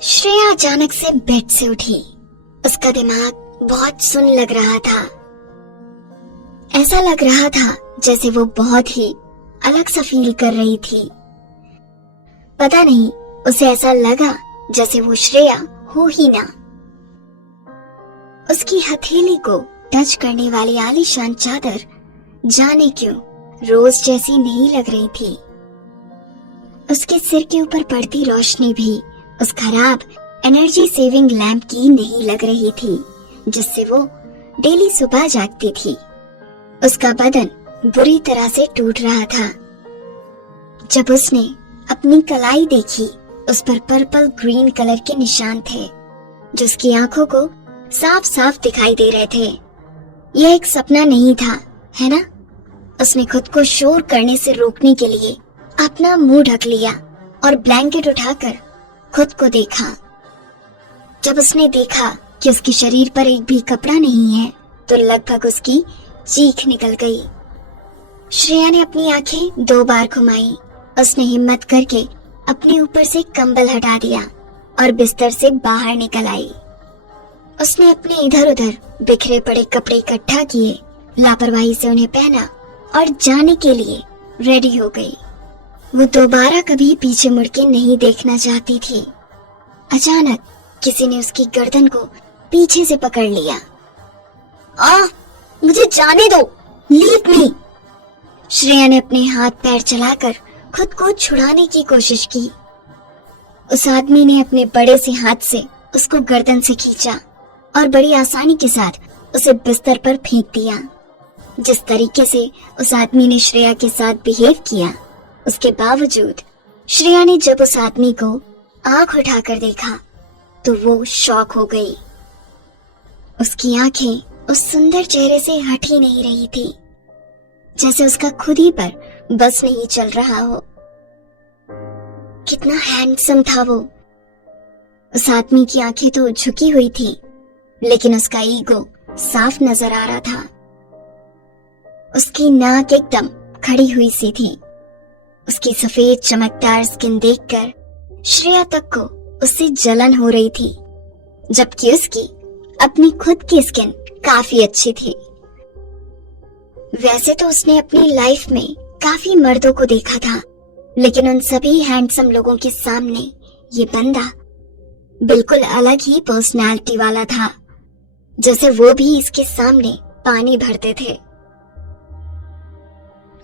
श्रेया अचानक से बेड से उठी। उसका दिमाग बहुत सुन्न लग रहा था। ऐसा लग रहा था जैसे वो बहुत ही अलग सा फील कर रही थी। पता नहीं, उसे ऐसा लगा जैसे वो श्रेया हो ही ना। उसकी हथेली को टच करने वाली आलीशान चादर जाने क्यों रोज जैसी नहीं लग रही थी। उसके सिर के ऊपर पड़ती रोशनी भी उस खराब एनर्जी सेविंग लैंप की नहीं लग रही थी जिससे वो डेली सुबह जागती थी। उसका बदन बुरी तरह से टूट रहा था। जब उसने अपनी कलाई देखी, उस पर पर्पल ग्रीन कलर के निशान थे जो उसकी आंखों को साफ साफ दिखाई दे रहे थे। यह एक सपना नहीं था, है ना? उसने खुद को शोर करने से रोकने के लिए अपना मुंह ढक लिया और ब्लैंकेट उठाकर खुद को देखा। जब उसने देखा कि उसके शरीर पर एक भी कपड़ा नहीं है तो लगभग उसकी चीख निकल गई। श्रेया ने अपनी आंखें 2 बार घुमाई। उसने हिम्मत करके अपने ऊपर से कंबल हटा दिया और बिस्तर से बाहर निकल आई। उसने अपने इधर उधर बिखरे पड़े कपड़े इकट्ठा किए, लापरवाही से उन्हें पहना और जाने के लिए रेडी हो गई। वो दोबारा कभी पीछे मुड़ के नहीं देखना चाहती थी। अचानक किसी ने उसकी गर्दन को पीछे से पकड़ लिया। मुझे जाने दो, लीव मी। श्रेया ने अपने हाथ पैर चलाकर खुद को छुड़ाने की कोशिश की। उस आदमी ने अपने बड़े से हाथ से उसको गर्दन से खींचा और बड़ी आसानी के साथ उसे बिस्तर पर फेंक दिया। जिस तरीके से उस आदमी ने श्रेया के साथ बिहेव किया, उसके बावजूद श्रेया ने जब उस आदमी को आंख उठाकर देखा तो वो शॉक हो गई। उसकी आंखें उस सुंदर चेहरे से हट ही नहीं रही थी, जैसे उसका खुद ही पर बस नहीं चल रहा हो। कितना हैंडसम था वो। उस आदमी की आंखें तो झुकी हुई थी, लेकिन उसका ईगो साफ नजर आ रहा था। उसकी नाक एकदम खड़ी हुई सी थी। उसकी सफेद चमकदार स्किन देखकर श्रेया तक को उससे जलन हो रही थी, जबकि उसकी अपनी खुद की स्किन काफी अच्छी थी। वैसे तो उसने अपनी लाइफ में काफी मर्दों को देखा था, लेकिन उन सभी हैंडसम लोगों के सामने ये बंदा बिल्कुल अलग ही पर्सनालिटी वाला था, जैसे वो भी इसके सामने पानी भरते थे।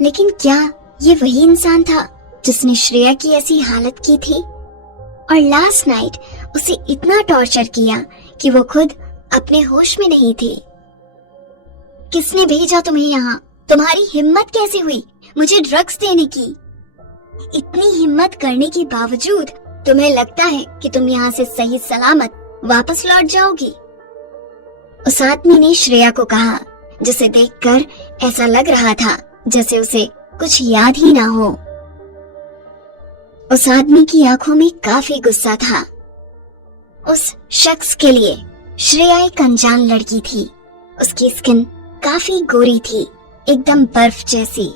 लेकिन क्या ये वही इंसान था जिसने श्रेया की ऐसी हालत की थी और लास्ट नाइट उसे इतना टॉर्चर किया कि वो खुद अपने होश में नहीं थी? किसने भेजा तुम्हें यहाँ? तुम्हारी हिम्मत कैसे हुई मुझे ड्रग्स देने की? इतनी हिम्मत करने के बावजूद तुम्हें लगता है कि तुम यहाँ से सही सलामत वापस लौट जाओगी? उस आदमी ने श्रेया को कहा, जिसे देखकर ऐसा लग रहा था जैसे उसे कुछ याद ही ना हो। उस आदमी की आंखों में काफी गुस्सा था। उस शख्स के लिए श्रेया एक अनजान लड़की थी। उसकी स्किन काफी गोरी थी, एकदम बर्फ जैसी।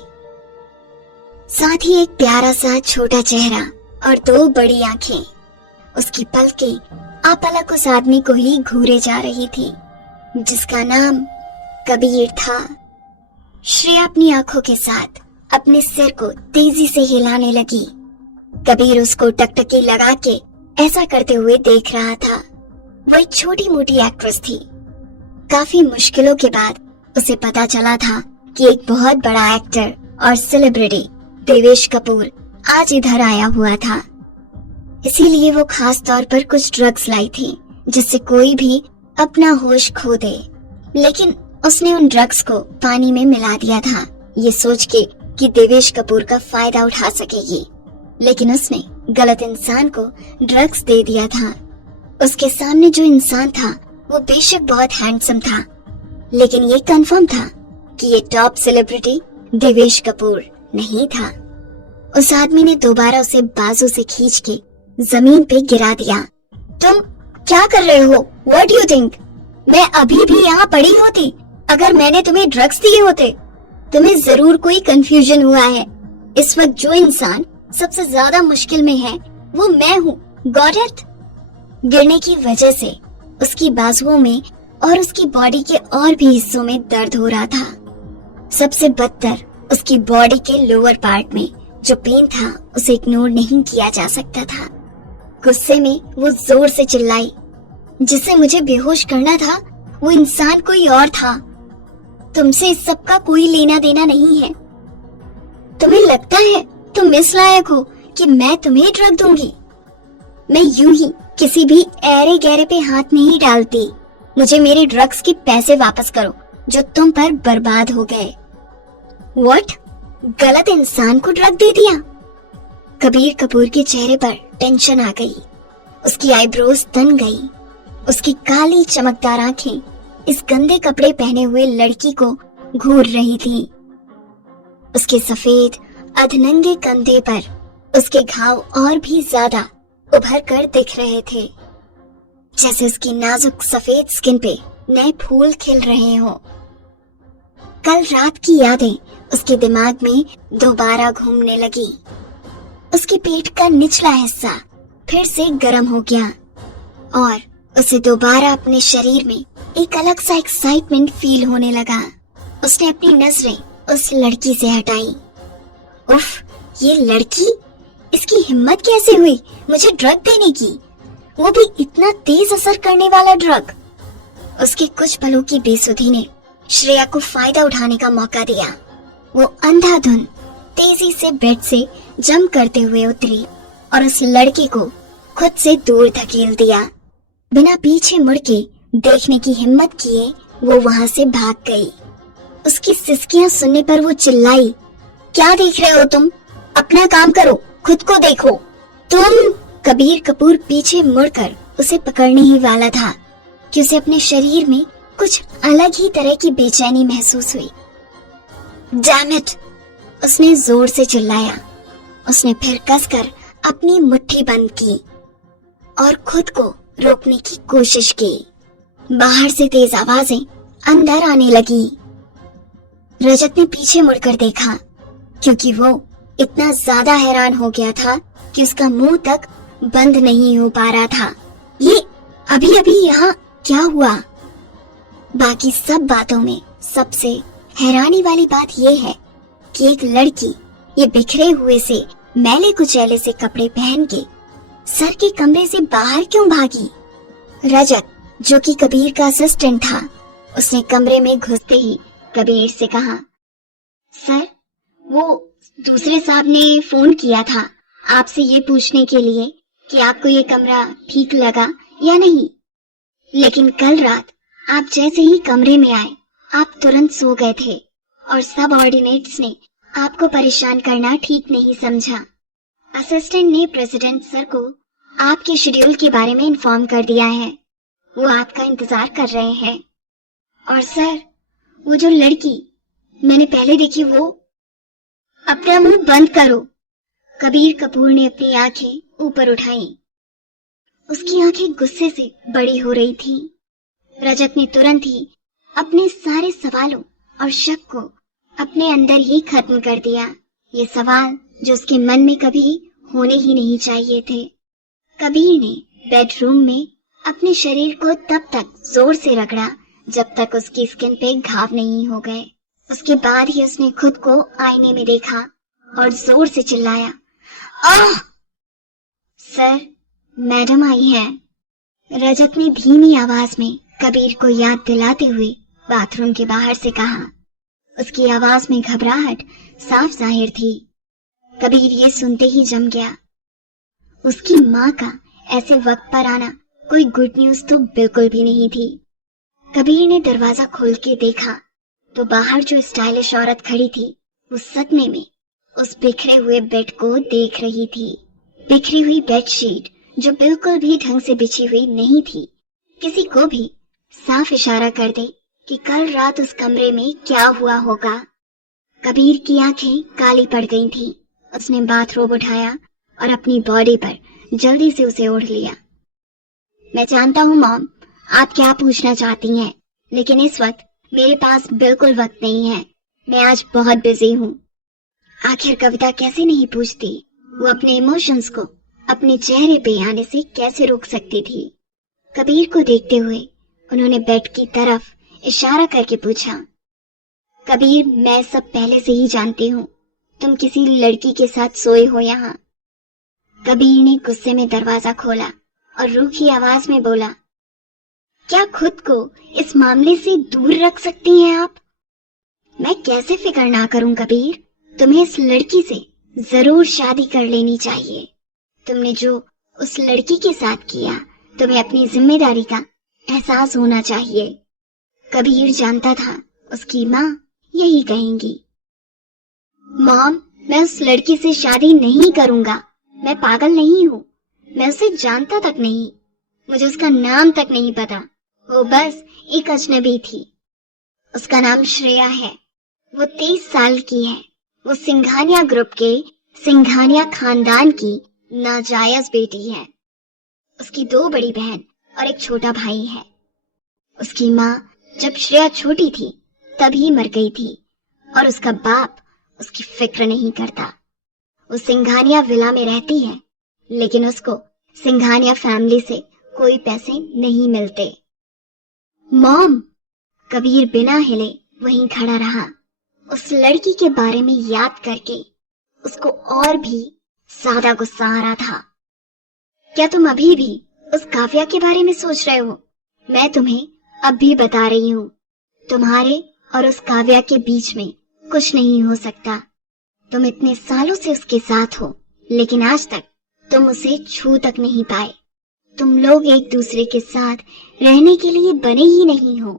साथ ही एक प्यारा सा छोटा चेहरा और 2 बड़ी आंखें। उसकी पलकें आपलक उस आदमी को ही घूरे जा रही थी, जिसका नाम कबीर था। श्रेया अपनी आंखों के साथ अपने सिर को तेजी से हिलाने लगी। कबीर उसको टकटकी लगा के ऐसा करते हुए देख रहा था। वो एक छोटी मोटी एक्ट्रेस थी। काफी मुश्किलों के बाद उसे पता चला था कि एक बहुत बड़ा एक्टर और सेलिब्रिटी देवेश कपूर आज इधर आया हुआ था। इसीलिए वो खास तौर पर कुछ ड्रग्स लाई थी जिससे कोई भी अपना होश खो दे। लेकिन उसने उन ड्रग्स को पानी में मिला दिया था, ये सोच के कि देवेश कपूर का फायदा उठा सकेगी। लेकिन उसने गलत इंसान को ड्रग्स दे दिया था। उसके सामने जो इंसान था वो बेशक बहुत हैंडसम था, लेकिन ये कंफर्म था कि ये टॉप सेलिब्रिटी देवेश कपूर नहीं था। उस आदमी ने दोबारा उसे बाजू से खींच के जमीन पे गिरा दिया। तुम क्या कर रहे हो? What do you think? मैं अभी भी यहाँ पड़ी होती अगर मैंने तुम्हें ड्रग्स दिए होते। तुम्हें जरूर कोई कंफ्यूजन हुआ है। इस वक्त जो इंसान सबसे ज्यादा मुश्किल में है वो मैं हूँ। Got it? गिरने की वजह से उसकी बाजुओं में और उसकी बॉडी के और भी हिस्सों में दर्द हो रहा था। सबसे बदतर उसकी बॉडी के लोअर पार्ट में जो पेन था उसे इग्नोर नहीं किया जा सकता था। गुस्से में वो जोर से चिल्लाई, जिसे मुझे बेहोश करना था वो इंसान कोई और था। तुमसे इस सब का कोई लेना देना नहीं है। तुम्हें लगता है तुम इस लायक हो कि मैं तुम्हें ड्रग दूंगी? मैं यूं ही किसी भी ऐरे गहरे पे हाथ नहीं डालती। मुझे मेरे ड्रग्स के पैसे वापस करो जो तुम पर बर्बाद हो गए। व्हाट? गलत इंसान को ड्रग दे दिया? कबीर कपूर के चेहरे पर टेंशन आ गई। उसकी आईब्रोज तन गई। उसकी काली चमकदार आंखें इस गंदे कपड़े पहने हुए लड़की को घूर रही थीं। उसके सफेद अधनंगे कंधे पर उसके घाव और भी ज्यादा उभर कर दिख रहे थे, जैसे उसकी नाजुक सफेद स्किन पे नए फूल खिल रहे हों। कल रात की यादें उसके दिमाग में दोबारा घूमने लगी। उसके पेट का निचला हिस्सा फिर से गर्म हो गया और उसे दोबारा अपने शरीर में एक अलग सा एक्साइटमेंट फील होने लगा। उसने अपनी नजरें उस लड़की से हटाई। उफ, ये लड़की, इसकी हिम्मत कैसे हुई मुझे ड्रग देने की, वो भी इतना तेज असर करने वाला ड्रग। उसके कुछ पलों की बेसुधी ने श्रेया को फायदा उठाने का मौका दिया। वो अंधाधुन तेजी से बेड से जंप करते हुए उतरी और उस लड़के को खुद से दूर धकेल दिया। बिना पीछे मुड़ के देखने की हिम्मत किए वो वहां से भाग गई। उसकी सिसकियां सुनने पर वो चिल्लाई, क्या देख रहे हो तुम? अपना काम करो, खुद को देखो। तुम! कबीर कपूर पीछे मुड़कर उसे पकड़ने ही वाला था कि उसे अपने शरीर में कुछ अलग ही तरह की बेचैनी महसूस हुई। Damn it! उसने जोर से चिल्लाया। उसने फिर कसकर अपनी मुट्ठी बंद की और खुद को रोकने की कोशिश की। बाहर से तेज आवाजें अंदर आने लगी। रजत ने पीछे मुड़कर देखा क्योंकि वो इतना ज्यादा हैरान हो गया था कि उसका मुंह तक बंद नहीं हो पा रहा था। ये अभी अभी यहाँ क्या हुआ? बाकी सब बातों में सबसे हैरानी वाली बात यह है कि एक लड़की ये बिखरे हुए से मैले कुचैले से कपड़े पहन के सर के कमरे से बाहर क्यों भागी? रजत, जो कि कबीर का असिस्टेंट था, उसने कमरे में घुसते ही कबीर से कहा, सर, वो दूसरे साहब ने फोन किया था आपसे ये पूछने के लिए कि आपको ये कमरा ठीक लगा या नहीं, लेकिन कल रात आप जैसे ही कमरे में आए आप तुरंत सो गए थे और सब ऑर्डिनेट्स ने आपको परेशान करना ठीक नहीं समझा। असिस्टेंट ने प्रेसिडेंट सर को आपके शेड्यूल के बारे में इन्फॉर्म कर दिया है। वो आपका इंतजार कर रहे हैं। और सर, वो जो लड़की मैंने पहले देखी, वो... अपना मुंह बंद करो। कबीर कपूर ने अपनी आंखें ऊपर उठाई। उसकी आंखें गुस्से से बड़ी हो रही थीं। रजत ने तुरंत ही अपने सारे सवालों और शक को अपने अंदर ही खत्म कर दिया। ये सवाल जो उसके मन में कभी होने ही नहीं चाहिए थे। कबीर ने बेडरूम में अपने शरीर को तब तक जोर से रगड़ा जब तक उसकी स्किन पे घाव नहीं हो गए। उसके बाद ही उसने खुद को आईने में देखा और जोर से चिल्लाया, आह! सर, मैडम आई हैं। रजत ने धीमी आवाज में कबीर को याद दिलाते हुए बाथरूम के बाहर से कहा। उसकी आवाज में घबराहट साफ जाहिर थी। कबीर ये सुनते ही जम गया। उसकी माँ का ऐसे वक्त पर आना कोई गुड न्यूज तो बिल्कुल भी नहीं थी। कबीर ने दरवाजा खोल के देखा तो बाहर जो स्टाइलिश औरत खड़ी थी वो सदमे में उस बिखरे हुए बेड को देख रही थी। बिखरी हुई बेडशीट जो बिल्कुल भी ढंग से बिछी हुई नहीं थी, किसी को भी साफ इशारा कर दे कि कल रात उस कमरे में क्या हुआ होगा। कबीर की आंखें काली पड़ गई थीं। उसने बाथरोब उठाया और अपनी बॉडी पर जल्दी से उसे ओढ़ लिया। मैं जानता हूँ मॉम, आप क्या पूछना चाहती हैं, लेकिन इस वक्त मेरे पास बिल्कुल वक्त नहीं है। मैं आज बहुत बिजी हूँ। आखिर कविता कैसे नहीं पूछती? वो अपने इमोशंस को अपने चेहरे पे आने से कैसे रोक सकती थी। कबीर को देखते हुए उन्होंने बेड की तरफ इशारा करके पूछा, कबीर, मैं सब पहले से ही जानती हूँ, तुम किसी लड़की के साथ सोए हो यहाँ। कबीर ने गुस्से में दरवाजा खोला और रूखी आवाज में बोला, क्या खुद को इस मामले से दूर रख सकती हैं आप? मैं कैसे फिक्र ना करूं कबीर, तुम्हें इस लड़की से जरूर शादी कर लेनी चाहिए। तुमने जो उस लड़की के साथ किया, तुम्हें अपनी जिम्मेदारी का एहसास होना चाहिए। कबीर जानता था उसकी माँ यही कहेंगी। मॉम, मैं उस लड़की से शादी नहीं करूंगा। मैं पागल नहीं हूँ। मैं उसे जानता तक नहीं, मुझे उसका नाम तक नहीं पता। वो बस एक अजनबी थी। उसका नाम श्रेया है। वो 23 साल की है। वो सिंघानिया ग्रुप के सिंघानिया खानदान की नाजायज बेटी है। उसकी 2 बड़ी बहन और एक छोटा भाई है। उसकी माँ जब श्रेया छोटी थी तभी मर गई थी और उसका बाप उसकी फिक्र नहीं करता। वो सिंघानिया विला में रहती है, लेकिन उसको सिंघानिया फैमिली से कोई पैसे नहीं मिलते। मॉम, कबीर बिना हिले वहीं खड़ा रहा। उस लड़की के बारे में याद करके उसको और भी ज्यादा गुस्सा आ रहा था। क्या तुम अभी भी उस काव्या के बारे में सोच रहे हो? मैं तुम्हें अब भी बता रही हूँ, तुम्हारे और उस काव्या के बीच में कुछ नहीं हो सकता। तुम इतने सालों से उसके साथ हो, लेकिन आज तक तुम उसे छू तक नहीं पाए। तुम लोग एक दूसरे के साथ रहने के लिए बने ही नहीं हो।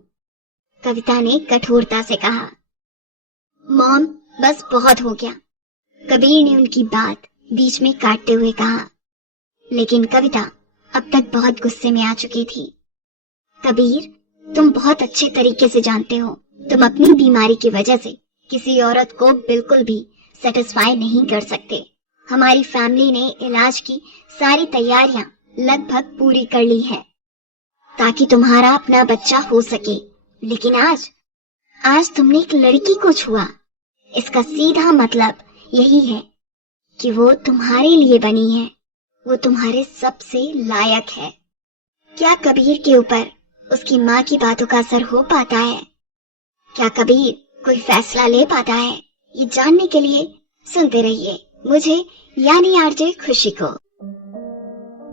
कविता ने कठोरता से कहा। मॉम, बस बहुत हो गया, कबीर ने उनकी बात बीच में काटते हुए कहा। लेकिन कविता अब तक बहुत गुस्से में आ चुकी थी। कबीर, तुम बहुत अच्छे तरीके से जानते हो, तुम अपनी बीमारी की वजह से किसी औरत को बिल्कुल भी सेटिस्फाई नहीं कर सकते। हमारी फैमिली ने इलाज की सारी तैयारियां लगभग पूरी कर ली है ताकि तुम्हारा अपना बच्चा हो सके। लेकिन आज तुमने एक लड़की को छुआ। इसका सीधा मतलब यही है कि वो तुम्हारे लिए बनी है। वो तुम्हारे सबसे लायक है। क्या कबीर के ऊपर उसकी माँ की बातों का असर हो पाता है? क्या कबीर कोई फैसला ले पाता है? ये जानने के लिए सुनते रहिए मुझे यानी आरजे खुशी को।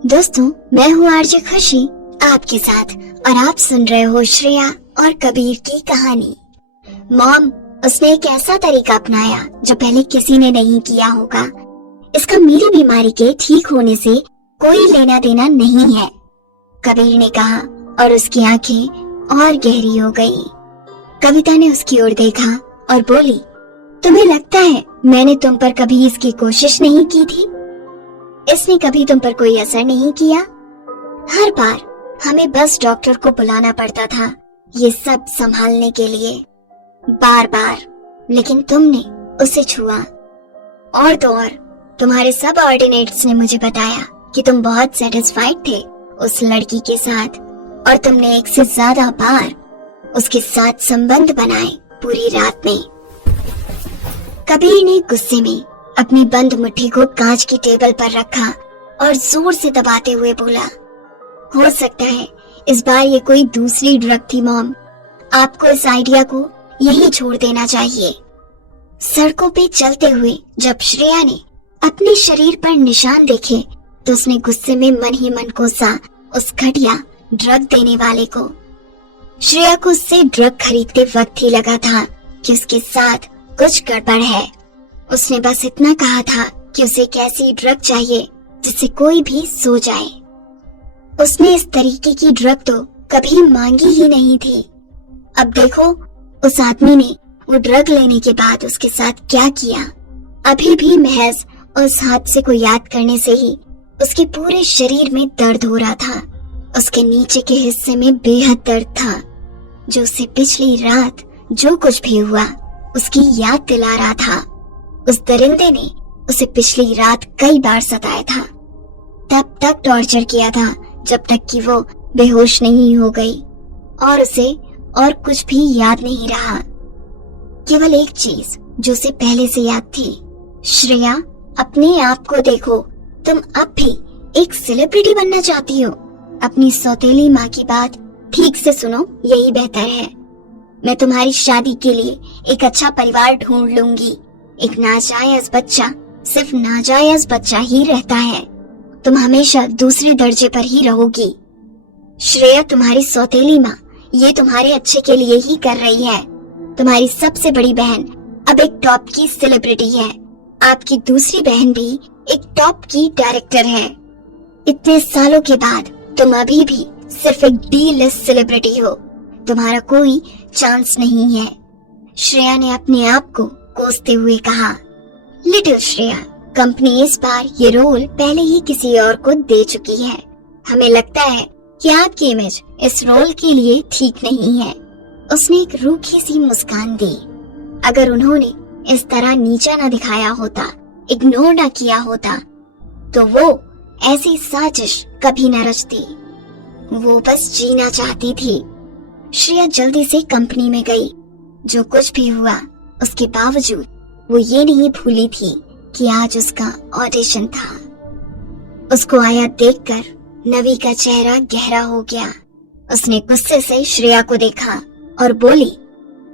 दोस्तों, मैं हूँ आरजे खुशी आपके साथ और आप सुन रहे हो श्रेया और कबीर की कहानी। मॉम, उसने एक ऐसा तरीका अपनाया जो पहले किसी ने नहीं किया होगा। इसका मेरी बीमारी के ठीक होने से कोई लेना देना नहीं है, कबीर ने कहा और उसकी आंखें और गहरी हो गई। कविता ने उसकी ओर देखा और बोली, तुम्हें लगता है मैंने तुम पर कभी इसकी कोशिश नहीं की थी? इसने कभी तुम पर कोई असर नहीं किया। हर बार हमें बस डॉक्टर को बुलाना पड़ता था ये सब संभालने के लिए, बार बार। लेकिन तुमने उसे छुआ। और तो और तुम्हारे सब ऑर्डिनेट्स ने मुझे बताया कि तुम बहुत सेटिस्फाइड थे उस लड़की के साथ और तुमने एक से ज्यादा बार उसके साथ संबंध बनाए पूरी रात में। कबीर ने गुस्से में अपनी बंद मुट्ठी को कांच की टेबल पर रखा और जोर से दबाते हुए बोला, हो सकता है इस बार ये कोई दूसरी ड्रग थी मॉम। आपको इस आइडिया को यही छोड़ देना चाहिए। सड़कों पे चलते हुए जब श्रेया ने अपने शरीर पर निशान देखे तो उसने गुस्से में मन ही मन कोसा उस घटिया ड्रग देने वाले को। श्रेया को उससे ड्रग खरीदते वक्त ही लगा था कि उसके साथ कुछ गड़बड़ है। उसने बस इतना कहा था कि उसे एक ऐसी ड्रग चाहिए जिससे कोई भी सो जाए। उसने इस तरीके की ड्रग तो कभी मांगी ही नहीं थी। अब देखो उस आदमी ने वो ड्रग लेने के बाद उसके साथ क्या किया। अभी भी महज उस हादसे को याद करने से ही उसके पूरे शरीर में दर्द हो रहा था। उसके नीचे के हिस्से में बेहद दर्द था जो उसे पिछली रात जो कुछ भी हुआ उसकी याद दिला रहा था। उस दरिंदे ने उसे पिछली रात कई बार सताया था, तब तक टॉर्चर किया था जब तक कि वो बेहोश नहीं हो गई और उसे और कुछ भी याद नहीं रहा। केवल एक चीज जो उसे पहले से याद थी, श्रेया अपने आप को देखो, तुम अब भी एक सेलिब्रिटी बनना चाहती हो? अपनी सौतेली माँ की बात ठीक से सुनो, यही बेहतर है। मैं तुम्हारी शादी के लिए एक अच्छा परिवार ढूंढ लूंगी। एक नाजायज बच्चा सिर्फ नाजायज बच्चा ही रहता है। तुम हमेशा दूसरे दर्जे पर ही रहोगी। श्रेया, तुम्हारी सौतेली माँ ये तुम्हारे अच्छे के लिए ही कर रही है। तुम्हारी सबसे बड़ी बहन अब एक टॉप की सेलिब्रिटी है। आपकी दूसरी बहन भी एक टॉप की डायरेक्टर है। इतने सालों के बाद तुम अभी भी सिर्फ एक डी लिस्ट सेलिब्रिटी हो। तुम्हारा कोई चांस नहीं है। श्रेया ने अपने आप को कोसते हुए कहा। लिटिल श्रेया, कंपनी इस बार ये रोल पहले ही किसी और को दे चुकी है। हमें लगता है कि आपकी इमेज इस रोल के लिए ठीक नहीं है। उसने एक रूखी सी मुस्कान दी। अगर उन्होंने इस तरह नीचा न दिखाया होता, इग्नोर न किया होता, तो वो ऐसी साजिश कभी न रचती। वो बस जीना चाहती थी। श्रेया जल्दी से कंपनी में गई। जो कुछ भी हुआ, उसके बावजूद वो ये नहीं भूली थी कि आज उसका ऑडिशन था। उसको आया देखकर नवी का चेहरा गहरा हो गया। उसने गुस्से से श्रेया को देखा और बोली,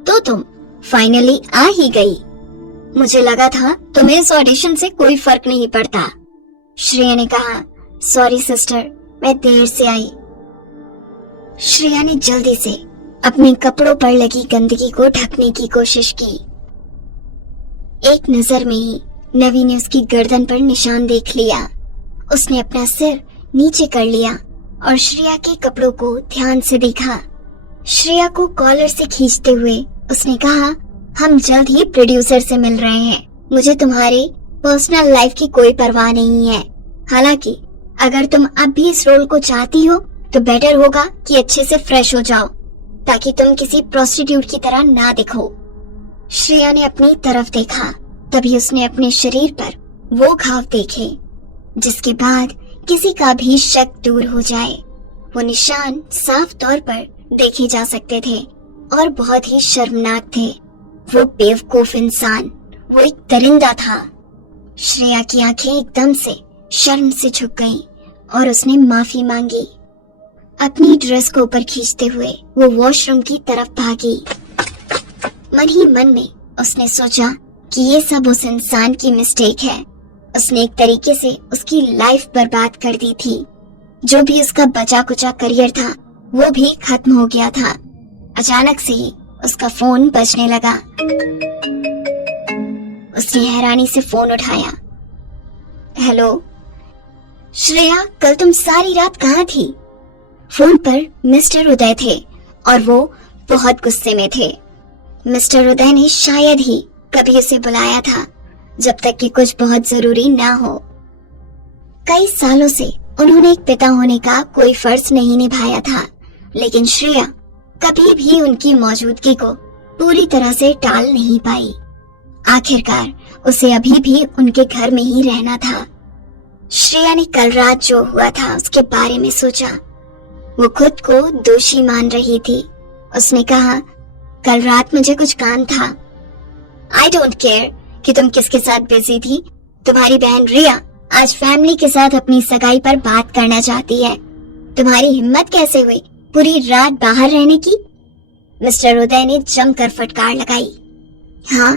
तो तुम फाइनली आ ही गई। मुझे लगा था तुम्हें इस ऑडिशन से कोई फर्क नहीं पड़ता। श्रेया ने कहा, सॉरी सिस्टर, मैं देर से आई। श्रेया ने जल्दी से अपने कपड़ों पर लगी गंदगी को ढकने की कोशिश की। एक नजर में ही नवी ने उसकी गर्दन पर निशान देख लिया। उसने अपना सिर नीचे कर लिया और श्रेया के कपड़ों को ध्यान से देखा। श्रेया को कॉलर से खींचते हुए उसने कहा, हम जल्द ही प्रोड्यूसर से मिल रहे हैं। मुझे तुम्हारे पर्सनल लाइफ की कोई परवाह नहीं है। हालांकि अगर तुम अब भी इस रोल को चाहती हो तो बेटर होगा कि अच्छे से फ्रेश हो जाओ, ताकि तुम किसी प्रोस्टिट्यूट की तरह ना दिखो। श्रेया ने अपनी तरफ देखा, तभी उसने अपने शरीर पर वो घाव देखे जिसके बाद किसी का भी शक दूर हो जाए। वो निशान साफ तौर पर देखे जा सकते थे और बहुत ही शर्मनाक थे। वो बेवकूफ इंसान, वो एक दरिंदा था। श्रेया की आंखें एकदम से शर्म से झुक गईं और उसने माफी मांगी। अपनी ड्रेस को ऊपर खींचते हुए वो वॉशरूम की तरफ भागी। मन ही मन में उसने सोचा कि ये सब उस इंसान की मिस्टेक है। उसने एक तरीके से उसकी लाइफ बर्बाद कर दी थी। जो भी उसका बचा कुचा करियर था वो भी खत्म हो गया था। अचानक से ही उसका फोन बजने लगा। उसने हैरानी से फोन उठाया। हेलो श्रेया, कल तुम सारी रात कहाँ थी? फोन पर मिस्टर उदय थे और वो बहुत गुस्से में थे। मिस्टर उदय ने शायद ही कभी उसे बुलाया था जब तक कि कुछ बहुत जरूरी ना हो। कई सालों से उन्होंने एक पिता होने का कोई फर्ज नहीं निभाया था, लेकिन श्रेया कभी भी उनकी मौजूदगी को पूरी तरह से टाल नहीं पाई। आखिरकार उसे अभी भी उनके घर में ही रहना था। श्रेया ने कल रात जो हुआ था उसके बारे में सोचा। वो खुद को दोषी मान रही थी। उसने कहा, कल रात मुझे कुछ काम था। आई डोंट केयर कि तुम किसके साथ बिजी थी। तुम्हारी बहन रिया आज फैमिली के साथ अपनी सगाई पर बात करना चाहती है। तुम्हारी हिम्मत कैसे हुई पूरी रात बाहर रहने की? मिस्टर उदय ने जमकर फटकार लगाई। हाँ,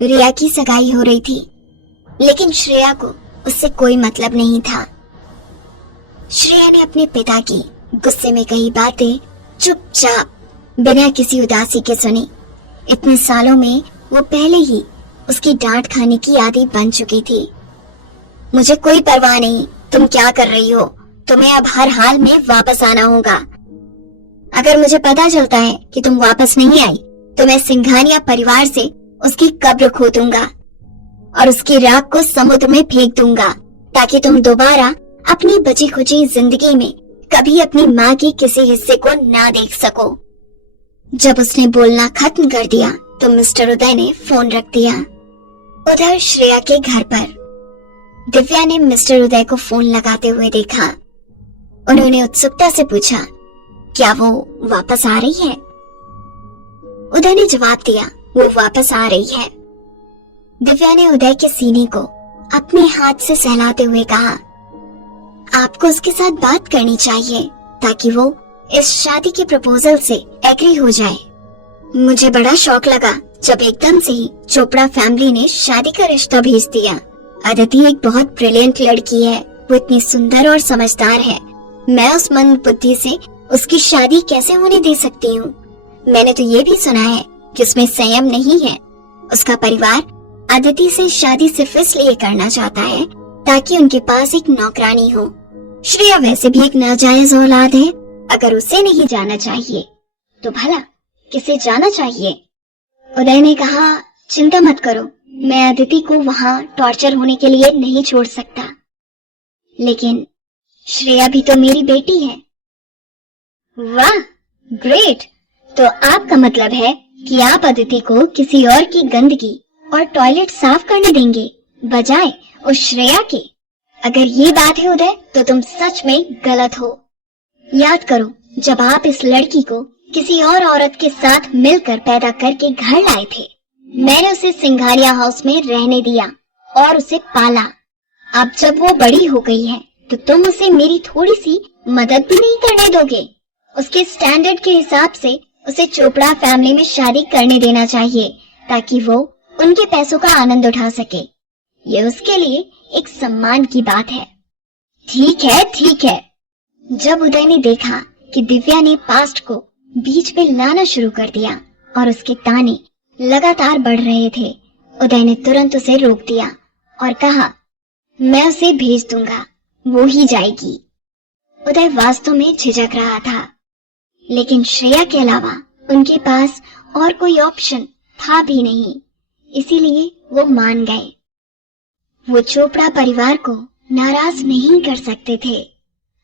रिया की सगाई हो रही थी, लेकिन श्रेया को उससे कोई मतलब नहीं था। श्रेया ने अपने पिता की गुस्से में कही बातें चुपचाप बिना किसी उदासी के सुनी। इतने सालों में वो पहले ही उसकी डांट खाने की आदत बन चुकी थी। मुझे कोई परवाह नहीं तुम क्या कर रही हो, तुम्हें अब हर हाल में वापस आना होगा। अगर मुझे पता चलता है कि तुम वापस नहीं आई तो मैं सिंघानिया परिवार से उसकी कब्र खोदूंगा और उसकी राख को समुद्र में फेंक दूंगा, ताकि तुम दोबारा अपनी बची खुची जिंदगी में कभी अपनी माँ की किसी हिस्से को ना देख सको। जब उसने बोलना खत्म कर दिया तो मिस्टर उदय ने फोन रख दिया। उधर श्रेया के घर पर दिव्या ने मिस्टर उदय को फोन लगाते हुए देखा। उन्होंने उत्सुकता से पूछा, क्या वो वापस आ रही है? उदय ने जवाब दिया, वो वापस आ रही है। दिव्या ने उदय के सीने को अपने हाथ से सहलाते हुए कहा, आपको उसके साथ बात करनी चाहिए ताकि वो इस शादी के प्रपोजल से एग्री हो जाए। मुझे बड़ा शौक लगा जब एकदम से ही चोपड़ा फैमिली ने शादी का रिश्ता भेज दिया। अदिति एक बहुत ब्रिलियंट लड़की है, वो इतनी सुंदर और समझदार है। मैं उस मंद बुद्धि से उसकी शादी कैसे होने दे सकती हूँ? मैंने तो ये भी सुना है कि उसमें संयम नहीं है। उसका परिवार अदिति से शादी सिर्फ इसलिए करना चाहता है ताकि उनके पास एक नौकरानी हो। श्रेया वैसे भी एक नाजायज औलाद है, अगर उसे नहीं जाना चाहिए तो भला किसे जाना चाहिए? उदय ने कहा, चिंता मत करो, मैं अदिति को वहाँ टॉर्चर होने के लिए नहीं छोड़ सकता। लेकिन श्रेया भी तो मेरी बेटी है। वाह, ग्रेट। तो आपका मतलब है कि आप अदिति को किसी और की गंदगी और टॉयलेट साफ करने देंगे बजाय उस श्रेया के? अगर ये बात है उदय तो तुम सच में गलत हो। याद करो जब आप इस लड़की को किसी और औरत के साथ मिलकर पैदा करके घर लाए थे, मैंने उसे सिंघानिया हाउस में रहने दिया और उसे पाला। अब जब वो बड़ी हो गई है तो तुम उसे मेरी थोड़ी सी मदद भी नहीं करने दोगे? उसके स्टैंडर्ड के हिसाब से उसे चोपड़ा फैमिली में शादी करने देना चाहिए ताकि वो उनके पैसों का आनंद उठा सके। ये उसके लिए एक सम्मान की बात है। ठीक है, ठीक है। जब उदय ने देखा कि दिव्या ने पास्ट को बीच में लाना शुरू कर दिया और उसके ताने लगातार बढ़ रहे थे, उदय ने तुरंत उसे रोक दिया और कहा, मैं उसे भेज दूंगा, वो ही जाएगी। उदय वास्तव में झिझक रहा था, लेकिन श्रेया के अलावा उनके पास और कोई ऑप्शन था भी नहीं, इसीलिए वो मान गए। वो चोपड़ा परिवार को नाराज नहीं कर सकते थे।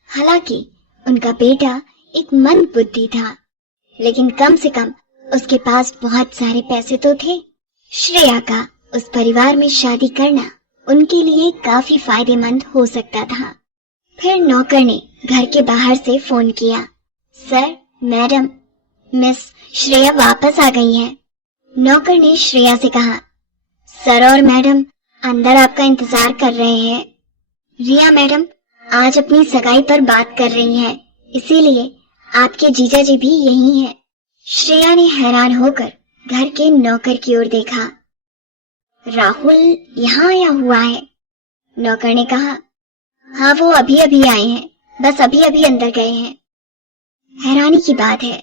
हालांकि उनका बेटा एक मंद बुद्धि था, लेकिन कम से कम उसके पास बहुत सारे पैसे तो थे। श्रेया का उस परिवार में शादी करना उनके लिए काफी फायदेमंद हो सकता था। फिर नौकर ने घर के बाहर से फोन किया, सर, मैडम, मिस श्रेया वापस आ गई हैं। नौकर ने श्रेया से कहा, सर और मैडम अंदर आपका इंतजार कर रहे हैं। रिया मैडम आज अपनी सगाई पर बात कर रही हैं, इसीलिए आपके जीजा जी भी यही हैं। श्रेया ने हैरान होकर घर के नौकर की ओर देखा। राहुल यहाँ आया हुआ है? नौकर ने कहा, हाँ, वो अभी अभी आए हैं, बस अभी अभी अंदर गए हैं। हैरानी की बात है,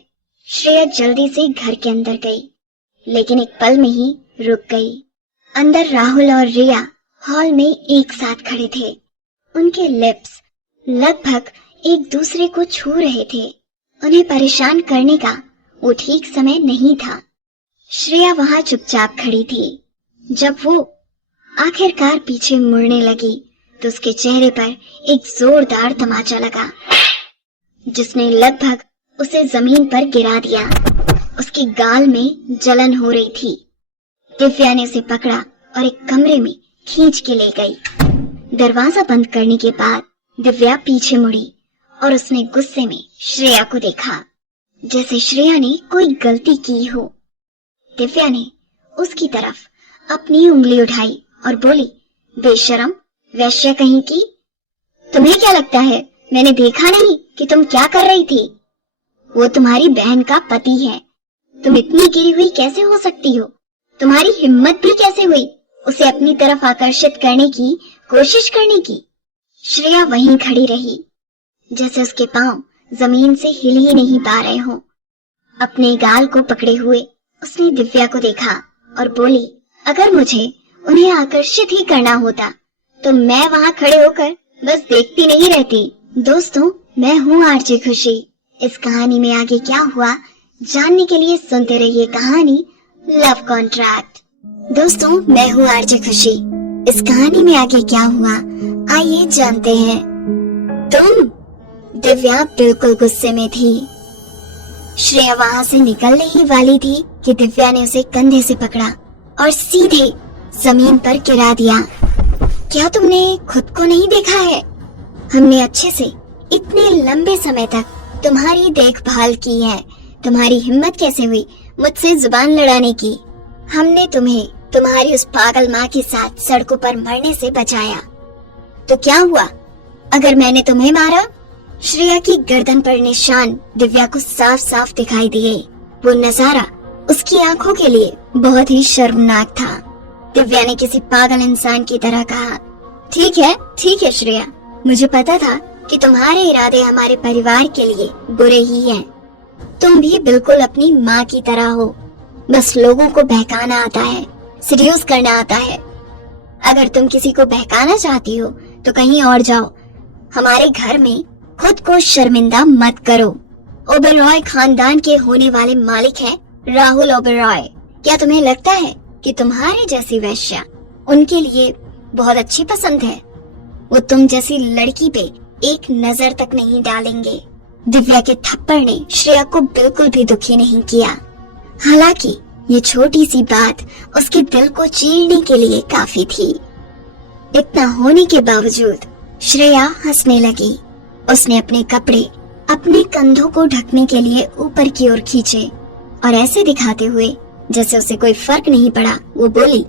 श्रेया जल्दी से घर के अंदर गई, लेकिन एक पल में ही रुक गई। अंदर राहुल और रिया हॉल में एक साथ खड़े थे। उनके लिप्स लगभग एक दूसरे को छू रहे थे। उन्हें परेशान करने का वो ठीक समय नहीं था। श्रेया वहां चुपचाप खड़ी थी। जब वो आखिरकार पीछे मुड़ने लगी तो उसके चेहरे पर एक जोरदार तमाचा लगा, जिसने लगभग उसे जमीन पर गिरा दिया। उसके गाल में जलन हो रही थी। दिव्या ने उसे पकड़ा और एक कमरे में खींच के ले गई। दरवाजा बंद करने के बाद दिव्या पीछे मुड़ी और उसने गुस्से में श्रेया को देखा, जैसे श्रेया ने कोई गलती की हो। दिव्या ने उसकी तरफ अपनी उंगली उठाई और बोली, बेशरम, वैश्य कहीं की। तुम्हें क्या लगता है मैंने देखा नहीं कि तुम क्या कर रही थी? वो तुम्हारी बहन का पति है। तुम इतनी गिरी हुई कैसे हो सकती हो? तुम्हारी हिम्मत भी कैसे हुई उसे अपनी तरफ आकर्षित करने की कोशिश करने की? श्रेया वहीं खड़ी रही, जैसे उसके पांव जमीन से हिल ही नहीं पा रहे हो। अपने गाल को पकड़े हुए उसने दिव्या को देखा और बोली, अगर मुझे उन्हें आकर्षित ही करना होता तो मैं वहां खड़े होकर बस देखती नहीं रहती। दोस्तों, मैं हूँ आरजे खुशी। इस कहानी में आगे क्या हुआ जानने के लिए सुनते रहिए कहानी लव कॉन्ट्रैक्ट। दोस्तों, मैं हूँ आरजे खुशी। इस कहानी में आगे क्या हुआ आइए जानते हैं। तुम? दिव्या बिल्कुल गुस्से में थी। श्रेया वहां से निकलने ही वाली थी कि दिव्या ने उसे कंधे से पकड़ा और सीधे जमीन पर गिरा दिया। क्या तुमने खुद को नहीं देखा है? हमने अच्छे से इतने लंबे समय तक तुम्हारी देखभाल की है। तुम्हारी हिम्मत कैसे हुई मुझसे जुबान लड़ाने की? हमने तुम्हें तुम्हारी उस पागल माँ के साथ सड़कों पर मरने से बचाया। तो क्या हुआ? अगर मैंने तुम्हें मारा? श्रेया की गर्दन पर निशान दिव्या को साफ साफ दिखाई दिए। वो नजारा उसकी आंखों के लिए बहुत ही शर्मनाक था। दिव्या ने किसी पागल इंसान की तरह कहा, ठीक है श्रेया, मुझे पता था कि तुम्हारे इरादे हमारे परिवार के लिए बुरे ही हैं। तुम भी बिल्कुल अपनी माँ की तरह हो, बस लोगों को बहकाना आता है, सीड्यूस करना आता है। अगर तुम किसी को बहकाना चाहती हो तो कहीं और जाओ, हमारे घर में खुद को शर्मिंदा मत करो। ओबेरॉय खानदान के होने वाले मालिक हैं राहुल ओबेरॉय। क्या तुम्हें लगता है कि तुम्हारे जैसी वेश्या उनके लिए बहुत अच्छी पसंद है? वो तुम जैसी लड़की पे एक नजर तक नहीं डालेंगे। दिव्या के थप्पड़ ने श्रेया को बिल्कुल भी दुखी नहीं किया। हालांकि ये छोटी सी बात उसके दिल को चीरने के लिए काफी थी। इतना होने के बावजूद श्रेया हंसने लगी। उसने अपने कपड़े अपने कंधों को ढकने के लिए ऊपर की ओर खींचे और ऐसे दिखाते हुए जैसे उसे कोई फर्क नहीं पड़ा, वो बोली,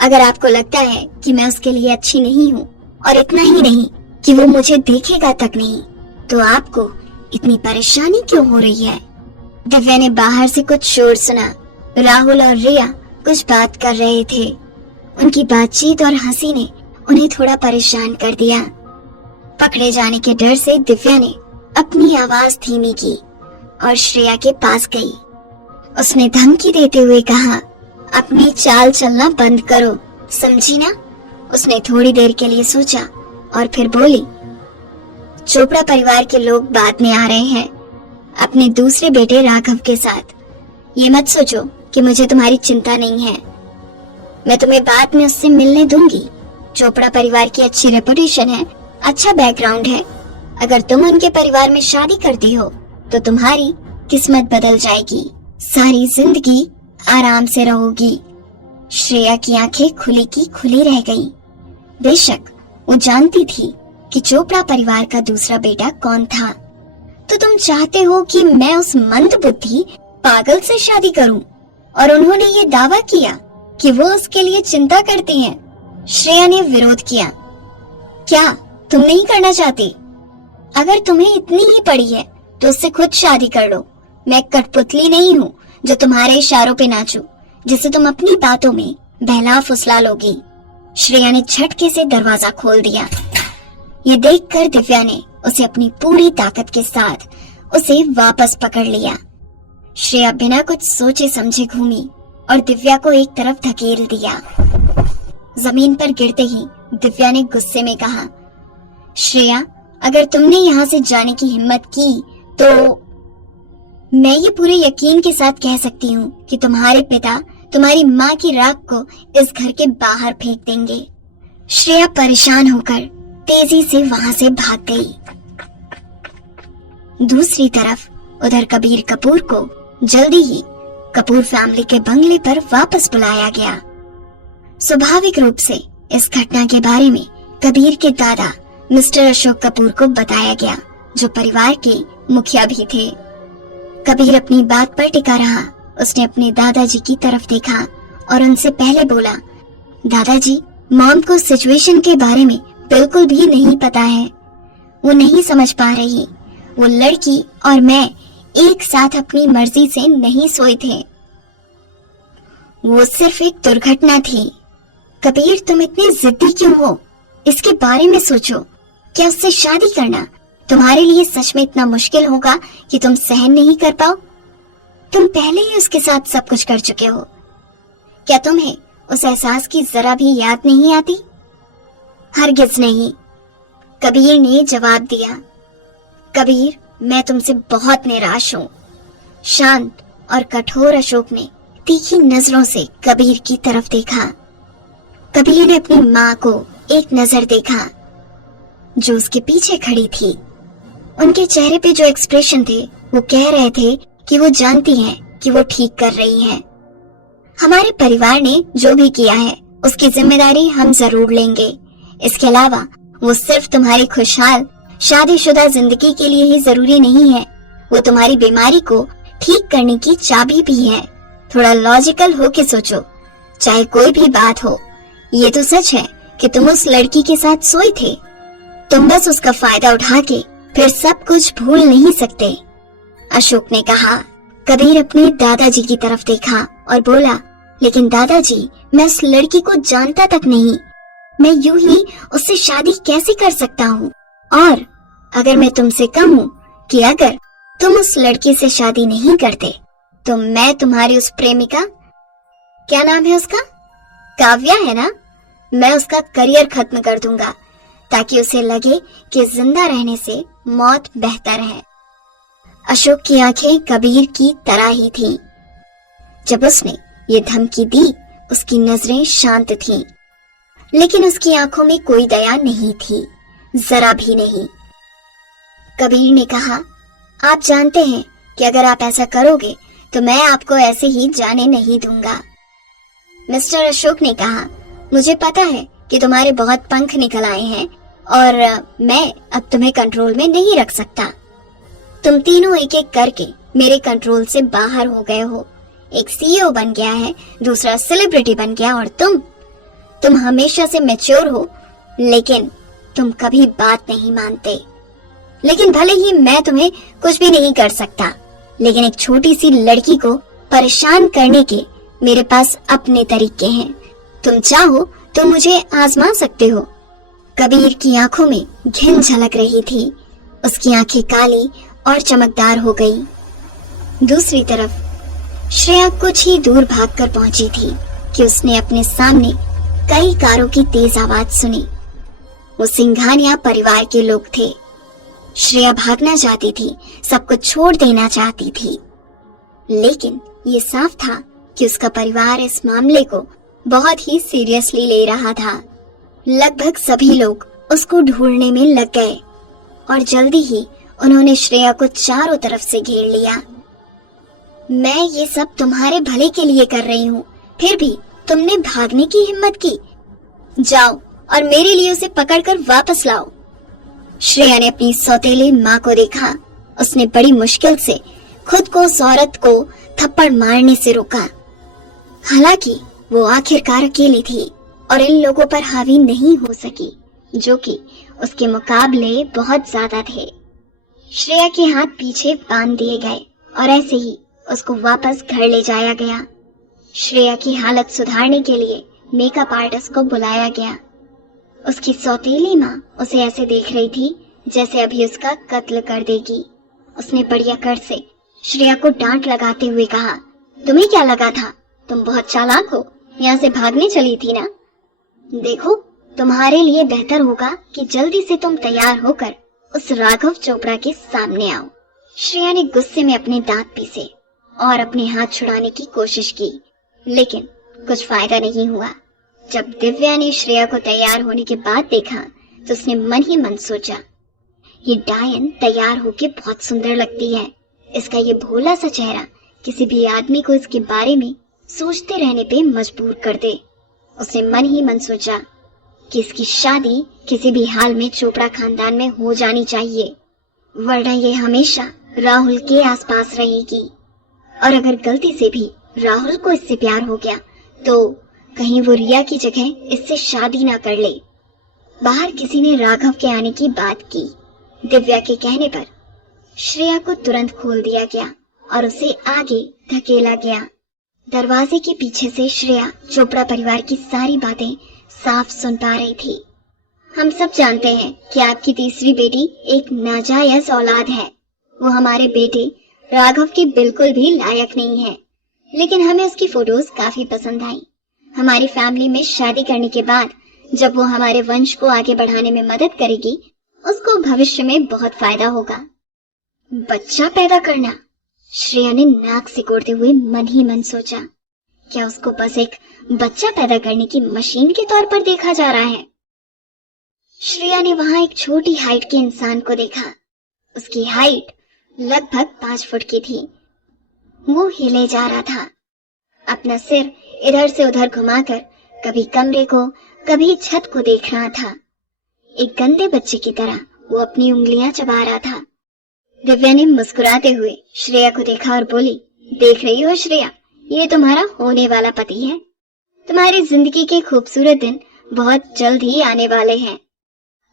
अगर आपको लगता है कि मैं उसके लिए अच्छी नहीं हूँ और इतना ही नहीं कि वो मुझे देखेगा तक नहीं, तो आपको इतनी परेशानी क्यों हो रही है? दिव्या ने बाहर से कुछ शोर सुना। राहुल और रिया कुछ बात कर रहे थे। उनकी बातचीत और हंसी ने उन्हें थोड़ा परेशान कर दिया। पकड़े जाने के डर से दिव्या ने अपनी आवाज धीमी की और श्रेया के पास गई। उसने धमकी देते हुए कहा, अपनी चाल चलना बंद करो, समझी ना? उसने थोड़ी देर के लिए सोचा और फिर बोली, चोपड़ा परिवार के लोग बाद में आ रहे हैं अपने दूसरे बेटे राघव के साथ। ये मत सोचो कि मुझे तुम्हारी चिंता नहीं है, मैं तुम्हें बाद में उससे मिलने दूंगी। चोपड़ा परिवार की अच्छी रेपुटेशन है, अच्छा बैकग्राउंड है। अगर तुम उनके परिवार में शादी करती हो तो तुम्हारी किस्मत बदल जाएगी, सारी जिंदगी आराम से रहोगी। श्रेया की आंखें खुली की खुली रह गईं। बेशक वो जानती थी कि चोपड़ा परिवार का दूसरा बेटा कौन था। तो तुम चाहते हो कि मैं उस मंदबुद्धि पागल से शादी करूं? और उन्होंने ये दावा किया कि वो उसके लिए चिंता करती हैं। श्रेया ने विरोध किया, क्या तुम नहीं करना चाहती? अगर तुम्हें इतनी ही पड़ी है तो उससे खुद शादी कर लो। मैं कठपुतली नहीं हूँ जो तुम्हारे इशारों पे नाचूं, जिसे तुम अपनी बातों में बहला फुसला लोगी। श्रेया ने झटके से दरवाजा खोल दिया। ये देखकर दिव्या ने उसे अपनी पूरी ताकत के साथ उसे वापस पकड़ लिया। श्रेया बिना कुछ सोचे समझे घूमी और दिव्या को एक तरफ धकेल दिया। जमीन पर गिरते ही दिव्या ने गुस्से में कहा, श्रेया, अगर तुमने यहाँ से जाने की हिम्मत की तो मैं ये पूरे यकीन के साथ कह सकती हूँ कि तुम्हारे पिता तुम्हारी माँ की राख को इस घर के बाहर फेंक देंगे। श्रेया परेशान होकर तेजी से वहां से भाग गई। दूसरी तरफ उधर कबीर कपूर को जल्दी ही कपूर फैमिली के बंगले पर वापस बुलाया गया। स्वाभाविक रूप से इस घटना के बारे में कबीर के दादा मिस्टर अशोक कपूर को बताया गया, जो परिवार के मुखिया भी थे। कबीर अपनी बात पर टिका रहा। उसने अपने दादाजी की तरफ देखा और उनसे पहले बोला, दादाजी, मॉम को सिचुएशन के बारे में बिल्कुल भी नहीं पता है। वो नहीं समझ पा रही। वो लड़की और मैं एक साथ अपनी मर्जी से नहीं सोए थे। वो सिर्फ एक दुर्घटना थी। कबीर, तुम इतनी जिद्दी क्यों हो? इसके बारे में सोचो। क्या उससे शादी करना तुम्हारे लिए सच में इतना मुश्किल होगा कि तुम सहन नहीं कर पाओ? तुम पहले ही उसके साथ सब कुछ कर चुके हो। क्या तुम्हें उस एहसास की जरा भी याद नहीं आती? हरगिज नहीं, कबीर ने जवाब दिया। कबीर, मैं तुमसे बहुत निराश हूँ। शांत और कठोर अशोक ने तीखी नजरों से कबीर की तरफ देखा। कबीर ने अपनी माँ को एक नजर देखा जो उसके पीछे खड़ी थी। उनके चेहरे पे जो एक्सप्रेशन थे वो कह रहे थे कि वो जानती हैं कि वो ठीक कर रही हैं। हमारे परिवार ने जो भी किया है उसकी जिम्मेदारी हम जरूर लेंगे। इसके अलावा वो सिर्फ तुम्हारी खुशहाल शादीशुदा जिंदगी के लिए ही जरूरी नहीं है, वो तुम्हारी बीमारी को ठीक करने की चाबी भी है। थोड़ा लॉजिकल होके सोचो, चाहे कोई भी बात हो। ये तो सच है कि तुम उस लड़की के साथ सोए थे। तुम बस उसका फायदा उठा के फिर सब कुछ भूल नहीं सकते। अशोक ने कहा। कबीर अपने दादाजी की तरफ देखा और बोला, लेकिन दादाजी, मैं उस लड़की को जानता तक नहीं। मैं यूं ही उससे शादी कैसे कर सकता हूँ? और अगर मैं तुमसे कहूँ कि अगर तुम उस लड़की से शादी नहीं करते तो मैं तुम्हारी उस प्रेमिका, क्या नाम है उसका, काव्या है ना, मैं उसका करियर खत्म कर दूंगा ताकि उसे लगे कि जिंदा रहने से मौत बेहतर है। अशोक की आंखें कबीर की तरह ही थीं। जब उसने ये धमकी दी उसकी नजरें शांत थीं, लेकिन उसकी आंखों में कोई दया नहीं थी, जरा भी नहीं। कबीर ने कहा, आप जानते हैं कि अगर आप ऐसा करोगे तो मैं आपको ऐसे ही जाने नहीं दूंगा। मिस्टर अशोक ने कहा, मुझे पता है कि तुम्हारे बहुत पंख निकल आए हैं और मैं अब तुम्हें कंट्रोल में नहीं रख सकता। तुम तीनों एक एक करके मेरे कंट्रोल से बाहर हो गए हो। एक सीईओ बन गया है, दूसरा सेलिब्रिटी बन गया, और तुम हमेशा से मैच्योर हो, लेकिन तुम कभी बात नहीं मानते। लेकिन भले ही मैं तुम्हें कुछ भी नहीं कर सकता, लेकिन एक छोटी सी लड़की को परेशान करने के मेरे पास अपने तरीके हैं। तुम चाहो तो मुझे आजमा सकते हो। कबीर की आंखों में घिन झलक रही थी। उसकी आंखें काली और चमकदार हो गई। दूसरी तरफ श्रेया कुछ ही दूर भागकर पहुंची थी कि उसने अपने सामने कई कारों की तेज आवाज सुनी। वो सिंघानिया परिवार के लोग थे। श्रेया भागना चाहती थी, सब कुछ छोड़ देना चाहती थी, लेकिन ये साफ था कि उसका परिवार इस मामले को बहुत ही सीरियसली ले रहा था। लगभग सभी लोग उसको ढूंढने में लग गए और जल्दी ही उन्होंने श्रेया को चारों तरफ से घेर लिया। मैं ये सब तुम्हारे भले के लिए कर रही हूँ, फिर भी तुमने भागने की हिम्मत की। जाओ और मेरे लिए उसे पकड़कर वापस लाओ। श्रेया ने अपनी सौतेली माँ को देखा। उसने बड़ी मुश्किल से खुद को उस औरत को थप्पड़ मारने से रोका। हालांकि वो आखिरकार अकेली थी और इन लोगों पर हावी नहीं हो सकी, जो कि उसके मुकाबले बहुत ज्यादा थे। श्रेया के हाथ पीछे बांध दिए गए और ऐसे ही उसको वापस घर ले जाया गया। श्रेया की हालत सुधारने के लिए मेकअप आर्टिस्ट को बुलाया गया। उसकी सौतेली माँ उसे ऐसे देख रही थी जैसे अभी उसका कत्ल कर देगी। उसने बढ़िया कर से श्रेया को डांट लगाते हुए कहा, तुम्हें क्या लगा था, तुम बहुत चालाक हो, यहाँ से भागने चली थी ना। देखो, तुम्हारे लिए बेहतर होगा कि जल्दी से तुम तैयार होकर उस राघव चोपड़ा के सामने आओ। श्रेया ने गुस्से में अपने दांत पीसे और अपने हाथ छुड़ाने की कोशिश की, लेकिन कुछ फायदा नहीं हुआ। जब दिव्या ने श्रेया को तैयार होने के बाद देखा तो उसने मन ही मन सोचा, ये डायन तैयार होके बहुत सुंदर लगती है। इसका ये भोला सा चेहरा किसी भी आदमी को इसके बारे में सोचते रहने पे मजबूर कर दे। उसने मन ही मन सोचा कि इसकी शादी किसी भी हाल में चोपड़ा खानदान में हो जानी चाहिए, वरना ये हमेशा राहुल के आसपास रहेगी। और अगर गलती से भी राहुल को इससे प्यार हो गया तो कहीं वो रिया की जगह इससे शादी ना कर ले। बाहर किसी ने राघव के आने की बात की। दिव्या के कहने पर श्रेया को तुरंत खोल दिया गया और उसे आगे धकेला गया। दरवाजे के पीछे से श्रेया चोपड़ा परिवार की सारी बातें साफ सुन पा रही थी। हम सब जानते हैं कि आपकी तीसरी बेटी एक नाजायज औलाद है। वो हमारे बेटे राघव के बिल्कुल भी लायक नहीं है, लेकिन हमें उसकी फोटोज काफी पसंद आई। हमारी फैमिली में शादी करने के बाद जब वो हमारे वंश को आगे बढ़ाने में मदद करेगी, उसको भविष्य में बहुत फायदा होगा। बच्चा पैदा करना, श्रेया ने नाक सिकोड़ते हुए मन ही मन सोचा, क्या उसको बस एक बच्चा पैदा करने की मशीन के तौर पर देखा जा रहा है? श्रेया ने वहां एक छोटी हाइट के इंसान को देखा। उसकी हाइट लगभग 5 फुट की थी। वो हिले जा रहा था, अपना सिर इधर से उधर घुमाकर कभी कमरे को कभी छत को देख रहा था। एक गंदे बच्चे की तरह वो अपनी उंगलियां चबा रहा था। दिव्या ने मुस्कुराते हुए श्रेया को देखा और बोली, देख रही हो श्रेया, ये तुम्हारा होने वाला पति है। तुम्हारी जिंदगी के खूबसूरत दिन बहुत जल्द ही आने वाले हैं।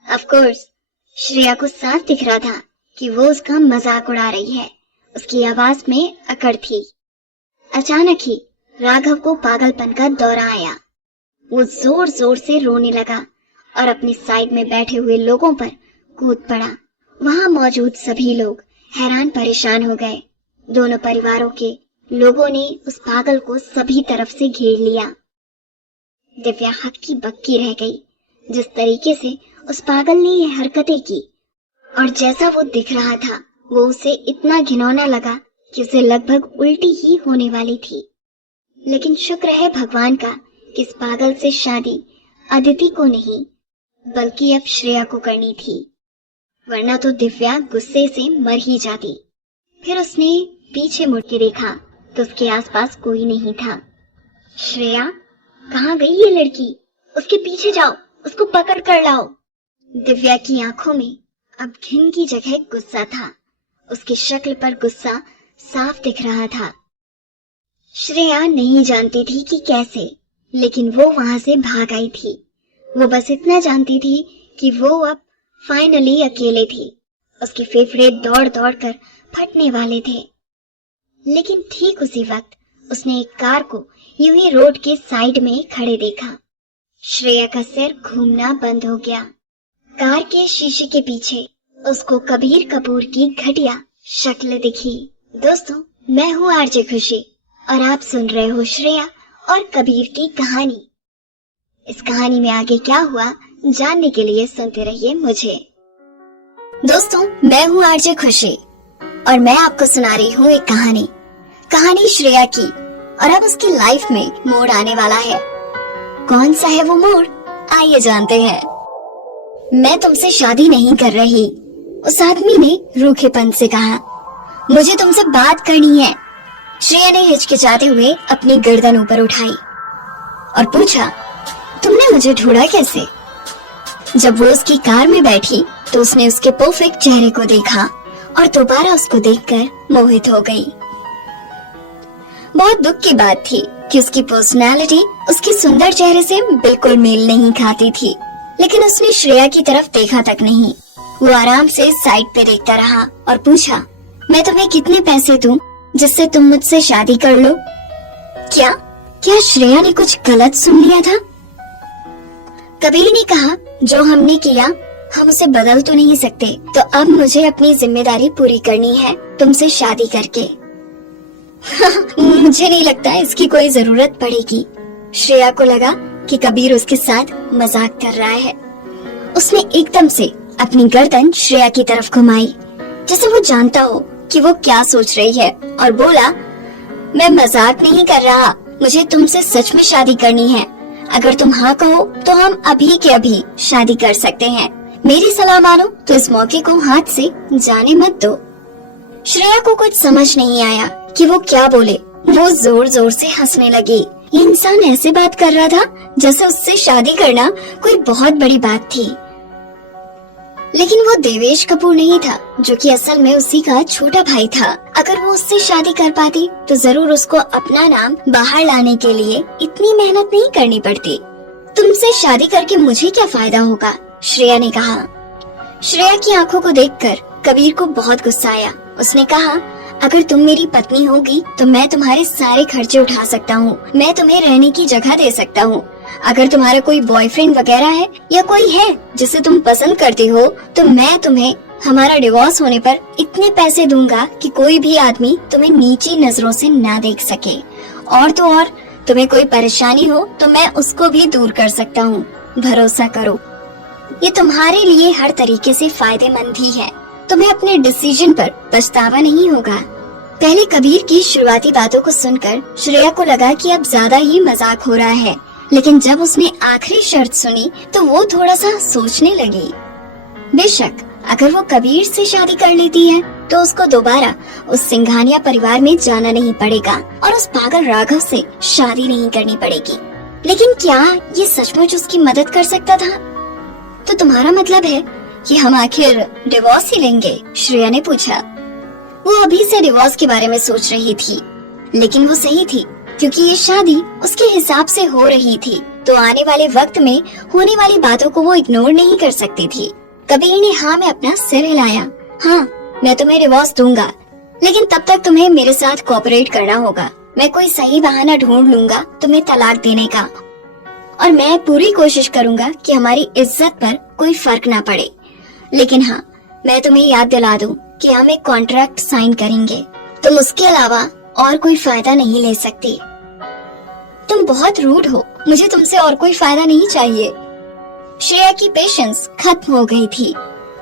ऑफ कोर्स श्रेया को साफ दिख रहा था कि वो उसका मजाक उड़ा रही है। उसकी आवाज में अकड़ थी। अचानक ही राघव को पागलपन का दौरा आया। वो जोर जोर से रोने लगा और अपनी साइड में बैठे हुए लोगों पर कूद पड़ा। वहां मौजूद सभी लोग हैरान परेशान हो गए। दोनों परिवारों के लोगों ने उस पागल को सभी तरफ से घेर लिया। दिव्या हक्की बक्की रह गई। जिस तरीके से उस पागल ने ये हरकतें की और जैसा वो दिख रहा था, वो उसे इतना घिनौना लगा कि उसे लगभग उल्टी ही होने वाली थी। लेकिन शुक्र है भगवान का कि इस पागल से शादी अदिति को नहीं बल्कि अब श्रेया को करनी थी, वरना तो दिव्या गुस्से से मर ही जाती। फिर उसने पीछे मुड़ के देखा तो उसके आसपास कोई नहीं था। श्रेया, कहाँ गई ये लड़की? उसके पीछे जाओ, उसको पकड़ कर लाओ। दिव्या की आंखों में अब घिन की जगह गुस्सा था। उसकी शक्ल पर गुस्सा साफ दिख रहा था। श्रेया नहीं जानती थी कि कैसे, लेकिन वो वहां से भाग आई थी। वो बस इतना जानती थी कि वो अब फाइनली अकेले थी। उसके फेफड़े दौड़ दौड़ कर फटने वाले थे। लेकिन ठीक उसी वक्त उसने एक कार को यूं ही रोड के साइड में खड़े देखा। श्रेया का सिर घूमना बंद हो गया। कार के शीशे के पीछे उसको कबीर कपूर की घटिया शक्ल दिखी। दोस्तों, मैं हूँ आरजे खुशी और आप सुन रहे हो श्रेया और कबीर की कहानी। इस कहानी में आगे क्या हुआ जानने के लिए सुनते रहिए मुझे। दोस्तों, मैं हूँ आरजे खुशी और मैं आपको सुना रही हूँ एक कहानी श्रेया की। और अब उसकी लाइफ में मोड़ आने वाला है। कौन सा है वो मोड़, आइए जानते हैं। मैं तुमसे शादी नहीं कर रही, उस आदमी ने रूखेपन से कहा। मुझे तुमसे बात करनी है। श्रेया ने हिचकिचाते हुए अपनी गर्दन ऊपर उठाई और पूछा, तुमने मुझे ढूंढा कैसे? जब वो उसकी कार में बैठी तो उसने उसके परफेक्ट चेहरे को देखा और दोबारा उसको देखकर मोहित हो गई। बहुत दुख की बात थी कि उसकी पर्सनालिटी उसके सुंदर चेहरे से बिल्कुल मेल नहीं खाती थी, लेकिन उसने श्रेया की तरफ देखा तक नहीं। वो आराम से साइड पे देखता रहा और पूछा, मैं तुम्हें कितने पैसे दूं जिससे तुम मुझसे शादी कर लो? क्या श्रेया ने कुछ गलत सुन लिया था? कबीर ने कहा, जो हमने किया हम उसे बदल तो नहीं सकते, तो अब मुझे अपनी जिम्मेदारी पूरी करनी है तुमसे शादी करके। मुझे नहीं लगता इसकी कोई जरूरत पड़ेगी। श्रेया को लगा कि कबीर उसके साथ मजाक कर रहा है। उसने एकदम से अपनी गर्दन श्रेया की तरफ घुमाई, जैसे वो जानता हो कि वो क्या सोच रही है, और बोला, मैं मजाक नहीं कर रहा, मुझे तुमसे सच में शादी करनी है। अगर तुम हाँ कहो तो हम अभी के अभी शादी कर सकते हैं। मेरी सलाह मानो तो इस मौके को हाथ से जाने मत दो। श्रेया को कुछ समझ नहीं आया कि वो क्या बोले। वो जोर जोर से हंसने लगी। ये इंसान ऐसे बात कर रहा था जैसे उससे शादी करना कोई बहुत बड़ी बात थी। लेकिन वो देवेश कपूर नहीं था, जो कि असल में उसी का छोटा भाई था। अगर वो उससे शादी कर पाती तो जरूर उसको अपना नाम बाहर लाने के लिए इतनी मेहनत नहीं करनी पड़ती। तुमसे शादी करके मुझे क्या फायदा होगा? श्रेया ने कहा। श्रेया की आंखों को देखकर कबीर को बहुत गुस्सा आया। उसने कहा, अगर तुम मेरी पत्नी होगी तो मैं तुम्हारे सारे खर्चे उठा सकता हूँ, मैं तुम्हें रहने की जगह दे सकता हूँ। अगर तुम्हारा कोई बॉयफ्रेंड वगैरह है या कोई है जिसे तुम पसंद करती हो, तो मैं तुम्हें हमारा डिवोर्स होने पर इतने पैसे दूंगा कि कोई भी आदमी तुम्हें नीची नजरों से ना देख सके। और तो और, तुम्हें कोई परेशानी हो तो मैं उसको भी दूर कर सकता हूँ। भरोसा करो, ये तुम्हारे लिए हर तरीके से फायदेमंद ही है। तुम्हें अपने डिसीजन पर पछतावा नहीं होगा। पहले कबीर की शुरुआती बातों को सुनकर श्रेया को लगा कि अब ज्यादा ही मजाक हो रहा है, लेकिन जब उसने आखिरी शर्त सुनी तो वो थोड़ा सा सोचने लगी। बेशक अगर वो कबीर से शादी कर लेती है तो उसको दोबारा उस सिंघानिया परिवार में जाना नहीं पड़ेगा और उस पागल राघव से शादी नहीं करनी पड़ेगी। लेकिन क्या ये सचमुच उसकी मदद कर सकता था? तो तुम्हारा मतलब है कि हम आखिर डिवोर्स ही लेंगे? श्रेया ने पूछा। वो अभी से डिवोर्स के बारे में सोच रही थी, लेकिन वो सही थी, क्योंकि ये शादी उसके हिसाब से हो रही थी तो आने वाले वक्त में होने वाली बातों को वो इग्नोर नहीं कर सकती थी। कबीर ने हाँ में अपना सिर हिलाया। हाँ, मैं तुम्हें डिवोर्स दूंगा, लेकिन तब तक तुम्हें मेरे साथ कोऑपरेट करना होगा। मैं कोई सही बहाना ढूंढ लूंगा तुम्हें तलाक देने का, और मैं पूरी कोशिश करूंगा कि हमारी इज्जत पर कोई फर्क ना पड़े। लेकिन हाँ, मैं तुम्हें याद दिला दूं कि हम एक कॉन्ट्रैक्ट साइन करेंगे। तुम उसके अलावा और कोई फायदा नहीं ले सकती। तुम बहुत रूड हो, मुझे तुमसे और कोई फायदा नहीं चाहिए। श्रेया की पेशेंस खत्म हो गई थी।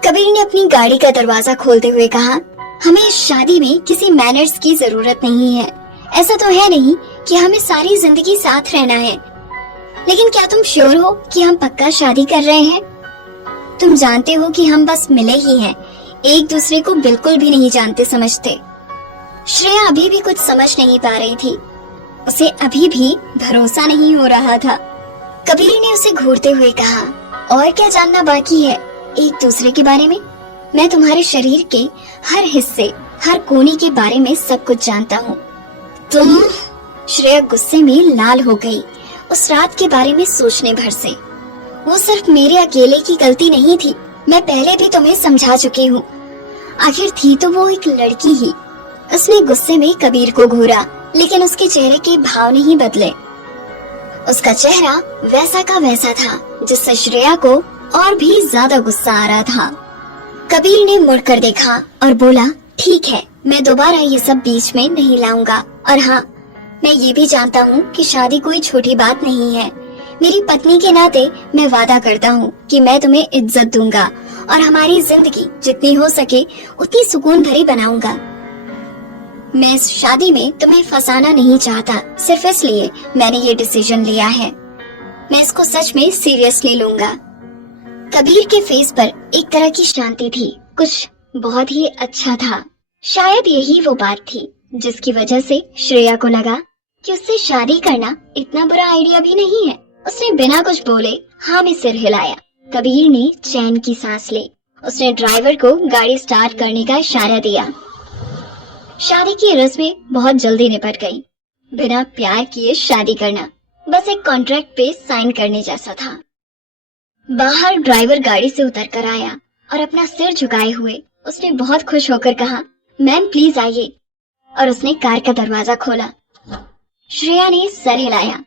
कबीर ने अपनी गाड़ी का दरवाजा खोलते हुए कहा, हमें इस शादी में किसी मैनर्स की जरूरत नहीं है। ऐसा तो है नहीं कि हमें सारी जिंदगी साथ रहना है, लेकिन क्या तुम श्योर हो कि हम पक्का शादी कर रहे हैं? तुम जानते हो कि हम बस मिले ही हैं, एक दूसरे को बिल्कुल भी नहीं जानते समझते। श्रेया अभी भी कुछ समझ नहीं पा रही थी। उसे अभी भी भरोसा नहीं हो रहा था। कबीर ने उसे घूरते हुए कहा, और क्या जानना बाकी है एक दूसरे के बारे में? मैं तुम्हारे शरीर के हर हिस्से, हर कोने के बारे में सब कुछ जानता हूँ। तुम? श्रेया गुस्से में लाल हो गई उस रात के बारे में सोचने भर से। वो सिर्फ मेरे अकेले की गलती नहीं थी, मैं पहले भी तुम्हें समझा चुकी हूँ। आखिर थी तो वो एक लड़की ही। उसने गुस्से में कबीर को घूरा, लेकिन उसके चेहरे के भाव नहीं बदले। उसका चेहरा वैसा का वैसा था, जिससे श्रेया को और भी ज्यादा गुस्सा आ रहा था। कबीर ने मुड़कर देखा और बोला, ठीक है, मैं दोबारा ये सब बीच में नहीं लाऊंगा। और हाँ, मैं ये भी जानता हूँ कि शादी कोई छोटी बात नहीं है। मेरी पत्नी के नाते मैं वादा करता हूँ कि मैं तुम्हें इज्जत दूंगा और हमारी जिंदगी जितनी हो सके उतनी सुकून भरी बनाऊंगा। मैं इस शादी में तुम्हें फंसाना नहीं चाहता, सिर्फ इसलिए मैंने ये डिसीजन लिया है। मैं इसको सच में सीरियसली लूंगा। कबीर के फेस पर एक तरह की शांति थी, कुछ बहुत ही अच्छा था। शायद यही वो बात थी जिसकी वजह से श्रेया को लगा कि उससे शादी करना इतना बुरा आइडिया भी नहीं है। उसने बिना कुछ बोले हाँ में सिर हिलाया। कबीर ने चैन की सांस ली। उसने ड्राइवर को गाड़ी स्टार्ट करने का इशारा दिया। शादी की रस्में बहुत जल्दी निपट गई। बिना प्यार किए शादी करना बस एक कॉन्ट्रैक्ट पे साइन करने जैसा था। बाहर ड्राइवर गाड़ी से उतर कर आया और अपना सिर झुकाए हुए उसने बहुत खुश होकर कहा, मैम प्लीज आइए। और उसने कार का दरवाजा खोला। श्रेया ने सर हिलाया।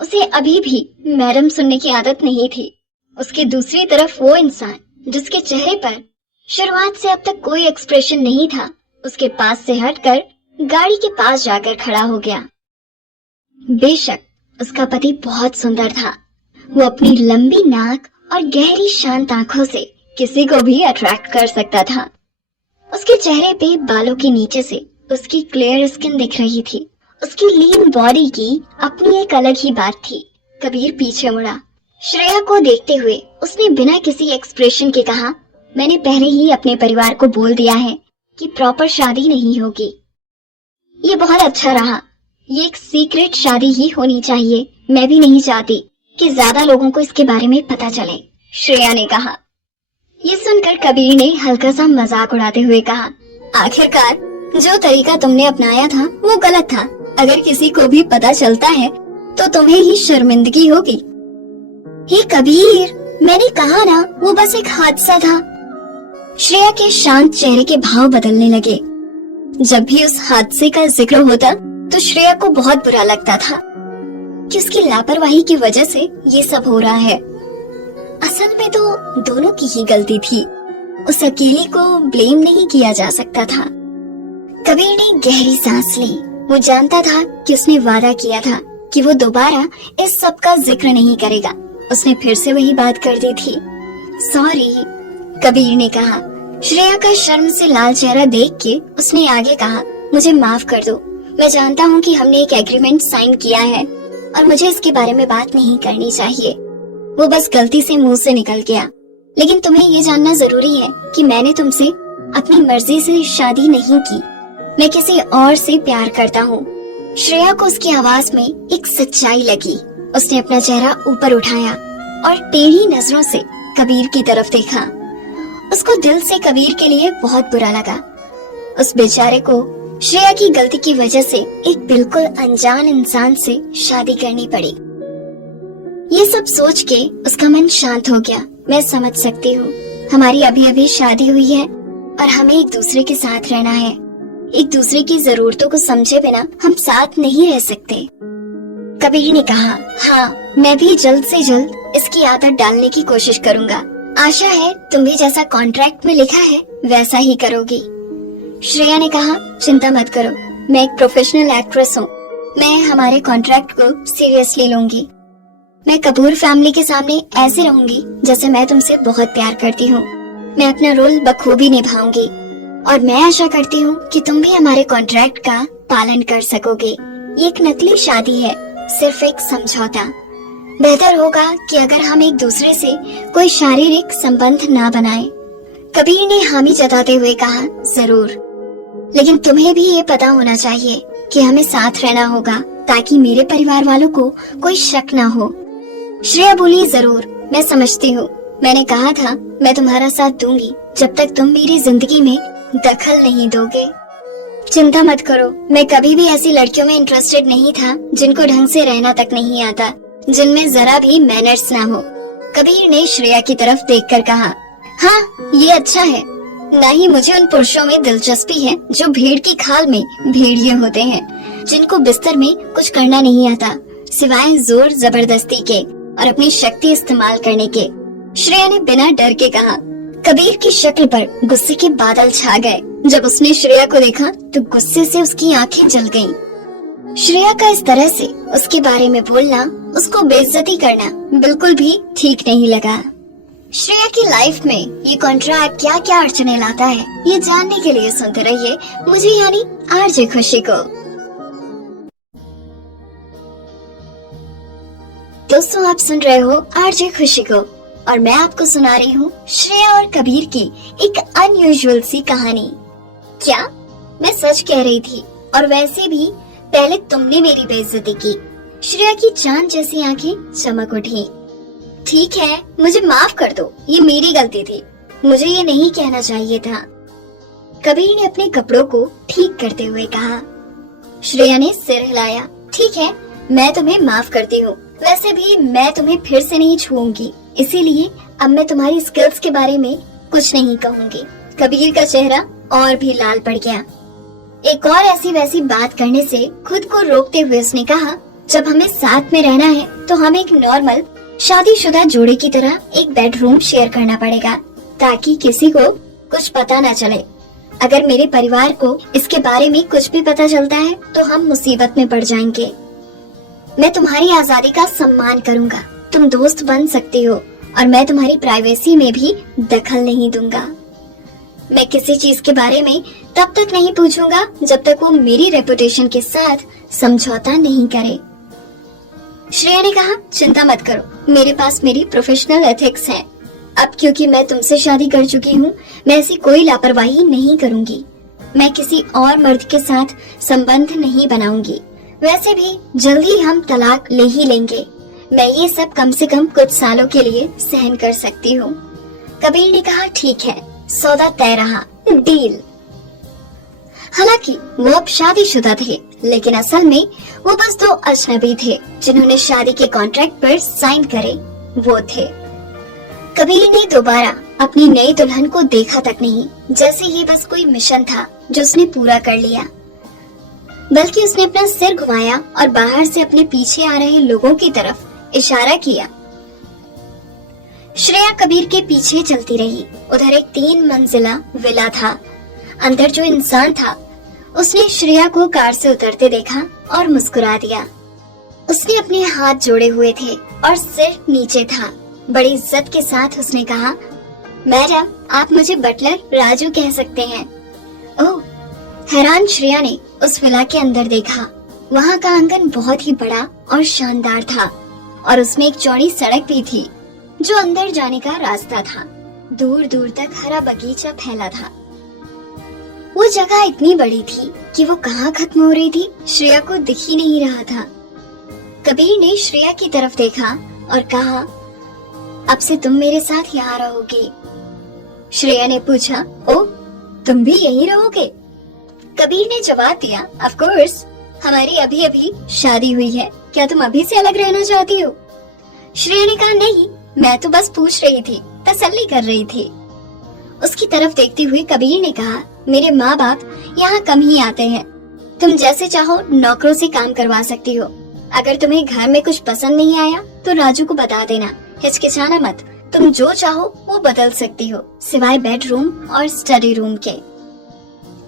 उसे अभी भी मैडम सुनने की आदत नहीं थी। उसके दूसरी तरफ वो इंसान जिसके चेहरे पर शुरुआत से अब तक कोई एक्सप्रेशन नहीं था, उसके पास से हटकर गाड़ी के पास जाकर खड़ा हो गया। बेशक उसका पति बहुत सुंदर था। वो अपनी लंबी नाक और गहरी शांत आंखों से किसी को भी अट्रैक्ट कर सकता था। उसके चेहरे पे बालों के नीचे से उसकी क्लियर स्किन दिख रही थी। उसकी लीन बॉडी की अपनी एक अलग ही बात थी। कबीर पीछे मुड़ा। श्रेया को देखते हुए उसने बिना किसी एक्सप्रेशन के कहा, मैंने पहले ही अपने परिवार को बोल दिया है कि प्रॉपर शादी नहीं होगी। ये बहुत अच्छा रहा। ये एक सीक्रेट शादी ही होनी चाहिए। मैं भी नहीं चाहती कि ज्यादा लोगों को इसके बारे में पता चले, श्रेया ने कहा। ये सुनकर कबीर ने हल्का सा मजाक उड़ाते हुए कहा, आखिरकार जो तरीका तुमने अपनाया था वो गलत था। अगर किसी को भी पता चलता है तो तुम्हें ही शर्मिंदगी होगी। हे कबीर, मैंने कहा ना वो बस एक हादसा था। श्रेया के शांत चेहरे के भाव बदलने लगे। जब भी उस हादसे का जिक्र होता तो श्रेया को बहुत बुरा लगता था कि उसकी लापरवाही की वजह से ये सब हो रहा है। असल में तो दोनों की ही गलती थी। उस अकेले को ब्लेम नहीं किया जा सकता था। कबीर ने गहरी सांस ली। वो जानता था कि उसने वादा किया था कि वो दोबारा इस सब का जिक्र नहीं करेगा। उसने फिर से वही बात कर दी थी। सॉरी, कबीर ने कहा। श्रेया का शर्म से लाल चेहरा देख के उसने आगे कहा, मुझे माफ कर दो। मैं जानता हूँ कि हमने एक एग्रीमेंट साइन किया है और मुझे इसके बारे में बात नहीं करनी चाहिए। वो बस गलती से मुंह से निकल गया। लेकिन तुम्हें ये जानना जरूरी है कि मैंने तुमसे अपनी मर्जी से शादी नहीं की। मैं किसी और से प्यार करता हूँ। श्रेया को उसकी आवाज में एक सच्चाई लगी। उसने अपना चेहरा ऊपर उठाया और टेढ़ी नजरों से कबीर की तरफ देखा। उसको दिल से कबीर के लिए बहुत बुरा लगा। उस बेचारे को श्रेया की गलती की वजह से एक बिल्कुल अनजान इंसान से शादी करनी पड़ी। ये सब सोच के उसका मन शांत हो गया। मैं समझ सकती हूँ हमारी अभी अभी शादी हुई है और हमें एक दूसरे के साथ रहना है। एक दूसरे की जरूरतों को समझे बिना हम साथ नहीं रह सकते। कबीर ने कहा, हाँ, मैं भी जल्द से जल्द इसकी आदत डालने की कोशिश करूँगा। आशा है तुम भी जैसा कॉन्ट्रैक्ट में लिखा है वैसा ही करोगी। श्रेया ने कहा, चिंता मत करो, मैं एक प्रोफेशनल एक्ट्रेस हूँ। मैं हमारे कॉन्ट्रैक्ट को सीरियसली लूंगी। मैं कपूर फैमिली के सामने ऐसे रहूंगी जैसे मैं तुमसे बहुत प्यार करती हूँ। मैं अपना रोल बखूबी निभाऊंगी और मैं आशा करती हूँ कि तुम भी हमारे कॉन्ट्रैक्ट का पालन कर सकोगे। ये एक नकली शादी है, सिर्फ एक समझौता। बेहतर होगा कि अगर हम एक दूसरे से कोई शारीरिक संबंध ना बनाएं। कबीर ने हामी जताते हुए कहा, जरूर, लेकिन तुम्हें भी ये पता होना चाहिए कि हमें साथ रहना होगा ताकि मेरे परिवार वालों को कोई शक ना हो। श्रेया बोली, जरूर, मैं समझती हूँ। मैंने कहा था मैं तुम्हारा साथ दूंगी जब तक तुम मेरी जिंदगी में दखल नहीं दोगे। चिंता मत करो, मैं कभी भी ऐसी लड़कियों में इंटरेस्टेड नहीं था जिनको ढंग से रहना तक नहीं आता, जिनमें जरा भी मैनर्स ना हो। कबीर ने श्रेया की तरफ देखकर कहा, हाँ, ये अच्छा है। ना ही मुझे उन पुरुषों में दिलचस्पी है जो भेड़ की खाल में भेड़िए होते हैं, जिनको बिस्तर में कुछ करना नहीं आता सिवाय जोर जबरदस्ती के और अपनी शक्ति इस्तेमाल करने के। श्रेया ने बिना डर के कहा। कबीर की शक्ल पर गुस्से के बादल छा गए। जब उसने श्रेया को देखा तो गुस्से से उसकी आंखें जल गईं। श्रेया का इस तरह से उसके बारे में बोलना, उसको बेइज्जती करना बिल्कुल भी ठीक नहीं लगा। श्रेया की लाइफ में ये कॉन्ट्रैक्ट क्या क्या अड़चने लाता है, ये जानने के लिए सुनते रहिए मुझे यानी आरजे खुशी को। दोस्तों, आप सुन रहे हो आरजे खुशी को और मैं आपको सुना रही हूँ श्रेया और कबीर की एक अनयूजुअल सी कहानी। क्या मैं सच कह रही थी? और वैसे भी पहले तुमने मेरी बेइज्जती की। श्रेया की चांद जैसी आंखें चमक उठी। ठीक है, मुझे माफ कर दो, ये मेरी गलती थी, मुझे ये नहीं कहना चाहिए था। कबीर ने अपने कपड़ों को ठीक करते हुए कहा। श्रेया ने सिर हिलाया। ठीक है, मैं तुम्हें माफ करती हूँ। वैसे भी मैं तुम्हें फिर से नहीं छूऊंगी, इसीलिए अब मैं तुम्हारी स्किल्स के बारे में कुछ नहीं कहूँगी। कबीर का चेहरा और भी लाल पड़ गया। एक और ऐसी वैसी बात करने से खुद को रोकते हुए उसने कहा, जब हमें साथ में रहना है तो हमें एक नॉर्मल शादीशुदा जोड़े की तरह एक बेडरूम शेयर करना पड़ेगा ताकि किसी को कुछ पता न चले। अगर मेरे परिवार को इसके बारे में कुछ भी पता चलता है तो हम मुसीबत में पड़ जाएंगे। मैं तुम्हारी आजादी का सम्मान करूंगा, तुम दोस्त बन सकती हो और मैं तुम्हारी प्राइवेसी में भी दखल नहीं दूंगा। मैं किसी चीज के बारे में तब तक नहीं पूछूंगा जब तक वो मेरी रेपुटेशन के साथ समझौता नहीं करे। श्रेया ने कहा, चिंता मत करो, मेरे पास मेरी प्रोफेशनल एथिक्स है। अब क्योंकि मैं तुमसे शादी कर चुकी हूँ, मैं ऐसी कोई लापरवाही नहीं करूँगी। मैं किसी और मर्द के साथ संबंध नहीं बनाऊंगी। वैसे भी जल्दी हम तलाक ले ही लेंगे। मैं ये सब कम से कम कुछ सालों के लिए सहन कर सकती हूँ। कबीर ने कहा, ठीक है, सौदा तय रहा, डील। हालांकि वो अब शादीशुदा थे, लेकिन असल में वो बस दो अजनबी थे जिन्होंने शादी के कॉन्ट्रैक्ट पर साइन करे, वो थे। कबीर ने दोबारा अपनी नई दुल्हन को देखा तक नहीं, जैसे ये बस कोई मिशन था जो उसने पूरा कर लिया, बल्कि उसने अपना सिर घुमाया और बाहर से अपने पीछे आ रहे लोगों की तरफ इशारा किया। श्रेया कबीर के पीछे चलती रही। उधर एक 3 मंजिला विला था। अंदर जो इंसान था उसने श्रेया को कार से उतरते देखा और मुस्कुरा दिया। उसने अपने हाथ जोड़े हुए थे और सिर नीचे था। बड़ी इज्जत के साथ उसने कहा, मैडम, आप मुझे बटलर राजू कह सकते हैं। ओह! हैरान श्रेया ने उस विला के अंदर देखा। वहाँ का आंगन बहुत ही बड़ा और शानदार था और उसमें एक चौड़ी सड़क भी थी जो अंदर जाने का रास्ता था। दूर दूर तक हरा बगीचा फैला था। वो जगह इतनी बड़ी थी कि वो कहाँ खत्म हो रही थी श्रेया को दिख ही नहीं रहा था। कबीर ने श्रेया की तरफ देखा और कहा, अब से तुम मेरे साथ यहाँ रहोगी। श्रेया ने पूछा, ओ, तुम भी यहीं रहोगे? कबीर ने जवाब दिया, ऑफ कोर्स, हमारी अभी अभी शादी हुई है, क्या तुम अभी से अलग रहना चाहती हो? श्रेया ने कहा, नहीं, मैं तो बस पूछ रही थी, तसल्ली कर रही थी। उसकी तरफ देखते हुए कबीर ने कहा, मेरे माँ बाप यहाँ कम ही आते हैं। तुम जैसे चाहो नौकरों से काम करवा सकती हो। अगर तुम्हें घर में कुछ पसंद नहीं आया तो राजू को बता देना, हिचकिचाना मत। तुम जो चाहो वो बदल सकती हो, सिवाय बेडरूम और स्टडी रूम के।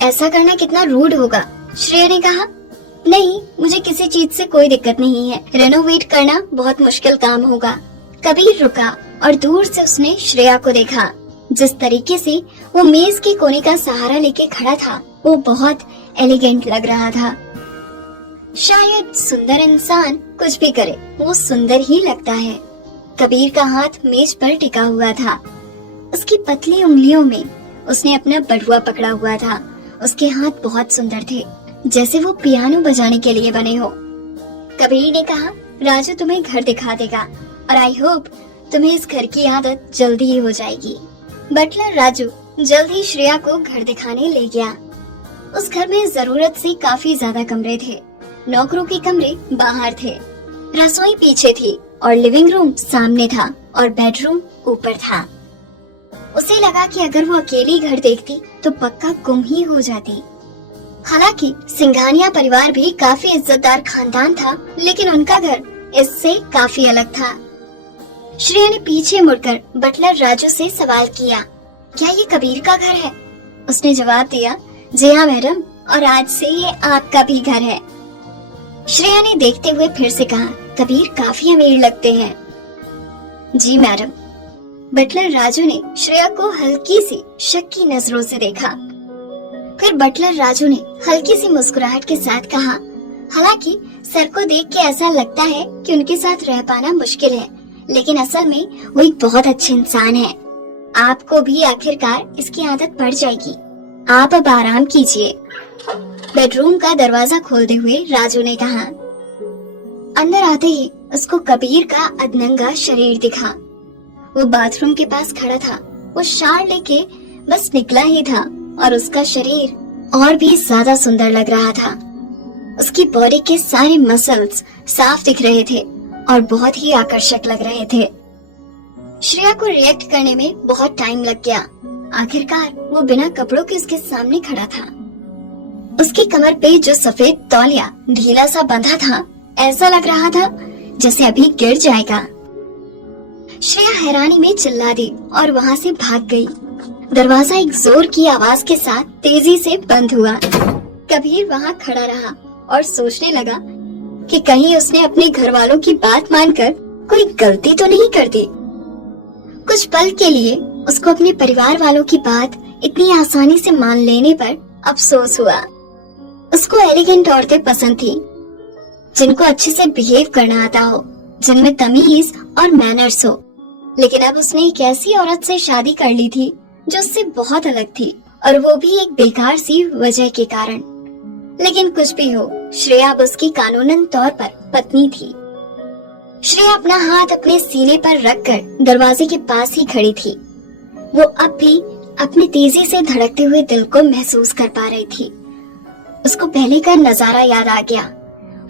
ऐसा करना कितना रूड होगा, श्रेया ने कहा। नहीं, मुझे किसी चीज से कोई दिक्कत नहीं है। रेनोवेट करना बहुत मुश्किल काम होगा। कबीर रुका और दूर से उसने श्रेया को देखा। जिस तरीके से वो मेज के कोने का सहारा लेके खड़ा था वो बहुत एलिगेंट लग रहा था। शायद सुंदर इंसान कुछ भी करे वो सुंदर ही लगता है। कबीर का हाथ मेज पर टिका हुआ था। उसकी पतली उंगलियों में उसने अपना बटुआ पकड़ा हुआ था। उसके हाथ बहुत सुंदर थे, जैसे वो पियानो बजाने के लिए बने हो। कबीर ने कहा, राजू तुम्हें घर दिखा देगा और आई होप तुम्हें इस घर की आदत जल्दी ही हो जाएगी। बटलर राजू जल्द ही श्रेया को घर दिखाने ले गया। उस घर में जरूरत से काफी ज्यादा कमरे थे। नौकरों के कमरे बाहर थे, रसोई पीछे थी और लिविंग रूम सामने था और बेडरूम ऊपर था। उसे लगा कि अगर वो अकेली घर देखती तो पक्का गुम ही हो जाती। हालांकि सिंघानिया परिवार भी काफी इज्जतदार खानदान था, लेकिन उनका घर इससे काफी अलग था। श्रेया ने पीछे मुड़कर बटलर राजू से सवाल किया, क्या ये कबीर का घर है? उसने जवाब दिया, जी हाँ मैडम, और आज से ये आपका भी घर है। श्रेया ने देखते हुए फिर से कहा, कबीर काफी अमीर लगते हैं। जी मैडम। बटलर राजू ने श्रेया को हल्की सी शक की नजरों से देखा। फिर बटलर राजू ने हल्की सी मुस्कुराहट के साथ कहा, हालांकि सर को देख के ऐसा लगता है कि उनके साथ रह पाना मुश्किल है, लेकिन असल में वो एक बहुत अच्छे इंसान है। आपको भी आखिरकार इसकी आदत पड़ जाएगी। आप अब आराम कीजिए। बेडरूम का दरवाजा खोलते हुए राजू ने कहा। अंदर आते ही उसको कबीर का अधनंगा शरीर दिखा। वो बाथरूम के पास खड़ा था। वो शार लेके बस निकला ही था और उसका शरीर और भी ज्यादा सुंदर लग रहा था। उसकी बॉडी के सारे मसल्स साफ दिख रहे थे और बहुत ही आकर्षक लग रहे थे। श्रेया को रिएक्ट करने में बहुत टाइम लग गया। आखिरकार वो बिना कपड़ों के उसके सामने खड़ा था। उसकी कमर पे जो सफेद तौलिया ढीला सा बंधा था, ऐसा लग रहा था जैसे अभी गिर जाएगा। श्रेया हैरानी में चिल्ला दी और वहाँ से भाग गई। दरवाजा एक जोर की आवाज के साथ तेजी से बंद हुआ। कबीर वहाँ खड़ा रहा और सोचने लगा कि कहीं उसने अपने घर वालों की बात मानकर कोई गलती तो नहीं कर दी। कुछ पल के लिए उसको अपने परिवार वालों की बात इतनी आसानी से मान लेने पर अफसोस हुआ। उसको एलिगेंट औरतें पसंद थी, जिनको अच्छे से बिहेव करना आता हो, जिनमें तमीज और मैनर्स हो। लेकिन अब उसने एक ऐसी औरत से शादी कर ली थी जो उससे बहुत अलग थी, और वो भी एक बेकार सी वजह के कारण। लेकिन कुछ भी हो, श्रेया अब उसकी कानूनन तौर पर पत्नी थी। श्रेया अपना हाथ अपने सीने पर रखकर दरवाजे के पास ही खड़ी थी। वो अब भी अपने तेजी से धड़कते हुए दिल को महसूस कर पा रही थी। उसको पहले का नजारा याद आ गया।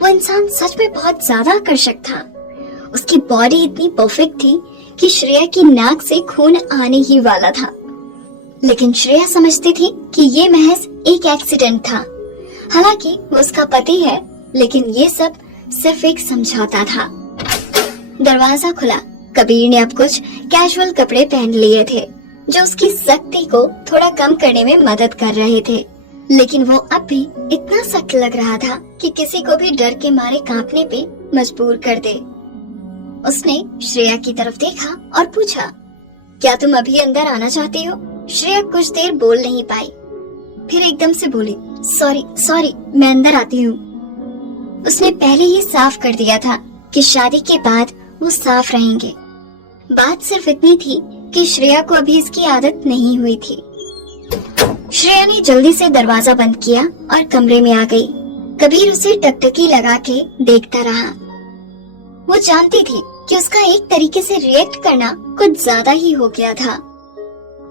वो इंसान सच में बहुत ज्यादा आकर्षक था। उसकी बॉडी इतनी परफेक्ट थी कि श्रेया की नाक से खून आने ही वाला था। लेकिन श्रेया समझती थी कि ये महज एक एक्सीडेंट था। हालांकि वो उसका पति है, लेकिन ये सब सिर्फ एक समझौता था। दरवाजा खुला। कबीर ने अब कुछ कैजुअल कपड़े पहन लिए थे, जो उसकी सख्ती को थोड़ा कम करने में मदद कर रहे थे। लेकिन वो अब भी इतना सख्त लग रहा था कि किसी को भी डर के मारे कांपने पे मजबूर कर दे। उसने श्रेया की तरफ देखा और पूछा, क्या तुम अभी अंदर आना चाहती हो? श्रेया कुछ देर बोल नहीं पाई, फिर एकदम से बोली, सॉरी, मैं अंदर आती हूँ। उसने पहले ही साफ कर दिया था कि शादी के बाद वो साफ रहेंगे। बात सिर्फ इतनी थी कि श्रेया को अभी इसकी आदत नहीं हुई थी। श्रेया ने जल्दी से दरवाजा बंद किया और कमरे में आ गई। कबीर उसे टकटकी लगा के देखता रहा। वो जानती थी कि उसका एक तरीके से रिएक्ट करना कुछ ज्यादा ही हो गया था।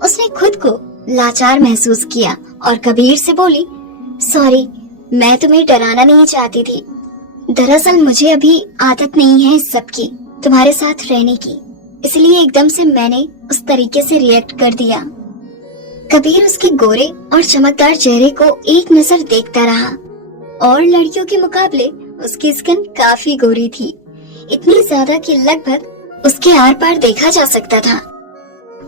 उसने खुद को लाचार महसूस किया और कबीर से बोली, सॉरी, मैं तुम्हें डराना नहीं चाहती थी। दरअसल मुझे अभी आदत नहीं है इस सब की, तुम्हारे साथ रहने की, इसलिए एकदम से मैंने उस तरीके से रिएक्ट कर दिया। कबीर उसके गोरे और चमकदार चेहरे को एक नजर देखता रहा। और लड़कियों के मुकाबले उसकी स्किन काफी गोरी थी, इतनी ज्यादा कि लगभग उसके आर पार देखा जा सकता था।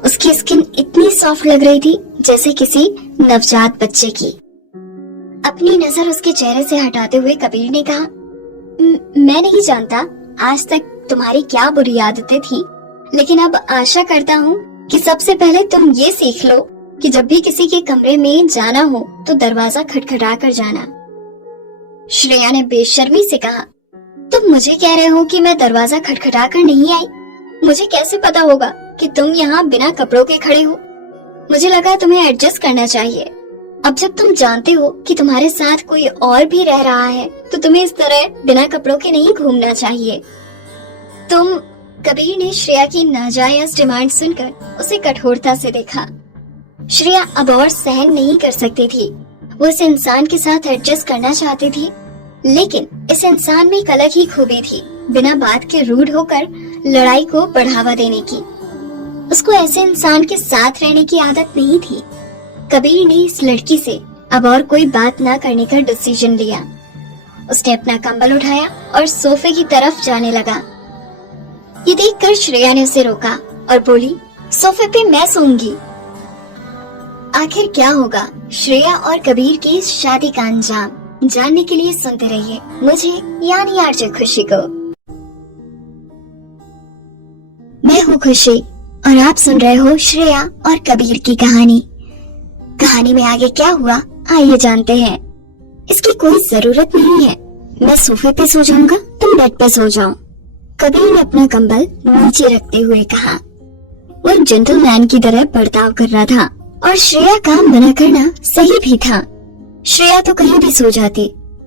उसकी स्किन इतनी सॉफ्ट लग रही थी जैसे किसी नवजात बच्चे की। अपनी नजर उसके चेहरे से हटाते हुए कबीर ने कहा, मैं नहीं जानता आज तक तुम्हारी क्या बुरी आदतें थी, लेकिन अब आशा करता हूँ कि सबसे पहले तुम ये सीख लो कि जब भी किसी के कमरे में जाना हो तो दरवाजा खटखटा कर जाना। श्रेया ने बेशर्मी से कहा, तुम मुझे कह रहे हो कि मैं दरवाजा खटखटा कर नहीं आई? मुझे कैसे पता होगा कि तुम यहाँ बिना कपड़ों के खड़े हो? मुझे लगा तुम्हें एडजस्ट करना चाहिए। अब जब तुम जानते हो कि तुम्हारे साथ कोई और भी रह रहा है तो तुम्हें इस तरह बिना कपड़ों के नहीं घूमना चाहिए। कबीर ने श्रेया की नाजायज डिमांड सुनकर उसे कठोरता से देखा। श्रेया अब और सहन नहीं कर सकती थी। वो इस इंसान के साथ एडजस्ट करना चाहती थी, लेकिन इस इंसान में एक अलग ही खूबी थी, बिना बात के रूड होकर लड़ाई को बढ़ावा देने की। उसको ऐसे इंसान के साथ रहने की आदत नहीं थी। कबीर ने इस लड़की से अब और कोई बात ना करने का डिसीजन लिया। उसने अपना कंबल उठाया और सोफे की तरफ जाने लगा। ये देखकर श्रेया ने उसे रोका और बोली, सोफे पे मैं सोऊंगी। आखिर क्या होगा श्रेया और कबीर की इस शादी का अंजाम जानने के लिए सुनते रहिए मुझे यानी आरजे खुशी को। मैं हूँ खुशी और आप सुन रहे हो श्रेया और कबीर की कहानी। कहानी में आगे क्या हुआ आइए जानते हैं। इसकी कोई जरूरत नहीं है, मैं सोफे पे सो जाऊंगा, तुम बेड पे सो जाओ। कबीर ने अपना कंबल नीचे रखते हुए कहा। वो जेंटलमैन की तरह बर्ताव कर रहा था और श्रेया का मना करना सही भी था। श्रेया तो कहीं भी सो जाती,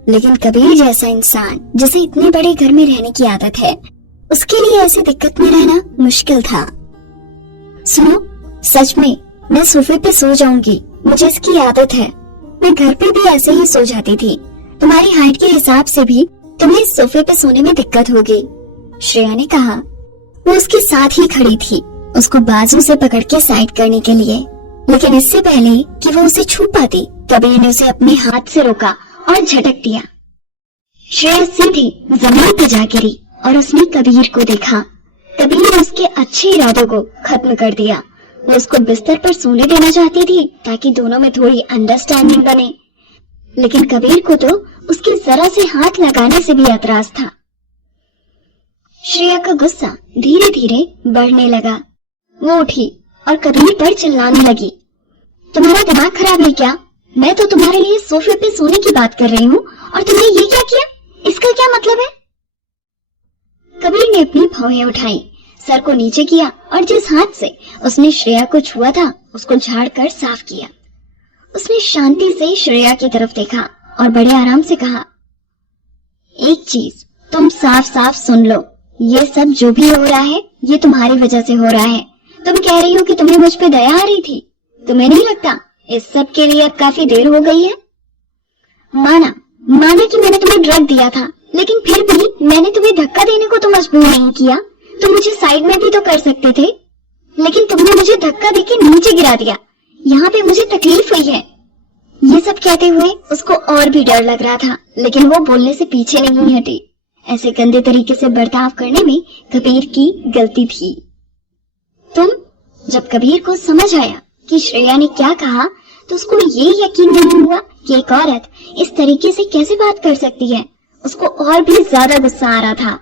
लेकिन कबीर जैसा इंसान जिसे इतने बड़े घर में रहने की आदत है, उसके लिए ऐसी दिक्कत में रहना मुश्किल था। सुनो, सच में मैं सोफे पे सो जाऊंगी, मुझे इसकी आदत है। मैं घर पे भी ऐसे ही सो जाती थी। तुम्हारी हाइट के हिसाब से भी तुम्हें इस सोफे पे सोने में दिक्कत होगी, श्रेया ने कहा। वो उसके साथ ही खड़ी थी, उसको बाजू से पकड़ के साइड करने के लिए, लेकिन इससे पहले कि वो उसे छू पाती, कबीर ने उसे अपने हाथ से रोका और झटक दिया। श्रेया सीधी जमीन पर जा गिरी और उसने कबीर को देखा। कबीर ने उसके अच्छे इरादों को खत्म कर दिया। वो उसको बिस्तर पर सोने देना चाहती थी ताकि दोनों में थोड़ी अंडरस्टैंडिंग बने, लेकिन कबीर को तो उसके जरा से हाथ लगाने से भी एतराज था। श्रेया का गुस्सा धीरे धीरे बढ़ने लगा। वो उठी और कबीर पर चिल्लाने लगी, तुम्हारा दिमाग खराब है क्या? मैं तो तुम्हारे लिए सोफे पे सोने की बात कर रही हूँ और तुमने ये क्या किया? इसका क्या मतलब है? कबीर ने अपनी भौहें उठाई, सर को नीचे किया और जिस हाथ से उसने श्रेया को छुआ था उसको झाड़कर साफ किया। उसने शांति से श्रेया की तरफ देखा और बड़े आराम से कहा, एक चीज तुम साफ साफ सुन लो, ये सब जो भी हो रहा है ये तुम्हारी वजह से हो रहा है। तुम कह रही हो कि तुम्हें मुझ पे दया आ रही थी, तुम्हें नहीं लगता इस सब के लिए अब काफी देर हो गई है? माना कि मैंने तुम्हें ड्रग दिया था, लेकिन फिर भी मैंने तुम्हें धक्का देने को तो मजबूर नहीं किया। तुम मुझे साइड में भी तो कर सकते थे, लेकिन तुमने मुझे धक्का देके नीचे गिरा दिया। यहाँ पे मुझे तकलीफ हुई है। ये सब कहते हुए उसको और भी डर लग रहा था, लेकिन वो बोलने से पीछे नहीं हटी। ऐसे गंदे तरीके से बर्ताव करने में कबीर की गलती थी। जब कबीर को समझ आया कि श्रेया ने क्या कहा तो उसको ये यकीन नहीं हुआ कि एक औरत इस तरीके से कैसे बात कर सकती है। उसको और भी ज्यादा गुस्सा आ रहा था।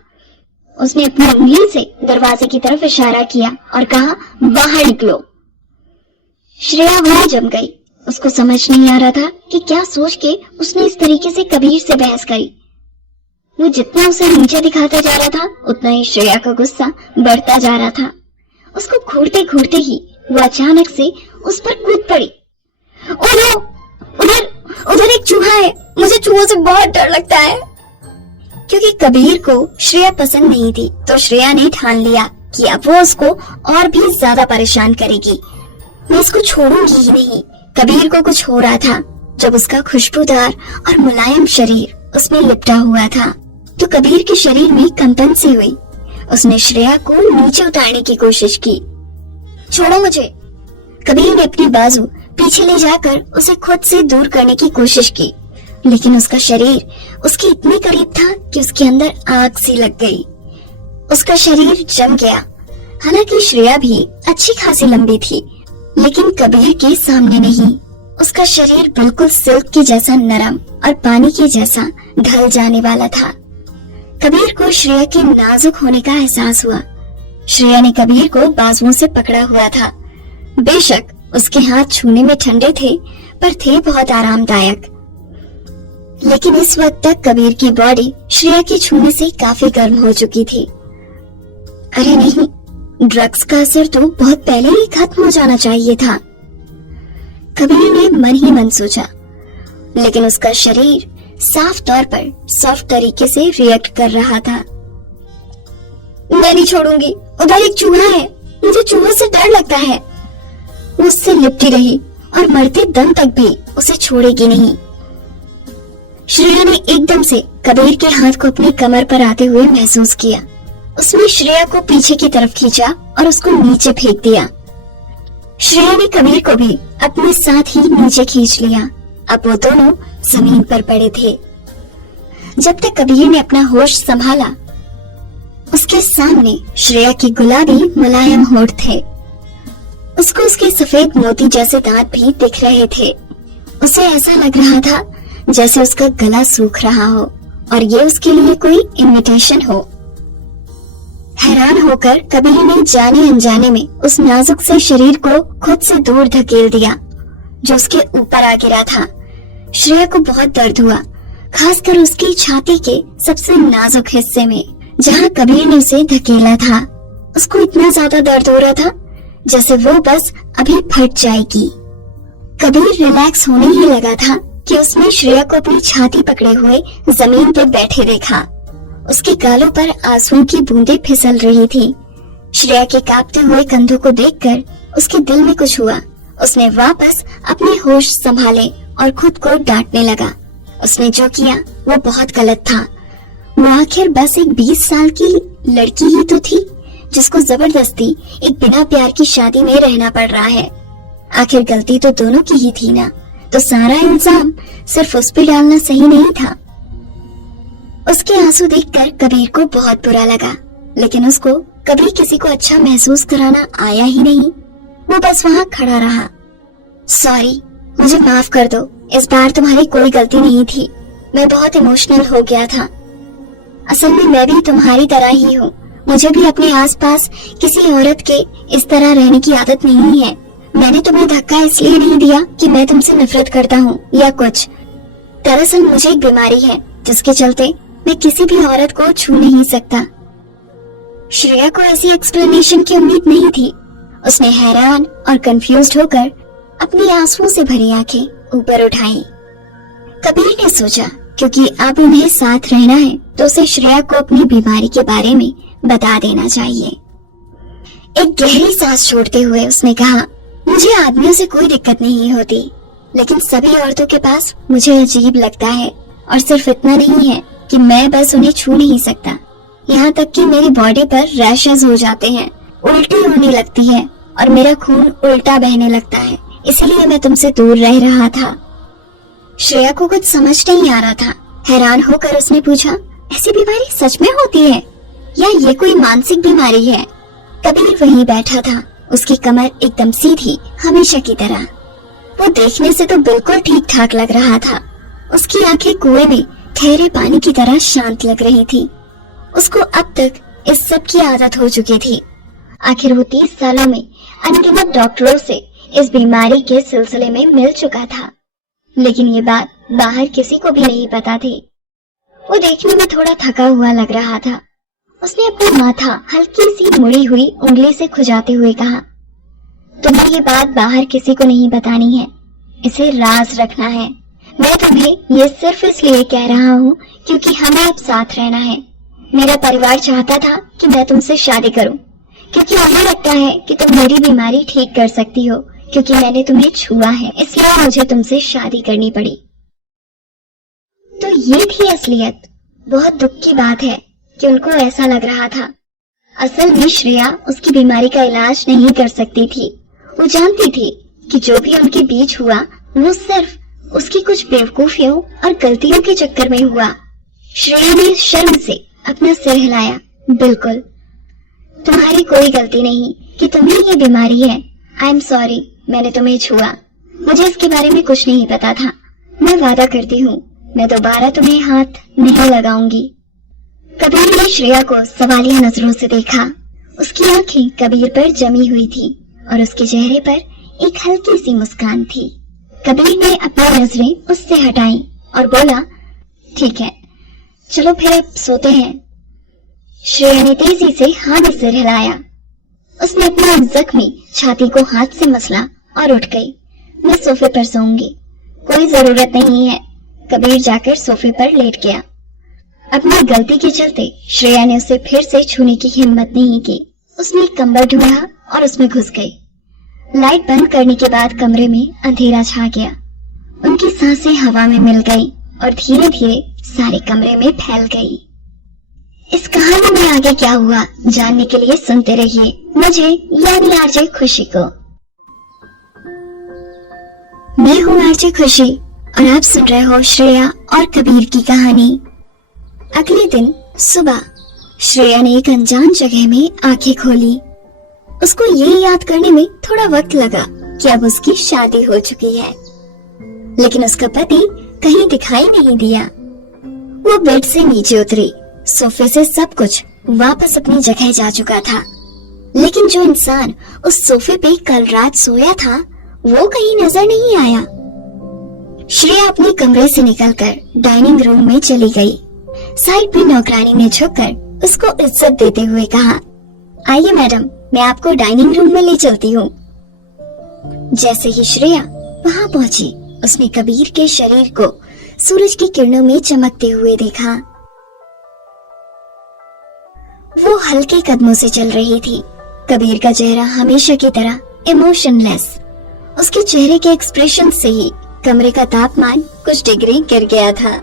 उसने अपनी उंगली से दरवाजे की तरफ इशारा किया और कहा, बाहर निकलो। श्रेया वहां जम गई। उसको समझ नहीं आ रहा था कि क्या सोच के उसने इस तरीके से कबीर से बहस करी। वो जितना उसे नीचे दिखाता जा रहा था उतना ही श्रेया का गुस्सा बढ़ता जा रहा था। उसको घूरते घूरते ही वो अचानक से उस पर कूद पड़ी। उधर एक चूहा है, मुझे चूहों से बहुत डर लगता है। क्योंकि कबीर को श्रेया पसंद नहीं थी तो श्रेया ने ठान लिया कि अब वो उसको और भी ज्यादा परेशान करेगी। मैं इसको छोड़ूंगी ही नहीं। कबीर को कुछ हो रहा था। जब उसका खुशबूदार और मुलायम शरीर उसमें लिपटा हुआ था तो कबीर के शरीर में कंपन सी हुई। उसने श्रेया को नीचे उतारने की कोशिश की। छोड़ो मुझे। कबीर ने अपनी बाजू पीछे ले जाकर उसे खुद से दूर करने की कोशिश की, लेकिन उसका शरीर उसके इतने करीब था कि उसके अंदर आग सी लग गई। उसका शरीर जम गया। हालांकि श्रेया भी अच्छी खासी लंबी थी, लेकिन कबीर के सामने नहीं। उसका शरीर बिल्कुल सिल्क के जैसा नरम और पानी के जैसा ढल जाने वाला था। कबीर को श्रेया के नाजुक होने का एहसास हुआ। श्रेया ने कबीर को बाजुओं से पकड़ा हुआ था। बेशक उसके हाथ छूने में ठंडे थे, पर थे बहुत आरामदायक। लेकिन इस वक्त तक कबीर की बॉडी श्रेया के छूने से काफी गर्म हो चुकी थी। अरे नहीं, ड्रग्स का असर तो बहुत पहले ही खत्म हो जाना चाहिए था, कबीर ने मन ही मन सोचा। लेकिन उसका शरीर साफ तौर पर सॉफ्ट तरीके से रिएक्ट कर रहा था। मैं नहीं छोड़ूंगी, उधर एक चूहा है, मुझे चूहों से डर लगता है। वो उससे लिपटी रही और मरते दम तक भी उसे छोड़ेगी नहीं। श्रेया ने एकदम से कबीर के हाथ को अपनी कमर पर आते हुए महसूस किया। उसने श्रेया को पीछे की तरफ खींचा और उसको नीचे फेंक दिया। श्रेया ने कबीर को भी अपने साथ ही नीचे खींच लिया। अब वो दोनों जमीन पर पड़े थे। जब तक कबीर ने अपना होश संभाला, उसके सामने श्रेया के गुलाबी मुलायम होंठ थे। उसको उसके सफेद मोती जैसे दांत भी दिख रहे थे। उसे ऐसा लग रहा था जैसे उसका गला सूख रहा हो और ये उसके लिए कोई इनविटेशन हो। हैरान होकर कबीर ने जाने अनजाने में उस नाजुक से शरीर को खुद से दूर धकेल दिया जो उसके ऊपर आ गिरा था। श्रेया को बहुत दर्द हुआ, खासकर उसकी छाती के सबसे नाजुक हिस्से में, जहां कबीर ने उसे धकेला था। उसको इतना ज्यादा दर्द हो रहा था जैसे वो बस अभी फट जाएगी। कबीर रिलैक्स होने ही लगा था कि उसने श्रेया को अपनी छाती पकड़े हुए जमीन पर बैठे देखा। उसके गालों पर आंसुओं की बूंदें फिसल रही थी। श्रेया के कांपते हुए कंधों को देखकर उसके दिल में कुछ हुआ। उसने वापस अपने होश संभाले और खुद को डांटने लगा। उसने जो किया वो बहुत गलत था। वो आखिर बस एक 20 साल की लड़की ही तो थी जिसको जबरदस्ती एक बिना प्यार की शादी में रहना पड़ रहा है। आखिर गलती तो दोनों की ही थी ना, तो सारा इल्जाम सिर्फ उस पे डालना सही नहीं था। उसके आंसू देखकर कबीर को बहुत बुरा लगा, लेकिन उसको कभी किसी को अच्छा महसूस कराना आया ही नहीं। वो बस वहाँ खड़ा रहा। सॉरी, मुझे माफ कर दो, इस बार तुम्हारी कोई गलती नहीं थी। मैं बहुत इमोशनल हो गया था। असल में मैं भी तुम्हारी तरह ही हूँ। मुझे भी अपने आसपास किसी औरत के इस तरह रहने की आदत नहीं है। मैंने तुम्हें धक्का इसलिए नहीं दिया कि मैं तुमसे नफरत करता हूँ या कुछ। दरअसल मुझे एक बीमारी है जिसके चलते मैं किसी भी औरत को छू नहीं सकता। श्रेया को ऐसी एक्सप्लेनेशन की उम्मीद नहीं थी। उसने हैरान और कंफ्यूज्ड होकर अपनी आंसुओं से भरी आंखें ऊपर उठाई। कबीर ने सोचा क्योंकि अब उन्हें साथ रहना है तो उसे श्रेया को अपनी बीमारी के बारे में बता देना चाहिए। एक गहरी सांस छोड़ते हुए उसने कहा, मुझे आदमियों से कोई दिक्कत नहीं होती, लेकिन सभी औरतों के पास मुझे अजीब लगता है। और सिर्फ इतना नहीं है कि मैं बस उन्हें छू नहीं सकता, यहाँ तक कि मेरी बॉडी पर रैशेस हो जाते हैं, उल्टी होने लगती है और मेरा खून उल्टा बहने लगता है। इसलिए मैं तुमसे दूर रह रहा था। श्रेया को कुछ समझ नहीं आ रहा था। हैरान होकर उसने पूछा, ऐसी बीमारी सच में होती है या ये कोई मानसिक बीमारी है? कबीर वहीं बैठा था, उसकी कमर एकदम सीधी हमेशा की तरह। वो देखने से तो बिल्कुल ठीक ठाक लग रहा था। उसकी आंखें कुएं में ठहरे पानी की तरह शांत लग रही थी। उसको अब तक इस सब की आदत हो चुकी थी। आखिर वो 30 सालों में अनगिनत डॉक्टरों से इस बीमारी के सिलसिले में मिल चुका था, लेकिन ये बात बाहर किसी को भी नहीं पता थी। वो देखने में थोड़ा थका हुआ लग रहा था। उसने अपना माथा हल्की सी मुड़ी हुई उंगली से खुजाते हुए कहा, तुम्हें ये बात बाहर किसी को नहीं बतानी है, इसे राज रखना है। मैं तुम्हें ये सिर्फ इसलिए कह रहा हूँ क्योंकि हमें अब साथ रहना है। मेरा परिवार चाहता था कि मैं तुमसे शादी करूं, क्योंकि उन्हें लगता है कि तुम मेरी बीमारी ठीक कर सकती हो। क्योंकि मैंने तुम्हें छुआ है, इसलिए मुझे तुमसे शादी करनी पड़ी। तो ये थी असलियत। बहुत दुख की बात है कि उनको ऐसा लग रहा था। असल में श्रेया उसकी बीमारी का इलाज नहीं कर सकती थी। वो जानती थी कि जो भी उनके बीच हुआ वो सिर्फ उसकी कुछ बेवकूफियों और गलतियों के चक्कर में हुआ। श्रेया ने शर्म से अपना सिर हिलाया। बिल्कुल, तुम्हारी कोई गलती नहीं कि तुम्हें ये बीमारी है। आई एम सॉरी, मैंने तुम्हें छुआ, मुझे इसके बारे में कुछ नहीं पता था। मैं वादा करती हूँ मैं दोबारा तुम्हें हाथ नहीं लगाऊंगी। कबीर ने श्रेया को सवालिया नजरों से देखा। उसकी आंखें कबीर पर जमी हुई थी और उसके चेहरे पर एक हल्की सी मुस्कान थी। कबीर ने अपनी नजरें उससे हटाई और बोला, ठीक है, चलो फिर अब सोते हैं। श्रेया ने तेजी से हाँ में सिर हिलाया। उसने अपनी जख्मी छाती को हाथ से मसला और उठ गई। मैं सोफे पर सोऊंगी। कोई जरूरत नहीं है। कबीर जाकर सोफे पर लेट गया। अपनी गलती के चलते श्रेया ने उसे फिर से छूने की हिम्मत नहीं की। उसने कंबल ढूंढा और उसमें घुस गई। लाइट बंद करने के बाद कमरे में अंधेरा छा गया। उनकी सांसें हवा में मिल गई और धीरे धीरे सारे कमरे में फैल गई। इस कहानी में आगे क्या हुआ जानने के लिए सुनते रहिए मुझे यानी आरजे खुशी को। मैं हूँ आरजे खुशी और आप सुन रहे हो श्रेया और कबीर की कहानी। अगले दिन सुबह श्रेया ने एक अनजान जगह में आंखें खोली। उसको ये याद करने में थोड़ा वक्त लगा कि अब उसकी शादी हो चुकी है, लेकिन उसका पति कहीं दिखाई नहीं दिया। वो बेड से नीचे उतरी। सोफे से सब कुछ वापस अपनी जगह जा चुका था, लेकिन जो इंसान उस सोफे पे कल रात सोया था वो कहीं नजर नहीं आया। श्रेया अपने कमरे से निकलकर डाइनिंग रूम में चली गई। साइड में नौकरानी ने झुककर उसको इज्जत देते हुए कहा, आइए मैडम, मैं आपको डाइनिंग रूम में ले चलती हूँ। जैसे ही श्रेया वहाँ पहुँची, उसने कबीर के शरीर को सूरज की किरणों में चमकते हुए देखा। वो हल्के कदमों से चल रही थी। कबीर का चेहरा हमेशा की तरह इमोशनलेस। उसके चेहरे के एक्सप्रेशन से ही कमरे का तापमान कुछ डिग्री गिर गया था।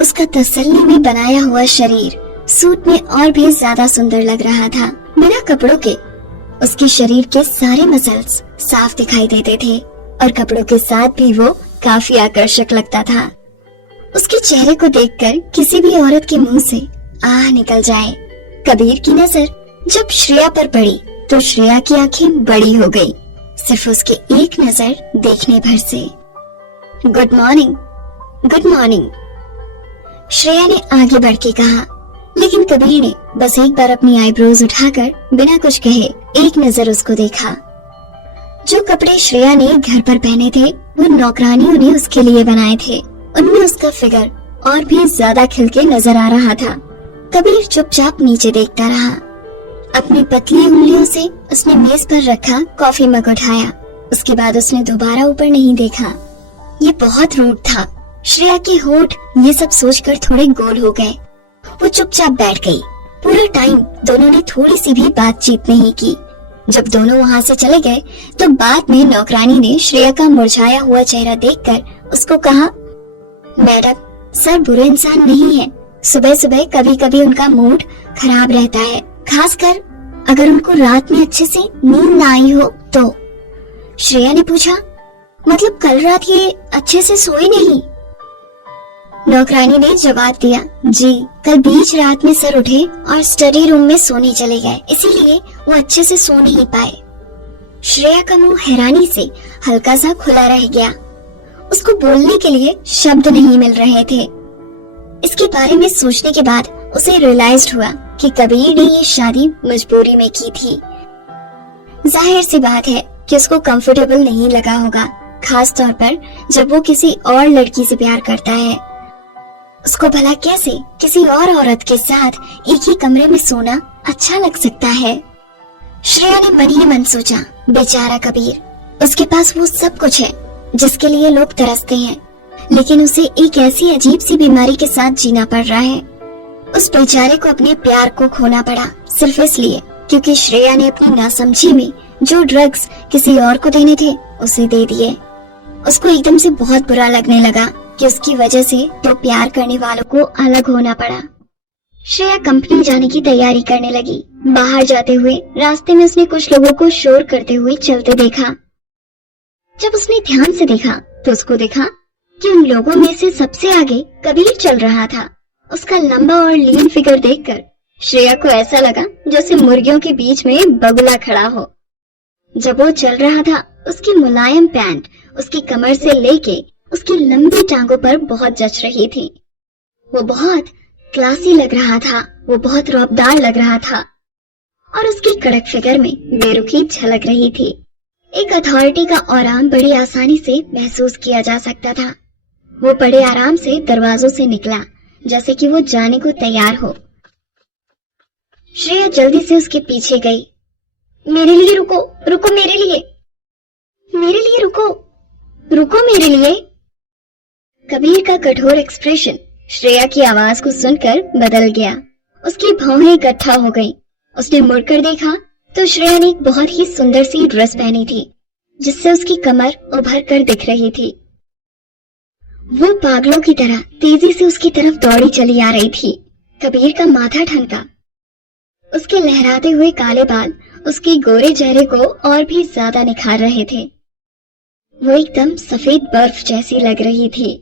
उसका तसल्ली में बनाया हुआ शरीर सूट में और भी ज्यादा सुंदर लग रहा था। बिना कपड़ों के उसके शरीर के सारे मसल्स साफ दिखाई देते थे और कपड़ों के साथ भी वो काफी आकर्षक लगता था। उसके चेहरे को देखकर किसी भी औरत के मुंह से आह निकल जाए। कबीर की नजर जब श्रेया पर पड़ी तो श्रेया की आंखें बड़ी हो गई, सिर्फ उसके एक नजर देखने भर से। Good morning, good morning, Shreya ने आगे बढ़ के कहा, लेकिन कबीर ने बस एक बार अपनी आईब्रोज उठाकर बिना कुछ कहे एक नजर उसको देखा। जो कपड़े श्रेया ने घर पर पहने थे वो नौकरानियों ने उसके लिए बनाए थे। उनमें उसका फिगर और भी ज्यादा खिलके नजर आ रहा था। कबीर चुपचाप नीचे देखता रहा। अपनी पतली उंगलियों से उसने मेज पर रखा कॉफी मग उठाया। उसके बाद उसने दोबारा ऊपर नहीं देखा। ये बहुत रूड था। श्रेया के होठ ये सब सोचकर थोड़े गोल हो गए। वो चुपचाप बैठ गई। पूरा टाइम दोनों ने थोड़ी सी भी बातचीत नहीं की। जब दोनों वहाँ से चले गए तो बाद में नौकरानी ने श्रेया का मुरझाया हुआ चेहरा देखकर उसको कहा, मैडम, सर बुरे इंसान नहीं है। सुबह सुबह कभी कभी उनका मूड खराब रहता है, खासकर अगर उनको रात में अच्छे से नींद ना आई हो तो। श्रेया ने पूछा, मतलब कल रात ये अच्छे से सोई नहीं? नौकरानी ने जवाब दिया, जी, कल बीच रात में सर उठे और स्टडी रूम में सोने चले गए, इसीलिए वो अच्छे से सो नहीं पाए। श्रेया का मुंह हैरानी से हल्का सा खुला रह गया। उसको बोलने के लिए शब्द नहीं मिल रहे थे। इसके बारे में सोचने के बाद उसे रियलाइज हुआ कि कबीर ने ये शादी मजबूरी में की थी। जाहिर सी बात है कि उसको कंफर्टेबल नहीं लगा होगा, खास तौर पर जब वो किसी और लड़की से प्यार करता है। उसको भला कैसे किसी और औरत के साथ एक ही कमरे में सोना अच्छा लग सकता है। श्रेया ने मन ही मन सोचा, बेचारा कबीर, उसके पास वो सब कुछ है जिसके लिए लोग तरसते हैं, लेकिन उसे एक ऐसी अजीब सी बीमारी के साथ जीना पड़ रहा है। उस बेचारे को अपने प्यार को खोना पड़ा सिर्फ इसलिए क्योंकि श्रेया ने अपनी नासमझी में जो ड्रग्स किसी और को देने थे उसे दे दिए। उसको एकदम से बहुत बुरा लगने लगा कि उसकी वजह से तो प्यार करने वालों को अलग होना पड़ा। श्रेया कंपनी जाने की तैयारी करने लगी। बाहर जाते हुए रास्ते में उसने कुछ लोगों को शोर करते हुए चलते देखा। जब उसने ध्यान से देखा तो उसको देखा कि उन लोगों में से सबसे आगे कबीर चल रहा था। उसका लंबा और लीन फिगर देखकर श्रेया को ऐसा लगा जैसे मुर्गियों के बीच में बगुला खड़ा हो। जब वो चल रहा था, उसकी मुलायम पैंट उसकी कमर से लेके उसकी लंबी टांगों पर बहुत जच रही थी। वो बहुत क्लासी लग रहा था, वो बहुत रौबदार लग रहा था और उसकी कड़क फिगर में बेरुखी झलक रही थी। एक अथॉरिटी का आराम बड़ी आसानी से महसूस किया जा सकता था। वो बड़े आराम से दरवाजों से निकला जैसे कि वो जाने को तैयार हो। श्रेया जल्दी से उसके पीछे गई। मेरे लिए रुको, रुको मेरे लिए रुको, रुको मेरे लिए। कबीर का कठोर एक्सप्रेशन श्रेया की आवाज को सुनकर बदल गया। उसकी भौहें इकट्ठा हो गईं। उसने मुड़कर देखा तो श्रेया ने एक बहुत ही सुंदर सी ड्रेस पहनी थी जिससे उसकी कमर उभर कर दिख रही थी। वो पागलों की तरह तेजी से उसकी तरफ दौड़ी चली आ रही थी। कबीर का माथा ठनका। उसके लहराते हुए काले बाल उसके गोरे चेहरे को और भी ज्यादा निखार रहे थे। वो एकदम सफेद बर्फ जैसी लग रही थी।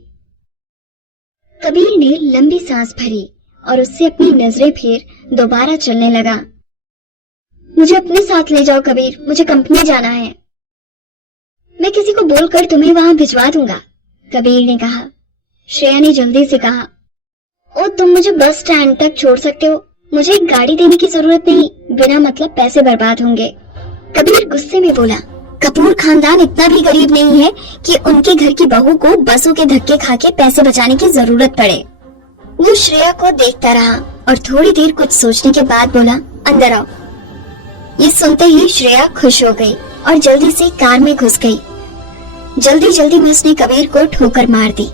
कबीर ने लंबी सांस भरी और उससे अपनी नजरें फिर दोबारा चलने लगा। मुझे अपने साथ ले जाओ कबीर, मुझे कंपनी जाना है। मैं किसी को बोलकर तुम्हें वहां भिजवा दूंगा, कबीर ने कहा। श्रेया ने जल्दी से कहा, ओ तुम मुझे बस स्टैंड तक छोड़ सकते हो, मुझे एक गाड़ी देने की जरूरत नहीं, बिना मतलब पैसे बर्बाद होंगे। कबीर गुस्से में बोला, कपूर खानदान इतना भी गरीब नहीं है कि उनके घर की बहू को बसों के धक्के खा के पैसे बचाने की जरूरत पड़े। वो श्रेया को देखता रहा और थोड़ी देर कुछ सोचने के बाद बोला, अंदर आओ। ये सुनते ही श्रेया खुश हो गई और जल्दी से कार में घुस गई। जल्दी जल्दी में उसने कबीर को ठोकर मार दी।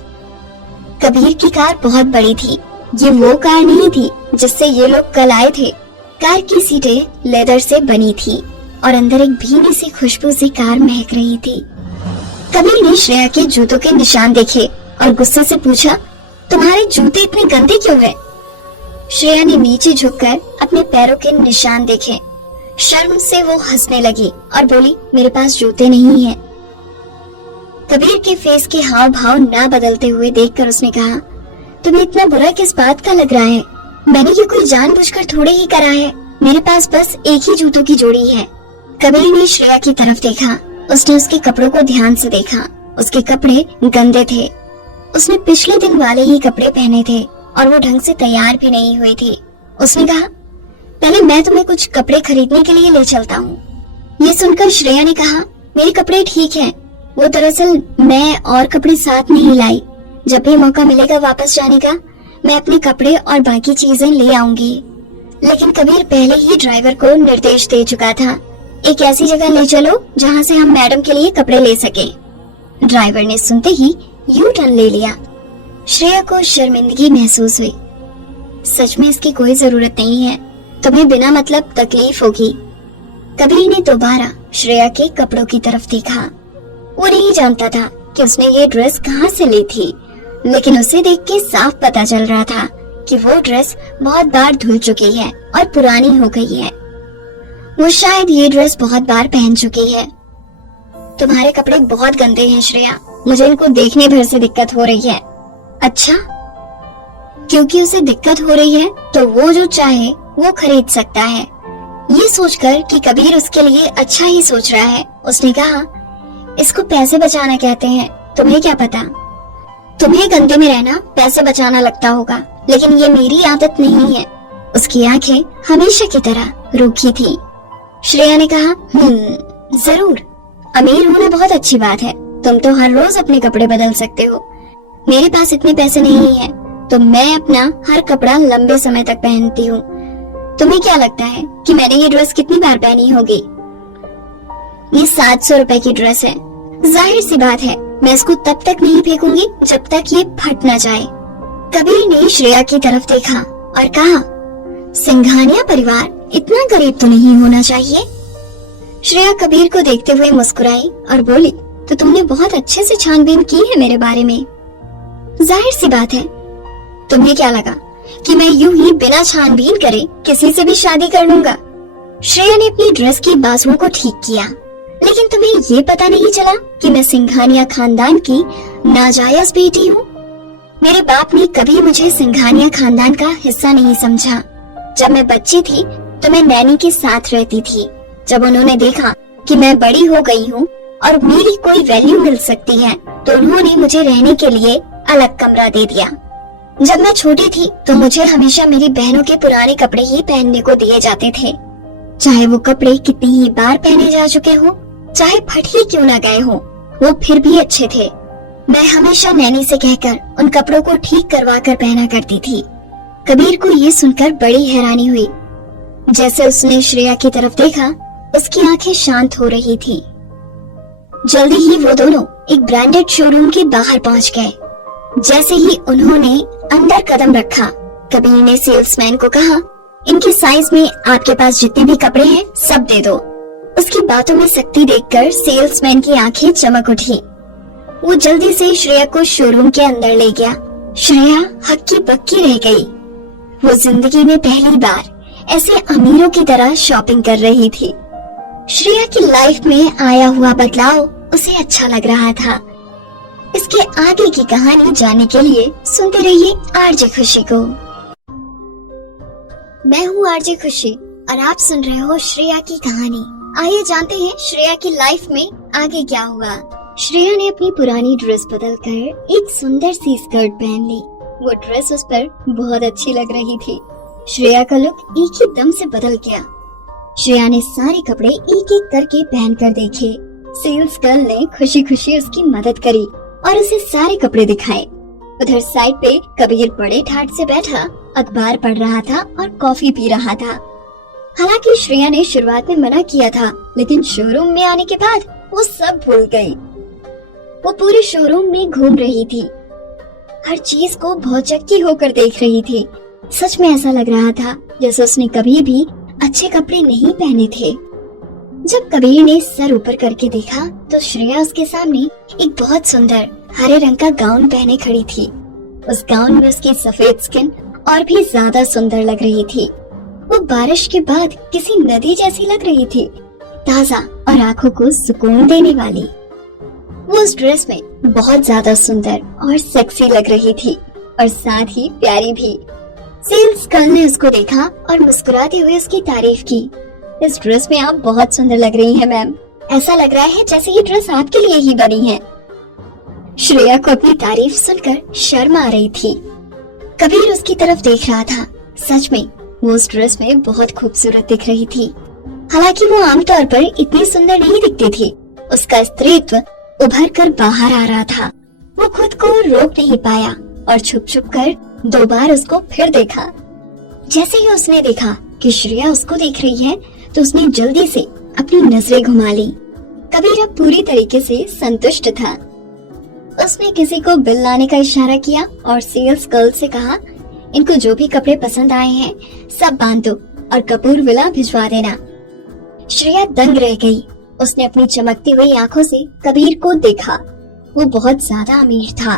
कबीर की कार बहुत बड़ी थी। ये वो कार नहीं थी जिससे ये लोग कल आए थे। कार की सीटें लेदर से बनी थी और अंदर एक भीनी सी खुशबू सी कार महक रही थी। कबीर ने श्रेया के जूतों के निशान देखे और गुस्से से पूछा, तुम्हारे जूते इतने गंदे क्यों हैं? श्रेया ने नीचे झुककर अपने पैरों के निशान देखे। शर्म से वो हंसने लगी और बोली, मेरे पास जूते नहीं हैं। कबीर के फेस के हाव भाव ना बदलते हुए देखकर उसने कहा, तुम्हें इतना बुरा किस बात का लग रहा है? मैंने ये कोई जानबूझकर थोड़े ही करा है। मेरे पास बस एक ही जूतों की जोड़ी है। कबीर ने श्रेया की तरफ देखा। उसने उसके कपड़ों को ध्यान से देखा। उसके कपड़े गंदे थे। उसने पिछले दिन वाले ही कपड़े पहने थे और वो ढंग से तैयार भी नहीं हुई थी। उसने कहा, पहले मैं तुम्हें कुछ कपड़े खरीदने के लिए ले चलता हूँ। ये सुनकर श्रेया ने कहा, मेरे कपड़े ठीक हैं। वो दरअसल मैं और कपड़े साथ नहीं लाई। जब भी मौका मिलेगा वापस जाने का, मैं अपने कपड़े और बाकी चीजें ले आऊंगी। लेकिन कबीर पहले ही ड्राइवर को निर्देश दे चुका था, एक ऐसी जगह ले चलो जहाँ से हम मैडम के लिए कपड़े ले सके। ड्राइवर ने सुनते ही यू टर्न ले लिया। श्रेया को शर्मिंदगी महसूस हुई। सच में इसकी कोई जरूरत नहीं है, तुम्हें बिना मतलब तकलीफ होगी। कबीर ने दोबारा श्रेया के कपड़ों की तरफ देखा। वो नहीं जानता था कि उसने ये ड्रेस कहाँ से ली थी, लेकिन उसे देख के साफ पता चल रहा था कि वो ड्रेस बहुत बार धुल चुकी है और पुरानी हो गई है। वो शायद ये ड्रेस बहुत बार पहन चुकी है। तुम्हारे कपड़े बहुत गंदे हैं श्रेया, मुझे इनको देखने भर से दिक्कत हो रही है। अच्छा, क्योंकि उसे दिक्कत हो रही है तो वो जो चाहे वो खरीद सकता है। ये सोचकर कि कबीर उसके लिए अच्छा ही सोच रहा है, उसने कहा, इसको पैसे बचाना कहते हैं, तुम्हें क्या पता? तुम्हें गंदे में रहना पैसे बचाना लगता होगा, लेकिन ये मेरी आदत नहीं है। उसकी आंखें हमेशा की तरह रूखी थी। श्रेया ने कहा, जरूर, अमीर होना बहुत अच्छी बात है। तुम तो हर रोज अपने कपड़े बदल सकते हो। मेरे पास इतने पैसे नहीं है, तो मैं अपना हर कपड़ा लंबे समय तक पहनती हूँ। तुम्हें क्या लगता है कि मैंने ये ड्रेस कितनी बार पहनी होगी? ये 700 रुपए की ड्रेस है। जाहिर सी बात है, मैं इसको तब तक नहीं फेंकूंगी जब तक ये फट न जाए। कबीर ने श्रेया की तरफ देखा और कहा, सिंघानिया परिवार इतना गरीब तो नहीं होना चाहिए। श्रेया कबीर को देखते हुए मुस्कुराई और बोली, तो तुमने बहुत अच्छे से छानबीन की है मेरे बारे में। जाहिर सी बात है, तुम्हें क्या लगा कि मैं यूं ही बिना छानबीन करे किसी से भी शादी कर लूंगा? श्रेया ने अपनी ड्रेस की बाजुओं को ठीक किया। लेकिन तुम्हें ये पता नहीं चला कि मैं सिंघानिया खानदान की नाजायज बेटी हूँ। मेरे बाप ने कभी मुझे सिंघानिया खानदान का हिस्सा नहीं समझा। जब मैं बच्ची थी तो मैं नैनी के साथ रहती थी। जब उन्होंने देखा कि मैं बड़ी हो गई हूँ और मेरी कोई वैल्यू मिल सकती है तो उन्होंने मुझे रहने के लिए अलग कमरा दे दिया। जब मैं छोटी थी तो मुझे हमेशा मेरी बहनों के पुराने कपड़े ही पहनने को दिए जाते थे, चाहे वो कपड़े कितनी ही बार पहने जा चुके हो, चाहे फट ही क्यों न गए हो, वो फिर भी अच्छे थे। मैं हमेशा नैनी से कहकर उन कपड़ों को ठीक करवा कर पहना करती थी। कबीर को ये सुनकर बड़ी हैरानी हुई। जैसे उसने श्रेया की तरफ देखा, उसकी आंखें शांत हो रही थी। जल्दी ही वो दोनों एक ब्रांडेड शोरूम के बाहर पहुंच गए। जैसे ही उन्होंने अंदर कदम रखा, कबीर ने सेल्समैन को कहा, इनकी साइज में आपके पास जितने भी कपड़े हैं सब दे दो। उसकी बातों में सख्ती देखकर सेल्समैन की आंखें चमक उठी। वो जल्दी से श्रेया को शोरूम के अंदर ले गया। श्रेया हक्की बक्की रह गई। वो जिंदगी में पहली बार ऐसे अमीरों की तरह शॉपिंग कर रही थी। श्रेया की लाइफ में आया हुआ बदलाव उसे अच्छा लग रहा था। इसके आगे की कहानी जानने के लिए सुनते रहिए आरजे खुशी को। मैं हूँ आरजे खुशी और आप सुन रहे हो श्रेया की कहानी। आइए जानते हैं श्रेया की लाइफ में आगे क्या हुआ। श्रेया ने अपनी पुरानी ड्रेस बदलकर एक सुंदर सी स्कर्ट पहन ली। वो ड्रेस उस पर बहुत अच्छी लग रही थी। श्रेया का लुक एक ही दम से बदल गया। श्रेया ने सारे कपड़े एक एक करके पहनकर देखे। सेल्स गर्ल ने खुशी खुशी उसकी मदद करी और उसे सारे कपड़े दिखाए। उधर साइड पे कबीर बड़े ठाट से बैठा अखबार पढ़ रहा था और कॉफी पी रहा था। हालांकि श्रेया ने शुरुआत में मना किया था, लेकिन शोरूम में आने के बाद वो सब भूल गई। वो पूरे शोरूम में घूम रही थी, हर चीज को भौचक्की होकर देख रही थी। सच में ऐसा लग रहा था जैसे उसने कभी भी अच्छे कपड़े नहीं पहने थे। जब कबीर ने सर ऊपर करके देखा तो श्रेया उसके सामने एक बहुत सुंदर हरे रंग का गाउन पहने खड़ी थी। उस गाउन में उसकी सफेद स्किन और भी ज्यादा सुंदर लग रही थी। वो बारिश के बाद किसी नदी जैसी लग रही थी, ताजा और आंखों को सुकून देने वाली। वो उस ड्रेस में बहुत ज्यादा सुंदर और सेक्सी लग रही थी और साथ ही प्यारी भी। सेल्स गर्ल ने उसको देखा और मुस्कुराते हुए उसकी तारीफ की। इस ड्रेस में आप बहुत सुंदर लग रही हैं मैम। ऐसा लग रहा है जैसे ये ड्रेस आपके लिए ही बनी है। श्रेया को अपनी तारीफ सुनकर शर्म आ रही थी। कबीर उसकी तरफ देख रहा था। सच में वो उस ड्रेस में बहुत खूबसूरत दिख रही थी। हालांकि वो आमतौर पर इतनी सुंदर नहीं दिखती थी। उसका स्त्रीत्व उभर कर बाहर आ रहा था। वो खुद को रोक नहीं पाया और छुप छुप कर 2 बार उसको फिर देखा। जैसे ही उसने देखा कि श्रेया उसको देख रही है तो उसने जल्दी से अपनी नजरें घुमा ली। कबीर अब पूरी तरीके से संतुष्ट था। उसने किसी को बिल लाने का इशारा किया और सेल्स गर्ल से कहा, इनको जो भी कपड़े पसंद आए हैं सब बांध दो और कपूर विला भिजवा देना। श्रेया दंग रह गई। उसने अपनी चमकती हुई आंखों से कबीर को देखा। वो बहुत ज्यादा अमीर था।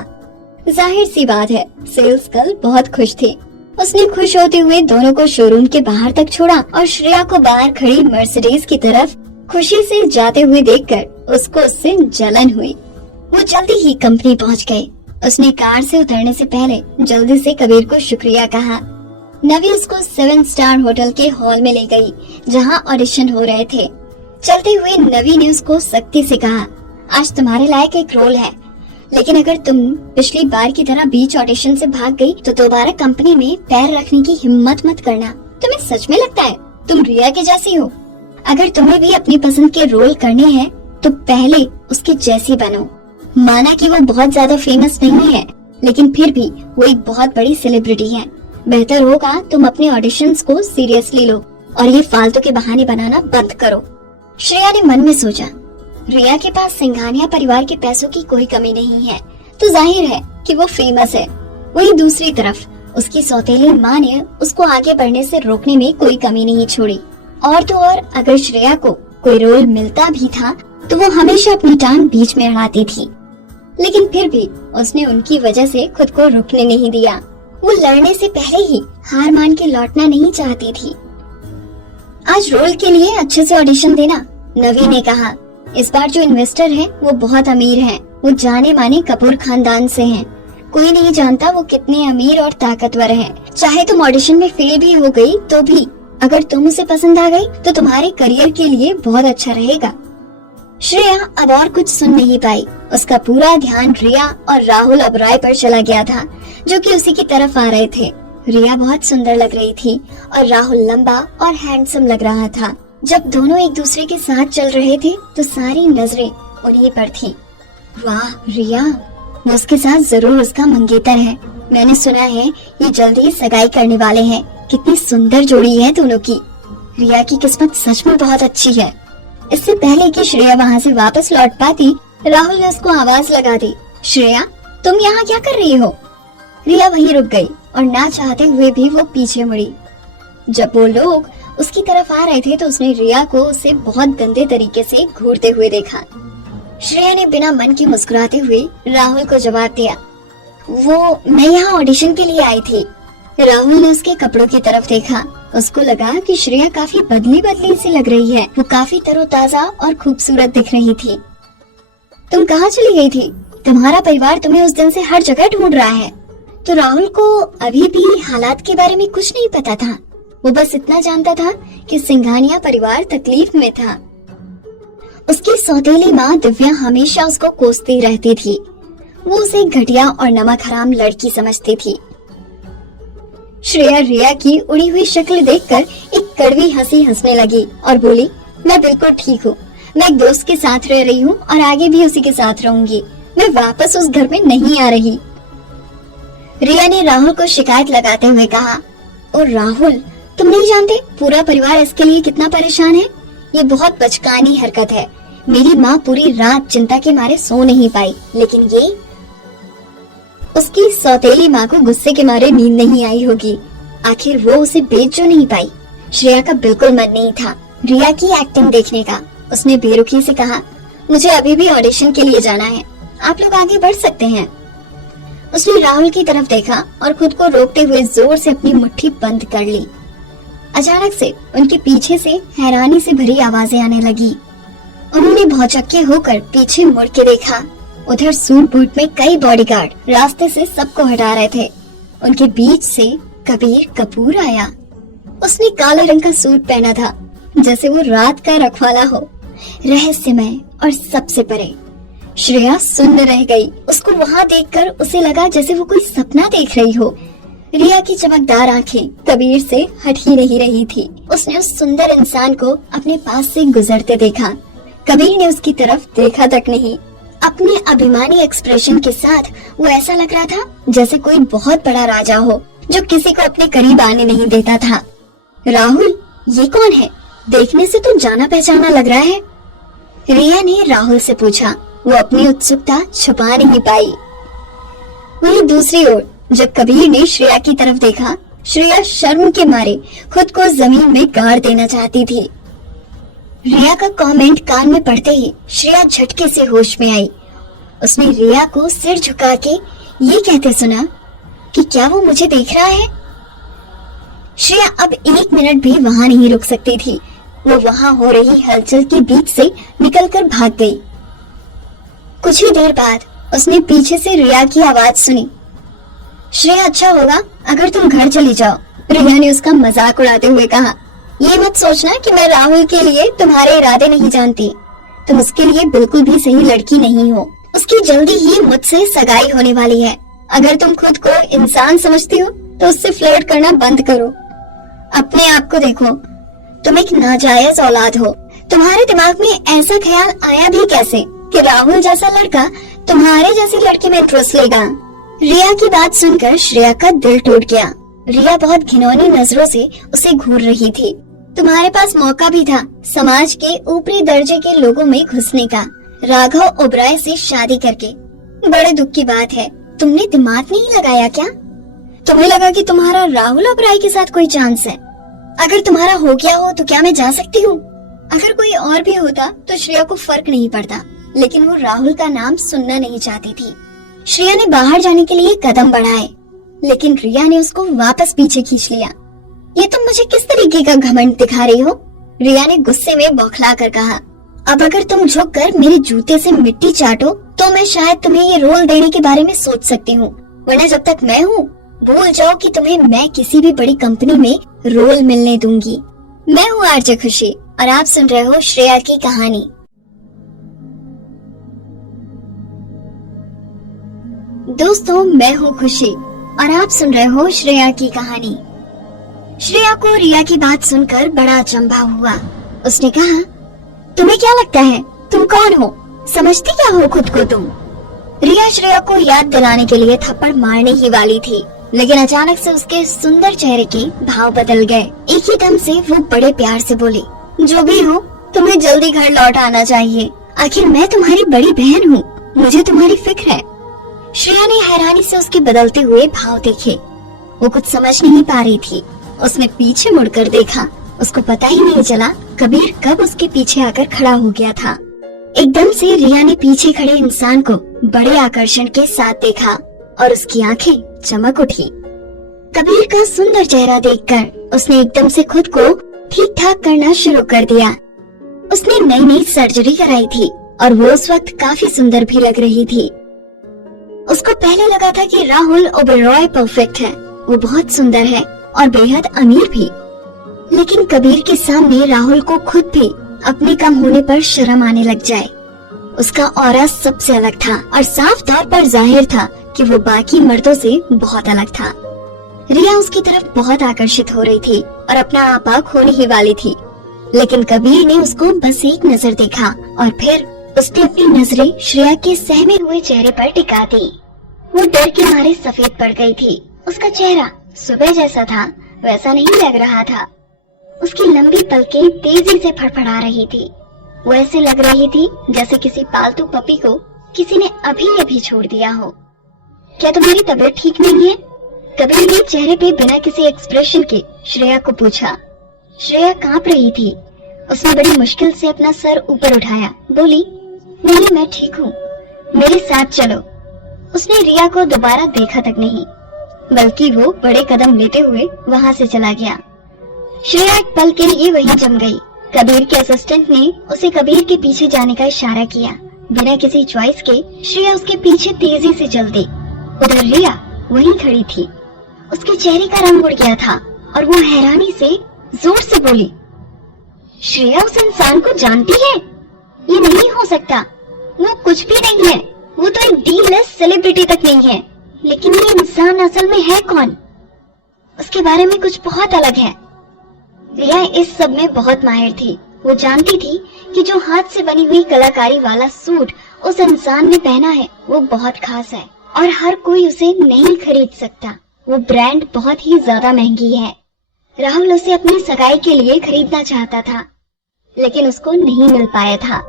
जाहिर सी बात है सेल्स गर्ल बहुत खुश थी। उसने खुश होते हुए दोनों को शोरूम के बाहर तक छोड़ा और श्रेया को बाहर खड़ी मर्सिडीज की तरफ खुशी से जाते हुए देखकर उसको उससे जलन हुई। वो जल्दी ही कंपनी पहुंच गए। उसने कार से उतरने से पहले जल्दी से कबीर को शुक्रिया कहा। नवी उसको 7 स्टार होटल के हॉल में ले गई जहां ऑडिशन हो रहे थे। चलते हुए नवी ने उसको सख्ती से कहा, आज तुम्हारे लायक एक रोल है, लेकिन अगर तुम पिछली बार की तरह बीच ऑडिशन से भाग गई तो दोबारा कंपनी में पैर रखने की हिम्मत मत करना। तुम्हें सच में लगता है तुम रिया के जैसी हो? अगर तुम्हें भी अपनी पसंद के रोल करने हैं तो पहले उसके जैसी बनो। माना कि वो बहुत ज्यादा फेमस नहीं है, लेकिन फिर भी वो एक बहुत बड़ी सेलिब्रिटी है। बेहतर होगा तुम अपने ऑडिशंस को सीरियसली लो और ये फालतू के बहाने बनाना बंद करो। श्रेया ने मन में सोचा, रिया के पास सिंघानिया परिवार के पैसों की कोई कमी नहीं है तो जाहिर है कि वो फेमस है। वहीं दूसरी तरफ उसकी सौतेली माँ ने उसको आगे बढ़ने से रोकने में कोई कमी नहीं छोड़ी। और तो और अगर श्रेया को कोई रोल मिलता भी था तो वो हमेशा अपनी टांग बीच में अड़ाती थी। लेकिन फिर भी उसने उनकी वजह से खुद को रुकने नहीं दिया। वो लड़ने से पहले ही हार मान के लौटना नहीं चाहती थी। आज रोल के लिए अच्छे से ऑडिशन देना, नवी ने कहा। इस बार जो इन्वेस्टर है वो बहुत अमीर है। वो जाने माने कपूर खानदान से हैं। कोई नहीं जानता वो कितने अमीर और ताकतवर हैं। चाहे तुम ऑडिशन में फेल भी हो गई तो भी अगर तुम उसे पसंद आ गई तो तुम्हारे करियर के लिए बहुत अच्छा रहेगा। श्रेया अब और कुछ सुन नहीं पाई। उसका पूरा ध्यान रिया और राहुल ओबराय पर चला गया था, जो कि उसी की तरफ आ रहे थे। रिया बहुत सुंदर लग रही थी और राहुल लंबा और हैंडसम लग रहा था। जब दोनों एक दूसरे के साथ चल रहे थे तो सारी नजरें उन्हीं पर थी। वाह रिया, वो उसके साथ जरूर उसका मंगेतर है। मैंने सुना है ये जल्दी ही सगाई करने वाले हैं। कितनी सुंदर जोड़ी है दोनों की। रिया की किस्मत सच में बहुत अच्छी है। इससे पहले कि श्रेया वहाँ से वापस लौट पाती, राहुल ने उसको आवाज लगा दी, श्रेया तुम यहाँ क्या कर रही हो? रिया वहीं रुक गई और ना चाहते हुए भी वो पीछे मुड़ी। जब वो लोग उसकी तरफ आ रहे थे तो उसने रिया को उसे बहुत गंदे तरीके से घूरते हुए देखा। श्रेया ने बिना मन के मुस्कुराते हुए राहुल को जवाब दिया, वो मैं यहाँ ऑडिशन के लिए आई थी। राहुल ने उसके कपड़ों की तरफ देखा। उसको लगा कि श्रेया काफी बदली बदली सी लग रही है। वो काफी तरोताजा और खूबसूरत दिख रही थी। तुम कहाँ चली गई थी? तुम्हारा परिवार तुम्हें उस दिन से हर जगह ढूंढ रहा है। तो राहुल को अभी भी हालात के बारे में कुछ नहीं पता था। वो बस इतना जानता था कि सिंघानिया परिवार तकलीफ में था। उसकी सौतेली माँ दिव्या हमेशा उसको कोसती रहती थी। वो उसे घटिया और नमक हराम लड़की समझती थी। श्रेया रिया की उड़ी हुई शक्ल देखकर एक कड़वी हंसी हंसने लगी और बोली, मैं बिल्कुल ठीक हूँ। मैं एक दोस्त के साथ रह रही हूँ और आगे भी उसी के साथ रहूंगी। मैं वापस उस घर में नहीं आ रही। रिया ने राहुल को शिकायत लगाते हुए कहा, और राहुल तुम नहीं जानते पूरा परिवार इसके लिए कितना परेशान है। ये बहुत बचकानी हरकत है। मेरी माँ पूरी रात चिंता के मारे सो नहीं पाई, लेकिन ये उसकी सौतेली माँ को गुस्से के मारे नींद नहीं आई होगी। आखिर वो उसे बेच जो नहीं पाई। श्रेया का बिल्कुल मन नहीं था रिया की एक्टिंग देखने का। उसने बेरुखी से कहा, मुझे अभी भी ऑडिशन के लिए जाना है, आप लोग आगे बढ़ सकते हैं। उसने राहुल की तरफ देखा और खुद को रोकते हुए जोर से अपनी मुट्ठी बंद कर ली। अचानक से उनके पीछे से हैरानी से भरी आवाजें आने लगी। उन्होंने भौचक्के होकर पीछे मुड़ के देखा। उधर सूट बूट में कई बॉडीगार्ड रास्ते से सबको हटा रहे थे। उनके बीच से कबीर कपूर आया। उसने काले रंग का सूट पहना था, जैसे वो रात का रखवाला हो, रहस्यमय और सबसे परे। श्रेया सुन्न रह गई। उसको वहाँ देखकर उसे लगा जैसे वो कोई सपना देख रही हो। रिया की चमकदार आंखें कबीर से हट ही नहीं रही थी। उसने उस सुंदर इंसान को अपने पास से गुजरते देखा। कबीर ने उसकी तरफ देखा तक नहीं। अपने अभिमानी एक्सप्रेशन के साथ वो ऐसा लग रहा था जैसे कोई बहुत बड़ा राजा हो जो किसी को अपने करीब आने नहीं देता था। राहुल, ये कौन है? देखने से तो जाना पहचाना लग रहा है। रिया ने राहुल से पूछा। वो अपनी उत्सुकता छुपा नहीं पाई। वहीं दूसरी ओर जब कबीर ने श्रेया की तरफ देखा, श्रेया शर्म के मारे खुद को जमीन में गाड़ देना चाहती थी। रिया का कमेंट कान में पड़ते ही श्रेया झटके से होश में आई। उसने रिया को सिर झुका के ये कहते सुना कि क्या वो मुझे देख रहा है। श्रेया अब एक मिनट भी वहां नहीं रुक सकती थी। वो वहां हो रही हलचल के बीच से निकलकर भाग गई। कुछ ही देर बाद उसने पीछे से रिया की आवाज सुनी, श्रेया अच्छा होगा अगर तुम घर चली जाओ। रिया ने उसका मजाक उड़ाते हुए कहा, ये मत सोचना कि मैं राहुल के लिए तुम्हारे इरादे नहीं जानती। तुम उसके लिए बिल्कुल भी सही लड़की नहीं हो। उसकी जल्दी ही मुझसे सगाई होने वाली है। अगर तुम खुद को इंसान समझती हो तो उससे फ्लर्ट करना बंद करो। अपने आप को देखो, तुम एक नाजायज औलाद हो। तुम्हारे दिमाग में ऐसा ख्याल आया भी कैसे कि राहुल जैसा लड़का तुम्हारे जैसी लड़की में इंटरेस्ट लेगा। रिया की बात सुनकर श्रेया का दिल टूट गया। रिया बहुत घिनौनी नजरों से उसे घूर रही थी। तुम्हारे पास मौका भी था समाज के ऊपरी दर्जे के लोगों में घुसने का, राघव ओबराय से शादी करके। बड़े दुख की बात है, तुमने दिमाग नहीं लगाया क्या? तुम्हें लगा कि तुम्हारा राहुल ओबराय के साथ कोई चांस है? अगर तुम्हारा हो गया हो तो क्या मैं जा सकती हूँ? अगर कोई और भी होता तो श्रेया को फर्क नहीं पड़ता, लेकिन वो राहुल का नाम सुनना नहीं चाहती थी। श्रेया ने बाहर जाने के लिए कदम बढ़ाए, लेकिन रिया ने उसको वापस पीछे खींच लिया। ये तुम मुझे किस तरीके का घमंड दिखा रही हो? रिया ने गुस्से में बौखला कर कहा। अब अगर तुम झुककर मेरे जूते से मिट्टी चाटो तो मैं शायद तुम्हें ये रोल देने के बारे में सोच सकती हूँ, वरना जब तक मैं हूँ भूल जाओ कि तुम्हें मैं किसी भी बड़ी कंपनी में रोल मिलने दूंगी। मैं हूँ आरजे खुशी और आप सुन रहे हो श्रेया की कहानी। दोस्तों, मैं हूँ खुशी और आप सुन रहे हो श्रेया की कहानी। श्रेया को रिया की बात सुनकर बड़ा अचंभा हुआ। उसने कहा, तुम्हें क्या लगता है तुम कौन हो? समझती क्या हो खुद को तुम? रिया श्रेया को याद दिलाने के लिए थप्पड़ मारने ही वाली थी, लेकिन अचानक से उसके सुंदर चेहरे के भाव बदल गए। एक ही दम से वो बड़े प्यार से बोली, जो भी हो तुम्हें जल्दी घर लौट आना चाहिए। आखिर मैं तुम्हारी बड़ी बहन हूँ, मुझे तुम्हारी फिक्र है। श्रेया ने हैरानी से उसके बदलते हुए भाव देखे। वो कुछ समझ नहीं पा रही थी। उसने पीछे मुड़कर देखा। उसको पता ही नहीं चला कबीर कब उसके पीछे आकर खड़ा हो गया था। एकदम से रिया ने पीछे खड़े इंसान को बड़े आकर्षण के साथ देखा और उसकी आंखें चमक उठी। कबीर का सुंदर चेहरा देखकर उसने एकदम से खुद को ठीक ठाक करना शुरू कर दिया। उसने नई नई सर्जरी कराई थी और वो उस वक्त काफी सुंदर भी लग रही थी। उसको पहले लगा था कि राहुल ओबेरॉय परफेक्ट है, वो बहुत सुंदर है और बेहद अमीर भी, लेकिन कबीर के सामने राहुल को खुद भी अपने कम होने पर शर्म आने लग जाए। उसका ऑरा सबसे अलग था और साफ तौर पर जाहिर था कि वो बाकी मर्दों से बहुत अलग था। रिया उसकी तरफ बहुत आकर्षित हो रही थी और अपना आपा खोने ही वाली थी, लेकिन कबीर ने उसको बस एक नजर देखा और फिर उसने अपनी नजरें श्रेया के सहमे हुए चेहरे पर टिका दी। वो डर के मारे सफेद पड़ गई थी। उसका चेहरा सुबह जैसा था वैसा नहीं लग रहा था। उसकी लंबी पलकें तेजी से फड़फड़ा रही थी। वो ऐसे लग रही थी जैसे किसी पालतू पपी को किसी ने अभी अभी छोड़ दिया हो। क्या तुम्हारी तबीयत ठीक नहीं है? कबीर ने चेहरे पे बिना किसी एक्सप्रेशन के श्रेया को पूछा। श्रेया कांप रही थी। उसने बड़ी मुश्किल से अपना सर ऊपर उठाया, बोली, नहीं मैं ठीक हूँ, मेरे साथ चलो। उसने रिया को दोबारा देखा तक नहीं, बल्कि वो बड़े कदम लेते हुए वहाँ से चला गया। श्रेया एक पल के लिए वहीं जम गई। कबीर के असिस्टेंट ने उसे कबीर के पीछे जाने का इशारा किया। बिना किसी चॉइस के श्रेया उसके पीछे तेजी से चल दी। उधर रिया वहीं खड़ी थी। उसके चेहरे का रंग उड़ गया था और वो हैरानी से जोर से बोली, श्रेया उस इंसान को जानती है? ये नहीं हो सकता, वो कुछ भी नहीं है, वो तो एक डी-लिस्ट सेलिब्रिटी तक नहीं है। लेकिन ये इंसान असल में है कौन? उसके बारे में कुछ बहुत अलग है। रिया इस सब में बहुत माहिर थी। वो जानती थी कि जो हाथ से बनी हुई कलाकारी वाला सूट उस इंसान ने पहना है वो बहुत खास है और हर कोई उसे नहीं खरीद सकता। वो ब्रांड बहुत ही ज्यादा महंगी है। राहुल उसे अपनी सगाई के लिए खरीदना चाहता था, लेकिन उसको नहीं मिल पाया था।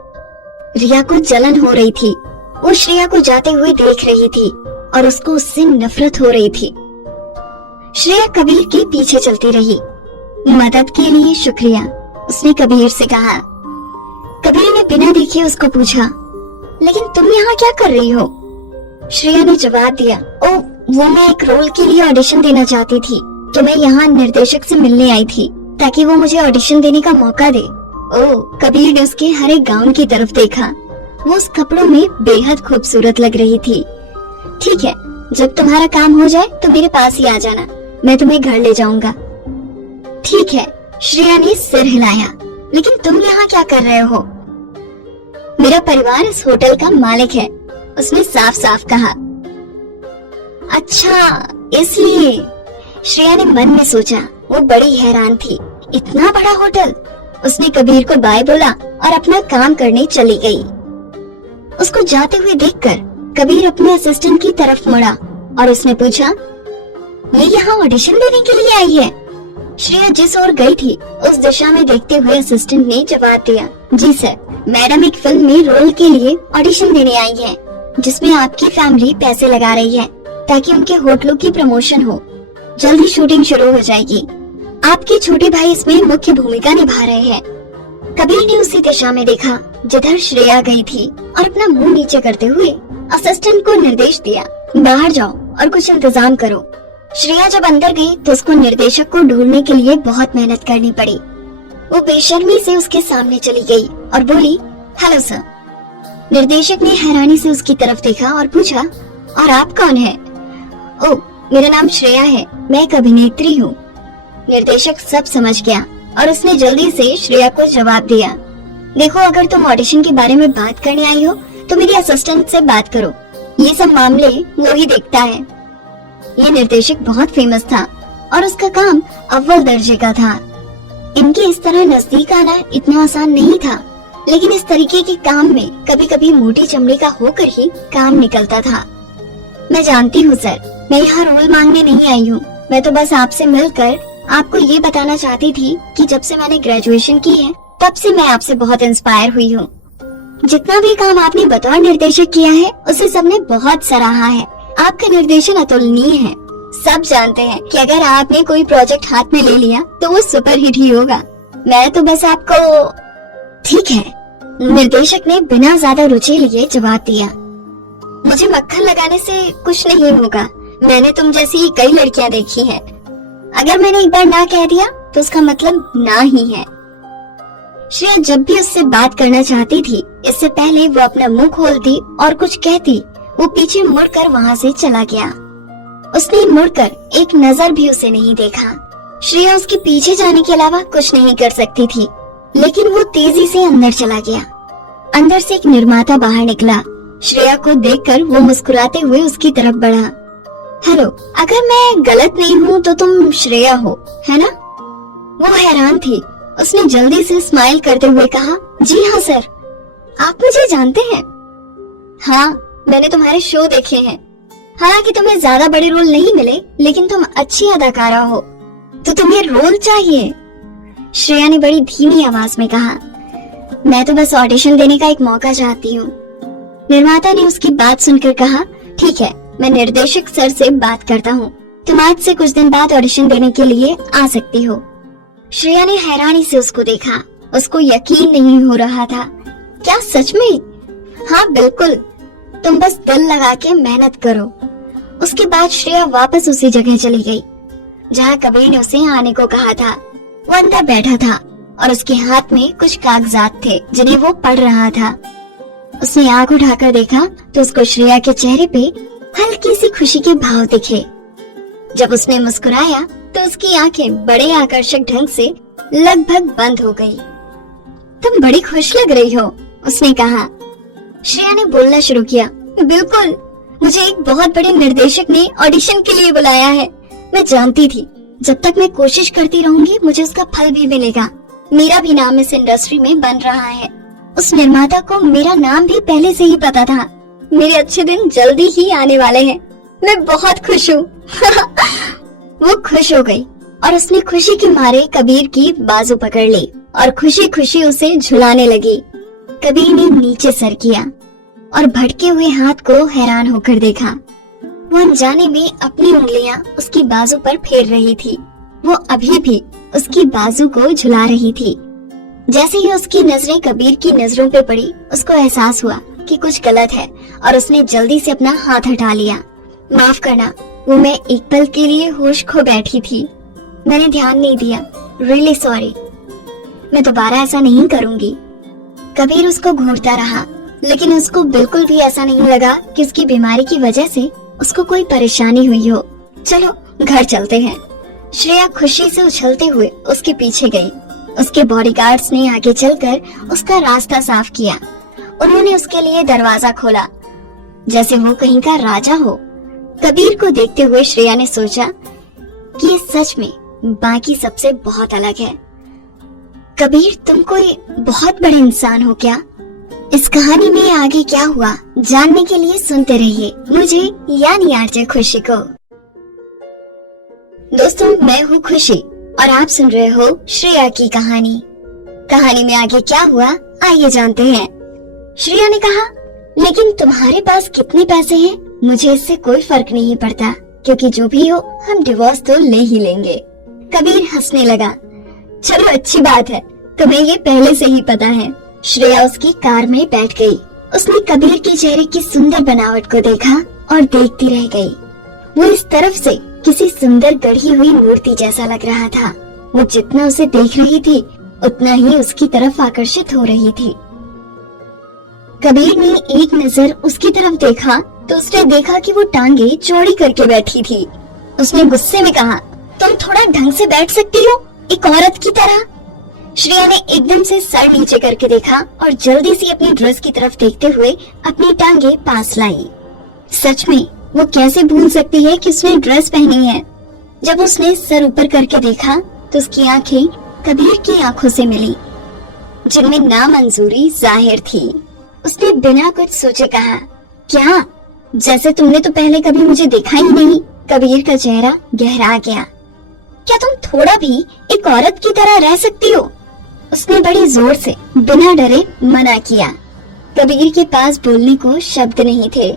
रिया को जलन हो रही थी। वो श्रेया को जाते हुए देख रही थी और उसको उससे नफरत हो रही थी। श्रेया कबीर के पीछे चलती रही। मदद के लिए शुक्रिया, उसने कबीर से कहा। कबीर ने बिना देखे उसको पूछा, लेकिन तुम यहाँ क्या कर रही हो? श्रेया ने जवाब दिया, ओ वो मैं एक रोल के लिए ऑडिशन देना चाहती थी, तो मैं यहाँ निर्देशक से मिलने आई थी ताकि वो मुझे ऑडिशन देने का मौका दे। ओ, कबीर ने उसके हरे गाउन की तरफ देखा। वो उस कपड़ों में बेहद खूबसूरत लग रही थी। ठीक है, जब तुम्हारा काम हो जाए तो मेरे पास ही आ जाना, मैं तुम्हें घर ले जाऊंगा। ठीक है, श्रेया ने सिर हिलाया, लेकिन तुम यहाँ क्या कर रहे हो? मेरा परिवार इस होटल का मालिक है, उसने साफ साफ कहा। अच्छा, इसलिए? श्रेया ने मन में सोचा। वो बड़ी हैरान थी, इतना बड़ा होटल। उसने कबीर को बाय बोला और अपना काम करने चली गई। उसको जाते हुए देखकर कबीर अपने असिस्टेंट की तरफ मुड़ा और उसने पूछा, ये यहाँ ऑडिशन देने के लिए आई है? श्रेया जिस ओर गई थी उस दिशा में देखते हुए असिस्टेंट ने जवाब दिया, जी सर, मैडम एक फिल्म में रोल के लिए ऑडिशन देने आई है, जिसमें आपकी फैमिली पैसे लगा रही है ताकि उनके होटलों की प्रमोशन हो। जल्दी शूटिंग शुरू हो जाएगी। आपके छोटे भाई इसमें मुख्य भूमिका निभा रहे हैं। कबीर ने उसी दिशा में देखा जिधर श्रेया गई थी और अपना मुंह नीचे करते हुए असिस्टेंट को निर्देश दिया, बाहर जाओ और कुछ इंतजाम करो। श्रेया जब अंदर गई तो उसको निर्देशक को ढूंढने के लिए बहुत मेहनत करनी पड़ी। वो बेशर्मी से उसके सामने चली गई और बोली, हेलो सर। निर्देशक ने हैरानी से उसकी तरफ देखा और पूछा, और आप कौन है? ओह, मेरा नाम श्रेया है, मैं एक अभिनेत्री हूँ। निर्देशक सब समझ गया और उसने जल्दी से श्रेया को जवाब दिया, देखो, अगर तुम ऑडिशन के बारे में बात करने आई हो तो मेरी असिस्टेंट से बात करो, ये सब मामले वो ही देखता है। ये निर्देशक बहुत फेमस था और उसका काम अव्वल दर्जे का था। इनके इस तरह नजदीक आना इतना आसान नहीं था, लेकिन इस तरीके के काम में कभी कभी मोटी चमड़ी का होकर ही काम निकलता था। मैं जानती हूँ सर, मैं यहाँ रोल मांगने नहीं आई हूँ, मैं तो बस आपसे मिलकर आपको ये बताना चाहती थी कि जब से मैंने ग्रेजुएशन की है तब से मैं आपसे बहुत इंस्पायर हुई हूँ। जितना भी काम आपने बतौर निर्देशक किया है उसे सबने बहुत सराहा है। आपका निर्देशन अतुलनीय है। सब जानते हैं कि अगर आपने कोई प्रोजेक्ट हाथ में ले लिया तो वो सुपर हिट ही होगा। मैं तो बस आपको। ठीक है, निर्देशक ने बिना ज्यादा रुचि लिए जवाब दिया, मुझे मक्खन लगाने से कुछ नहीं होगा, मैंने तुम जैसी कई लड़कियां देखी हैं। अगर मैंने एक बार ना कह दिया तो उसका मतलब ना ही है। श्रेया जब भी उससे बात करना चाहती थी, इससे पहले वो अपना मुंह खोलती और कुछ कहती, वो पीछे मुड़कर वहाँ से चला गया। उसने मुड़कर एक नजर भी उसे नहीं देखा। श्रेया उसके पीछे जाने के अलावा कुछ नहीं कर सकती थी, लेकिन वो तेजी से अंदर चला गया। अंदर से एक निर्माता बाहर निकला। श्रेया को देखकर वो मुस्कुराते हुए उसकी तरफ बढ़ा। हेलो, अगर मैं गलत नहीं हूँ तो तुम श्रेया हो, है ना? वो हैरान थी। उसने जल्दी से स्माइल करते हुए कहा, जी हाँ सर, आप मुझे जानते हैं? हाँ, मैंने तुम्हारे शो देखे हैं। हालांकि तुम्हें ज्यादा बड़े रोल नहीं मिले, लेकिन तुम अच्छी अदाकारा हो, तो तुम्हें रोल चाहिए। श्रेया ने बड़ी धीमी आवाज में कहा, मैं तो बस ऑडिशन देने का एक मौका चाहती हूँ। निर्माता ने उसकी बात सुनकर कहा, ठीक है, मैं निर्देशक सर से बात करता हूँ, तुम आज से कुछ दिन बाद ऑडिशन देने के लिए आ सकती हो। श्रेया ने हैरानी से उसको देखा। उसको यकीन नहीं हो रहा था। क्या सच में? हाँ बिल्कुल, तुम बस दिल लगा के मेहनत करो। उसके बाद श्रेया वापस उसी जगह चली गई जहाँ कबीर ने उसे आने को कहा था। वो अंदर बैठा था और उसके हाथ में कुछ कागजात थे जिन्हें वो पढ़ रहा था। उसने आंख उठाकर देखा तो उसको श्रेया के चेहरे पे हल्की सी खुशी के भाव दिखे। जब उसने मुस्कुराया तो उसकी आंखें बड़े आकर्षक ढंग से लगभग बंद हो गई। तुम बड़ी खुश लग रही हो, उसने कहा। श्रेया ने बोलना शुरू किया, बिल्कुल, मुझे एक बहुत बड़े निर्देशक ने ऑडिशन के लिए बुलाया है। मैं जानती थी जब तक मैं कोशिश करती रहूंगी मुझे उसका फल भी मिलेगा। मेरा भी नाम इस इंडस्ट्री में बन रहा है। उस निर्माता को मेरा नाम भी पहले से ही पता था। मेरे अच्छे दिन जल्दी ही आने वाले हैं। मैं बहुत खुश हूँ। वो खुश हो गई और उसने खुशी के मारे कबीर की बाजू पकड़ ली और खुशी खुशी उसे झुलाने लगी। कबीर ने नीचे सर किया और भटके हुए हाथ को हैरान होकर देखा। वो अनजाने में अपनी उंगलियां उसकी बाजू पर फेर रही थी। वो अभी भी उसकी बाजू को झुला रही थी। जैसे ही उसकी नजरें कबीर की नजरों पे पड़ी, उसको एहसास हुआ कि कुछ गलत है और उसने जल्दी से अपना हाथ हटा लिया। माफ करना, वो मैं एक पल के लिए होश खो बैठी थी। मैंने ध्यान नहीं दिया। Really sorry. मैं दोबारा ऐसा नहीं करूंगी। कबीर उसको घूरता रहा, लेकिन उसको बिल्कुल भी ऐसा नहीं लगा कि उसकी बीमारी की वजह से उसको कोई परेशानी हुई हो। चलो घर चलते हैं। श्रेया खुशी से उछलते हुए उसके पीछे गई। उसके बॉडीगार्ड्स ने आगे चलकर उसका रास्ता साफ किया। उन्होंने उसके लिए दरवाजा खोला जैसे वो कहीं का राजा हो। कबीर को देखते हुए श्रेया ने सोचा कि ये सच में बाकी सबसे बहुत अलग है। कबीर, तुम कोई बहुत बड़े इंसान हो क्या? इस कहानी में आगे क्या हुआ जानने के लिए सुनते रहिए मुझे यानी आरजे खुशी को। दोस्तों, मैं हूँ खुशी और आप सुन रहे हो श्रेया की कहानी। कहानी में आगे क्या हुआ आइए जानते हैं। श्रेया ने कहा, लेकिन तुम्हारे पास कितने पैसे हैं? मुझे इससे कोई फर्क नहीं पड़ता, क्योंकि जो भी हो हम डिवोर्स तो ले ही लेंगे। कबीर हंसने लगा। चलो अच्छी बात है, तुम्हें ये पहले से ही पता है। श्रेया उसकी कार में बैठ गई। उसने कबीर के चेहरे की सुंदर बनावट को देखा और देखती रह गई। वो इस तरफ से किसी सुंदर गढ़ी हुई मूर्ति जैसा लग रहा था। वो जितना उसे देख रही थी उतना ही उसकी तरफ आकर्षित हो रही थी। कबीर ने एक नजर उसकी तरफ देखा तो उसने देखा कि वो टांगे चौड़ी करके बैठी थी। उसने गुस्से में कहा, तुम थोड़ा ढंग से बैठ सकती हो, एक औरत की तरह। श्रेया ने एकदम से सर नीचे करके देखा और जल्दी से अपनी ड्रेस की तरफ देखते हुए अपनी टांगे पास लाई। सच में वो कैसे भूल सकती है कि उसने ड्रेस पहनी है। जब उसने सर ऊपर करके देखा तो उसकी आंखें कबीर की आंखों से मिली, जिनमें नामंजूरी जाहिर थी। उसने बिना कुछ सोचे कहा, क्या? जैसे तुमने तो पहले कभी मुझे देखा ही नहीं। कबीर का चेहरा गहरा गया। क्या तुम थोड़ा भी एक औरत की तरह रह सकती हो? उसने बड़ी जोर से बिना डरे मना किया। कबीर के पास बोलने को शब्द नहीं थे।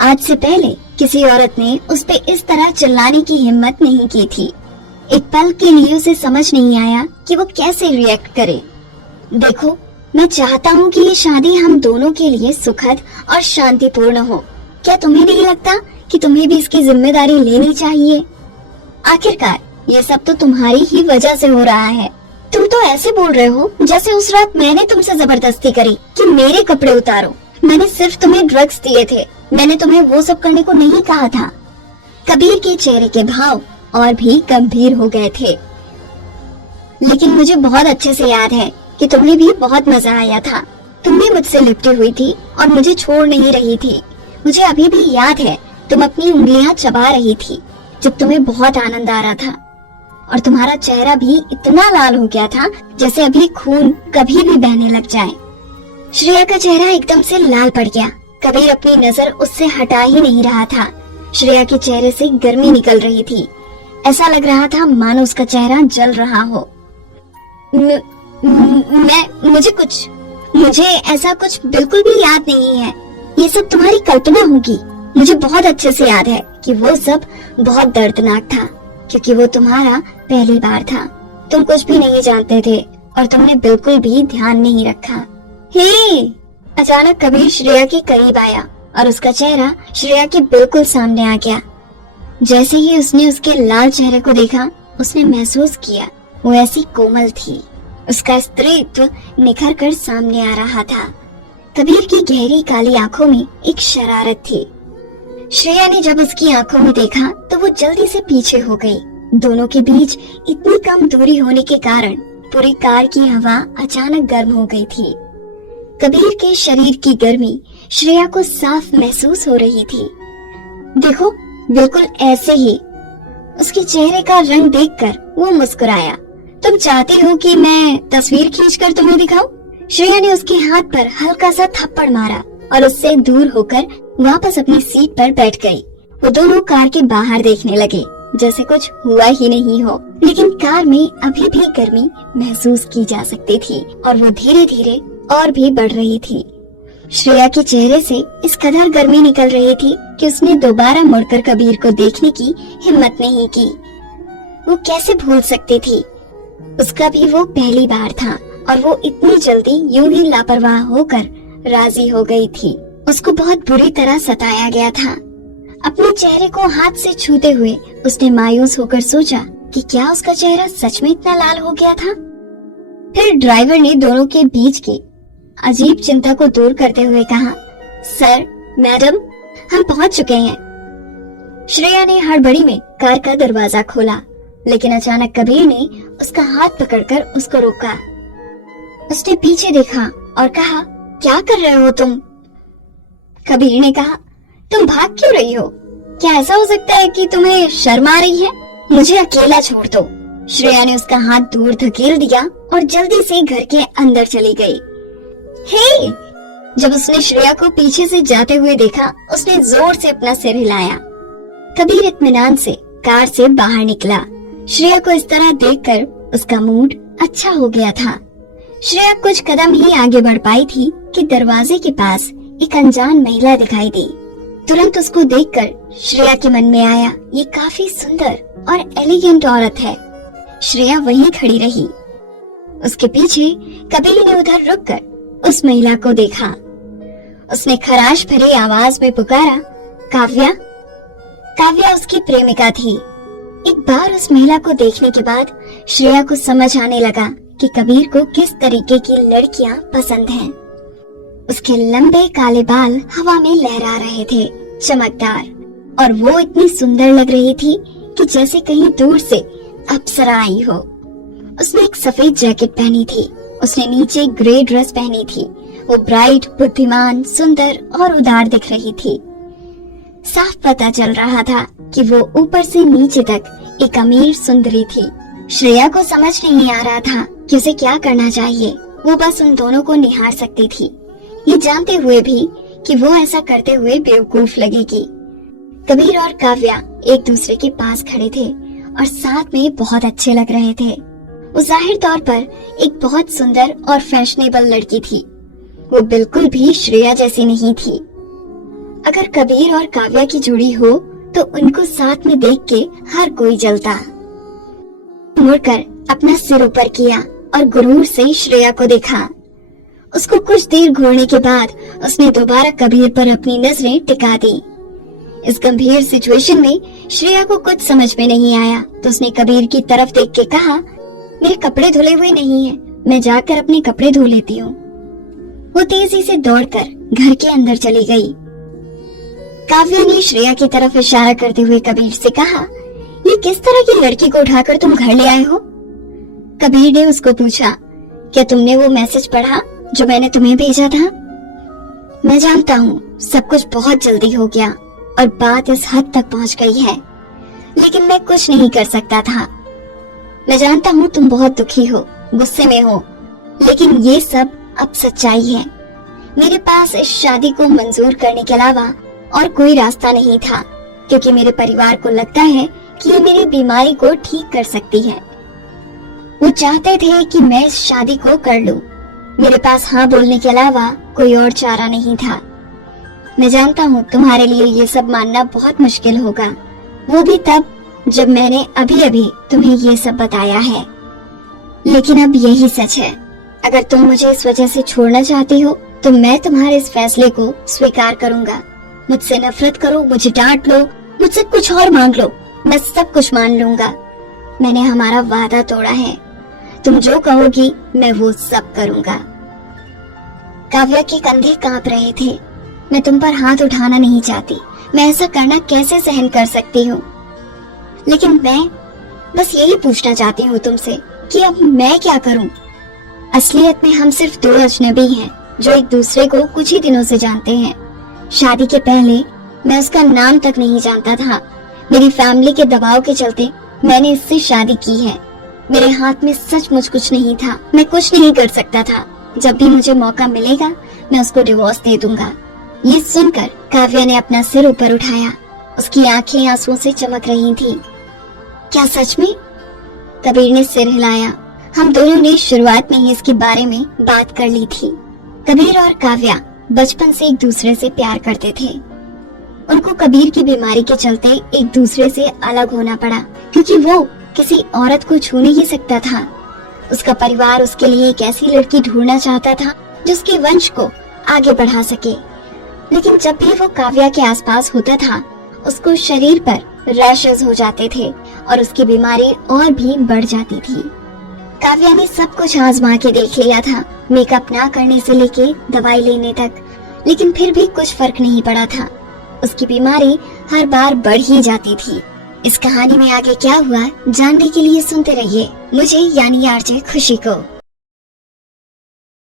आज से पहले किसी औरत ने उस पे इस तरह चिल्लाने की हिम्मत नहीं की थी। एक पल के लिए उसे समझ नहीं आया कि वो कैसे रिएक्ट करे। देखो, मैं चाहता हूँ कि ये शादी हम दोनों के लिए सुखद और शांतिपूर्ण हो। क्या तुम्हें नहीं लगता कि तुम्हें भी इसकी जिम्मेदारी लेनी चाहिए? आखिरकार ये सब तो तुम्हारी ही वजह से हो रहा है। तुम तो ऐसे बोल रहे हो जैसे उस रात मैंने तुमसे जबरदस्ती करी कि मेरे कपड़े उतारो। मैंने सिर्फ तुम्हें ड्रग्स दिए थे, मैंने तुम्हें वो सब करने को नहीं कहा था। कबीर के चेहरे के भाव और भी गंभीर हो गए थे। लेकिन मुझे बहुत अच्छे से याद है कि तुम्हें भी बहुत मजा आया था। तुम भी मुझसे लिपटी हुई थी और मुझे छोड़ नहीं रही थी। मुझे अभी भी याद है तुम अपनी उंगलियां चबा रही थी जब तुम्हें बहुत आनंद आ रहा था, और तुम्हारा चेहरा भी इतना लाल हो गया था जैसे अभी खून कभी भी बहने लग जाए। श्रेया का चेहरा एकदम से लाल पड़ गया। कबीर अपनी नजर उससे हटा ही नहीं रहा था। श्रेया के चेहरे से गर्मी निकल रही थी। ऐसा लग रहा था मानो उसका चेहरा जल रहा हो। मुझे ऐसा कुछ बिल्कुल भी याद नहीं है। ये सब तुम्हारी कल्पना होगी। मुझे बहुत अच्छे से याद है कि वो सब बहुत दर्दनाक था, क्योंकि वो तुम्हारा पहली बार था। तुम कुछ भी नहीं जानते थे और तुमने बिल्कुल भी ध्यान नहीं रखा। हे! अचानक कबीर श्रेया के करीब आया और उसका चेहरा श्रेया के बिल्कुल सामने आ गया। जैसे ही उसने उसके लाल चेहरे को देखा, उसने महसूस किया वो ऐसी कोमल थी। उसका स्त्रीत्व निखर कर सामने आ रहा था। कबीर की गहरी काली आंखों में एक शरारत थी। श्रेया ने जब उसकी आंखों में देखा तो वो जल्दी से पीछे हो गई। दोनों के बीच इतनी कम दूरी होने के कारण पूरी कार की हवा अचानक गर्म हो गई थी। कबीर के शरीर की गर्मी श्रेया को साफ महसूस हो रही थी। देखो, बिल्कुल ऐसे ही। उसके चेहरे का रंग देखकर वो मुस्कुराया। तुम चाहती हो कि मैं तस्वीर खींचकर तुम्हें दिखाऊं? श्रेया ने उसके हाथ पर हल्का सा थप्पड़ मारा और उससे दूर होकर वापस अपनी सीट पर बैठ गई। वो दोनों कार के बाहर देखने लगे जैसे कुछ हुआ ही नहीं हो, लेकिन कार में अभी भी गर्मी महसूस की जा सकती थी और वो धीरे धीरे और भी बढ़ रही थी। श्रेया के चेहरे से इस कदर गर्मी निकल रही थी कि उसने दोबारा मुड़कर कबीर को देखने की हिम्मत नहीं की। वो कैसे भूल सकती थी? उसका भी वो पहली बार था और वो इतनी जल्दी यूं ही लापरवाह होकर राजी हो गई थी। उसको बहुत बुरी तरह सताया गया था। अपने चेहरे को हाथ से छूते हुए उसने मायूस होकर सोचा कि क्या उसका चेहरा सच में इतना लाल हो गया था। फिर ड्राइवर ने दोनों के बीच की अजीब चिंता को दूर करते हुए कहा, सर, मैडम, हम पहुंच चुके हैं। श्रेया ने हड़बड़ी में कार का दरवाजा खोला, लेकिन अचानक कबीर ने उसका हाथ पकड़कर उसको रोका। उसने पीछे देखा और कहा, क्या कर रहे हो तुम? कबीर ने कहा, तुम भाग क्यों रही हो? क्या ऐसा हो सकता है कि तुम्हें शर्म आ रही है? मुझे अकेला छोड़ दो। श्रेया ने उसका हाथ दूर धकेल दिया और जल्दी से घर के अंदर चली गई। हे! जब उसने श्रेया को पीछे से जाते हुए देखा, उसने जोर से अपना सिर हिलाया। कबीर इत्मीनान से कार से बाहर निकला। श्रेया को इस तरह देखकर उसका मूड अच्छा हो गया था। श्रेया कुछ कदम ही आगे बढ़ पाई थी कि दरवाजे के पास एक अनजान महिला दिखाई दी। तुरंत उसको देखकर श्रेया के मन में आया, ये काफी सुंदर और एलिगेंट औरत है। श्रेया वहीं खड़ी रही। उसके पीछे कबीर ने उधर रुककर उस महिला को देखा। उसने खराश भरी आवाज में पुकारा, काव्या। काव्या उसकी प्रेमिका थी। एक बार उस महिला को देखने के बाद श्रेया को समझ आने लगा कि कबीर को किस तरीके की लड़कियां पसंद हैं। उसके लंबे काले बाल हवा में लहरा रहे थे, चमकदार, और वो इतनी सुंदर लग रही थी कि जैसे कहीं दूर से अप्सरा आई हो। उसने एक सफेद जैकेट पहनी थी, उसने नीचे ग्रे ड्रेस पहनी थी। वो ब्राइट, बुद्धिमान, सुंदर और उदार दिख रही थी। साफ पता चल रहा था कि वो ऊपर से नीचे तक एक अमीर सुंदरी थी। श्रेया को समझ नहीं आ रहा था कि उसे क्या करना चाहिए। वो बस उन दोनों को निहार सकती थी, ये जानते हुए भी कि वो ऐसा करते हुए बेवकूफ लगेगी। कबीर और काव्या एक दूसरे के पास खड़े थे और साथ में बहुत अच्छे लग रहे थे। वो जाहिर तौर पर एक बहुत सुंदर और फैशनेबल लड़की थी। वो बिल्कुल भी श्रेया जैसी नहीं थी। अगर कबीर और काव्या की जोड़ी हो तो उनको साथ में देख के हर कोई जलता। मुड़कर अपना सिर ऊपर किया और गुरूर से श्रेया को देखा। उसको कुछ देर घूरने के बाद उसने दोबारा कबीर पर अपनी नजरें टिका दी। इस गंभीर सिचुएशन में श्रेया को कुछ समझ में नहीं आया तो उसने कबीर की तरफ देख के कहा, मेरे कपड़े धुले हुए नहीं हैं, मैं जाकर अपने कपड़े धो लेती हूँ। वो तेजी से दौड़कर घर के अंदर चली गई। काव्या ने श्रेया की तरफ इशारा करते हुए कबीर से कहा, ये किस तरह की लड़की को उठाकर तुम घर ले आए हो? कबीर ने उसको पूछा, क्या तुमने वो मैसेज पढ़ा जो मैंने तुम्हें भेजा था? मैं जानता हूँ सब कुछ बहुत जल्दी हो गया और बात इस हद तक पहुँच गई है, लेकिन मैं कुछ नहीं कर सकता था। मैं जानता हूँ तुम बहुत दुखी हो, गुस्से में हो, लेकिन ये सब अब सच्चाई है। मेरे पास इस शादी को मंजूर करने के अलावा और कोई रास्ता नहीं था, क्योंकि मेरे परिवार को लगता है कि ये मेरी बीमारी को ठीक कर सकती है। वो चाहते थे कि मैं इस शादी को कर लूं। मेरे पास हाँ बोलने के अलावा कोई और चारा नहीं था। मैं जानता हूँ तुम्हारे लिए ये सब मानना बहुत मुश्किल होगा, वो भी तब जब मैंने अभी अभी तुम्हें ये सब बताया है, लेकिन अब यही सच है। अगर तुम मुझे इस वजह से छोड़ना चाहती हो तो मैं तुम्हारे इस फैसले को स्वीकार करूंगा। मुझसे नफरत करो, मुझे डांट लो, मुझसे कुछ और मांग लो, मैं सब कुछ मान लूंगा। मैंने हमारा वादा तोड़ा है, तुम जो कहोगी मैं वो सब करूंगा। काव्या के कंधे कांप रहे थे। मैं तुम पर हाथ उठाना नहीं चाहती, मैं ऐसा करना कैसे सहन कर सकती हूँ, लेकिन मैं बस यही पूछना चाहती हूँ तुमसे कि अब मैं क्या करूँ? असलियत में हम सिर्फ दो अजनबी हैं जो एक दूसरे को कुछ ही दिनों से जानते हैं। शादी के पहले मैं उसका नाम तक नहीं जानता था। मेरी फैमिली के दबाव के चलते मैंने इससे शादी की है। मेरे हाथ में सचमुच कुछ नहीं था, मैं कुछ नहीं कर सकता था। जब भी मुझे मौका मिलेगा मैं उसको डिवोर्स दे दूंगा। ये सुनकर काव्या ने अपना सिर ऊपर उठाया। उसकी आंखें आंसुओं से चमक रही थी। क्या सच में? कबीर ने सिर हिलाया। हम दोनों ने शुरुआत में ही इसके बारे में बात कर ली थी। कबीर और काव्या बचपन से एक दूसरे से प्यार करते थे। उनको कबीर की बीमारी के चलते एक दूसरे से अलग होना पड़ा, क्योंकि वो किसी औरत को छू नहीं सकता था। उसका परिवार उसके लिए एक ऐसी लड़की ढूंढना चाहता था जो उसके वंश को आगे बढ़ा सके, लेकिन जब भी वो काव्या के आसपास होता था उसको शरीर पर रैशेस हो जाते थे और उसकी बीमारी और भी बढ़ जाती थी। काव्या ने सब कुछ आजमा के देख लिया था, मेकअप ना करने से लेके दवाई लेने तक, लेकिन फिर भी कुछ फर्क नहीं पड़ा था। उसकी बीमारी हर बार बढ़ ही जाती थी। इस कहानी में आगे क्या हुआ जानने के लिए सुनते रहिए मुझे यानी आरजे खुशी को।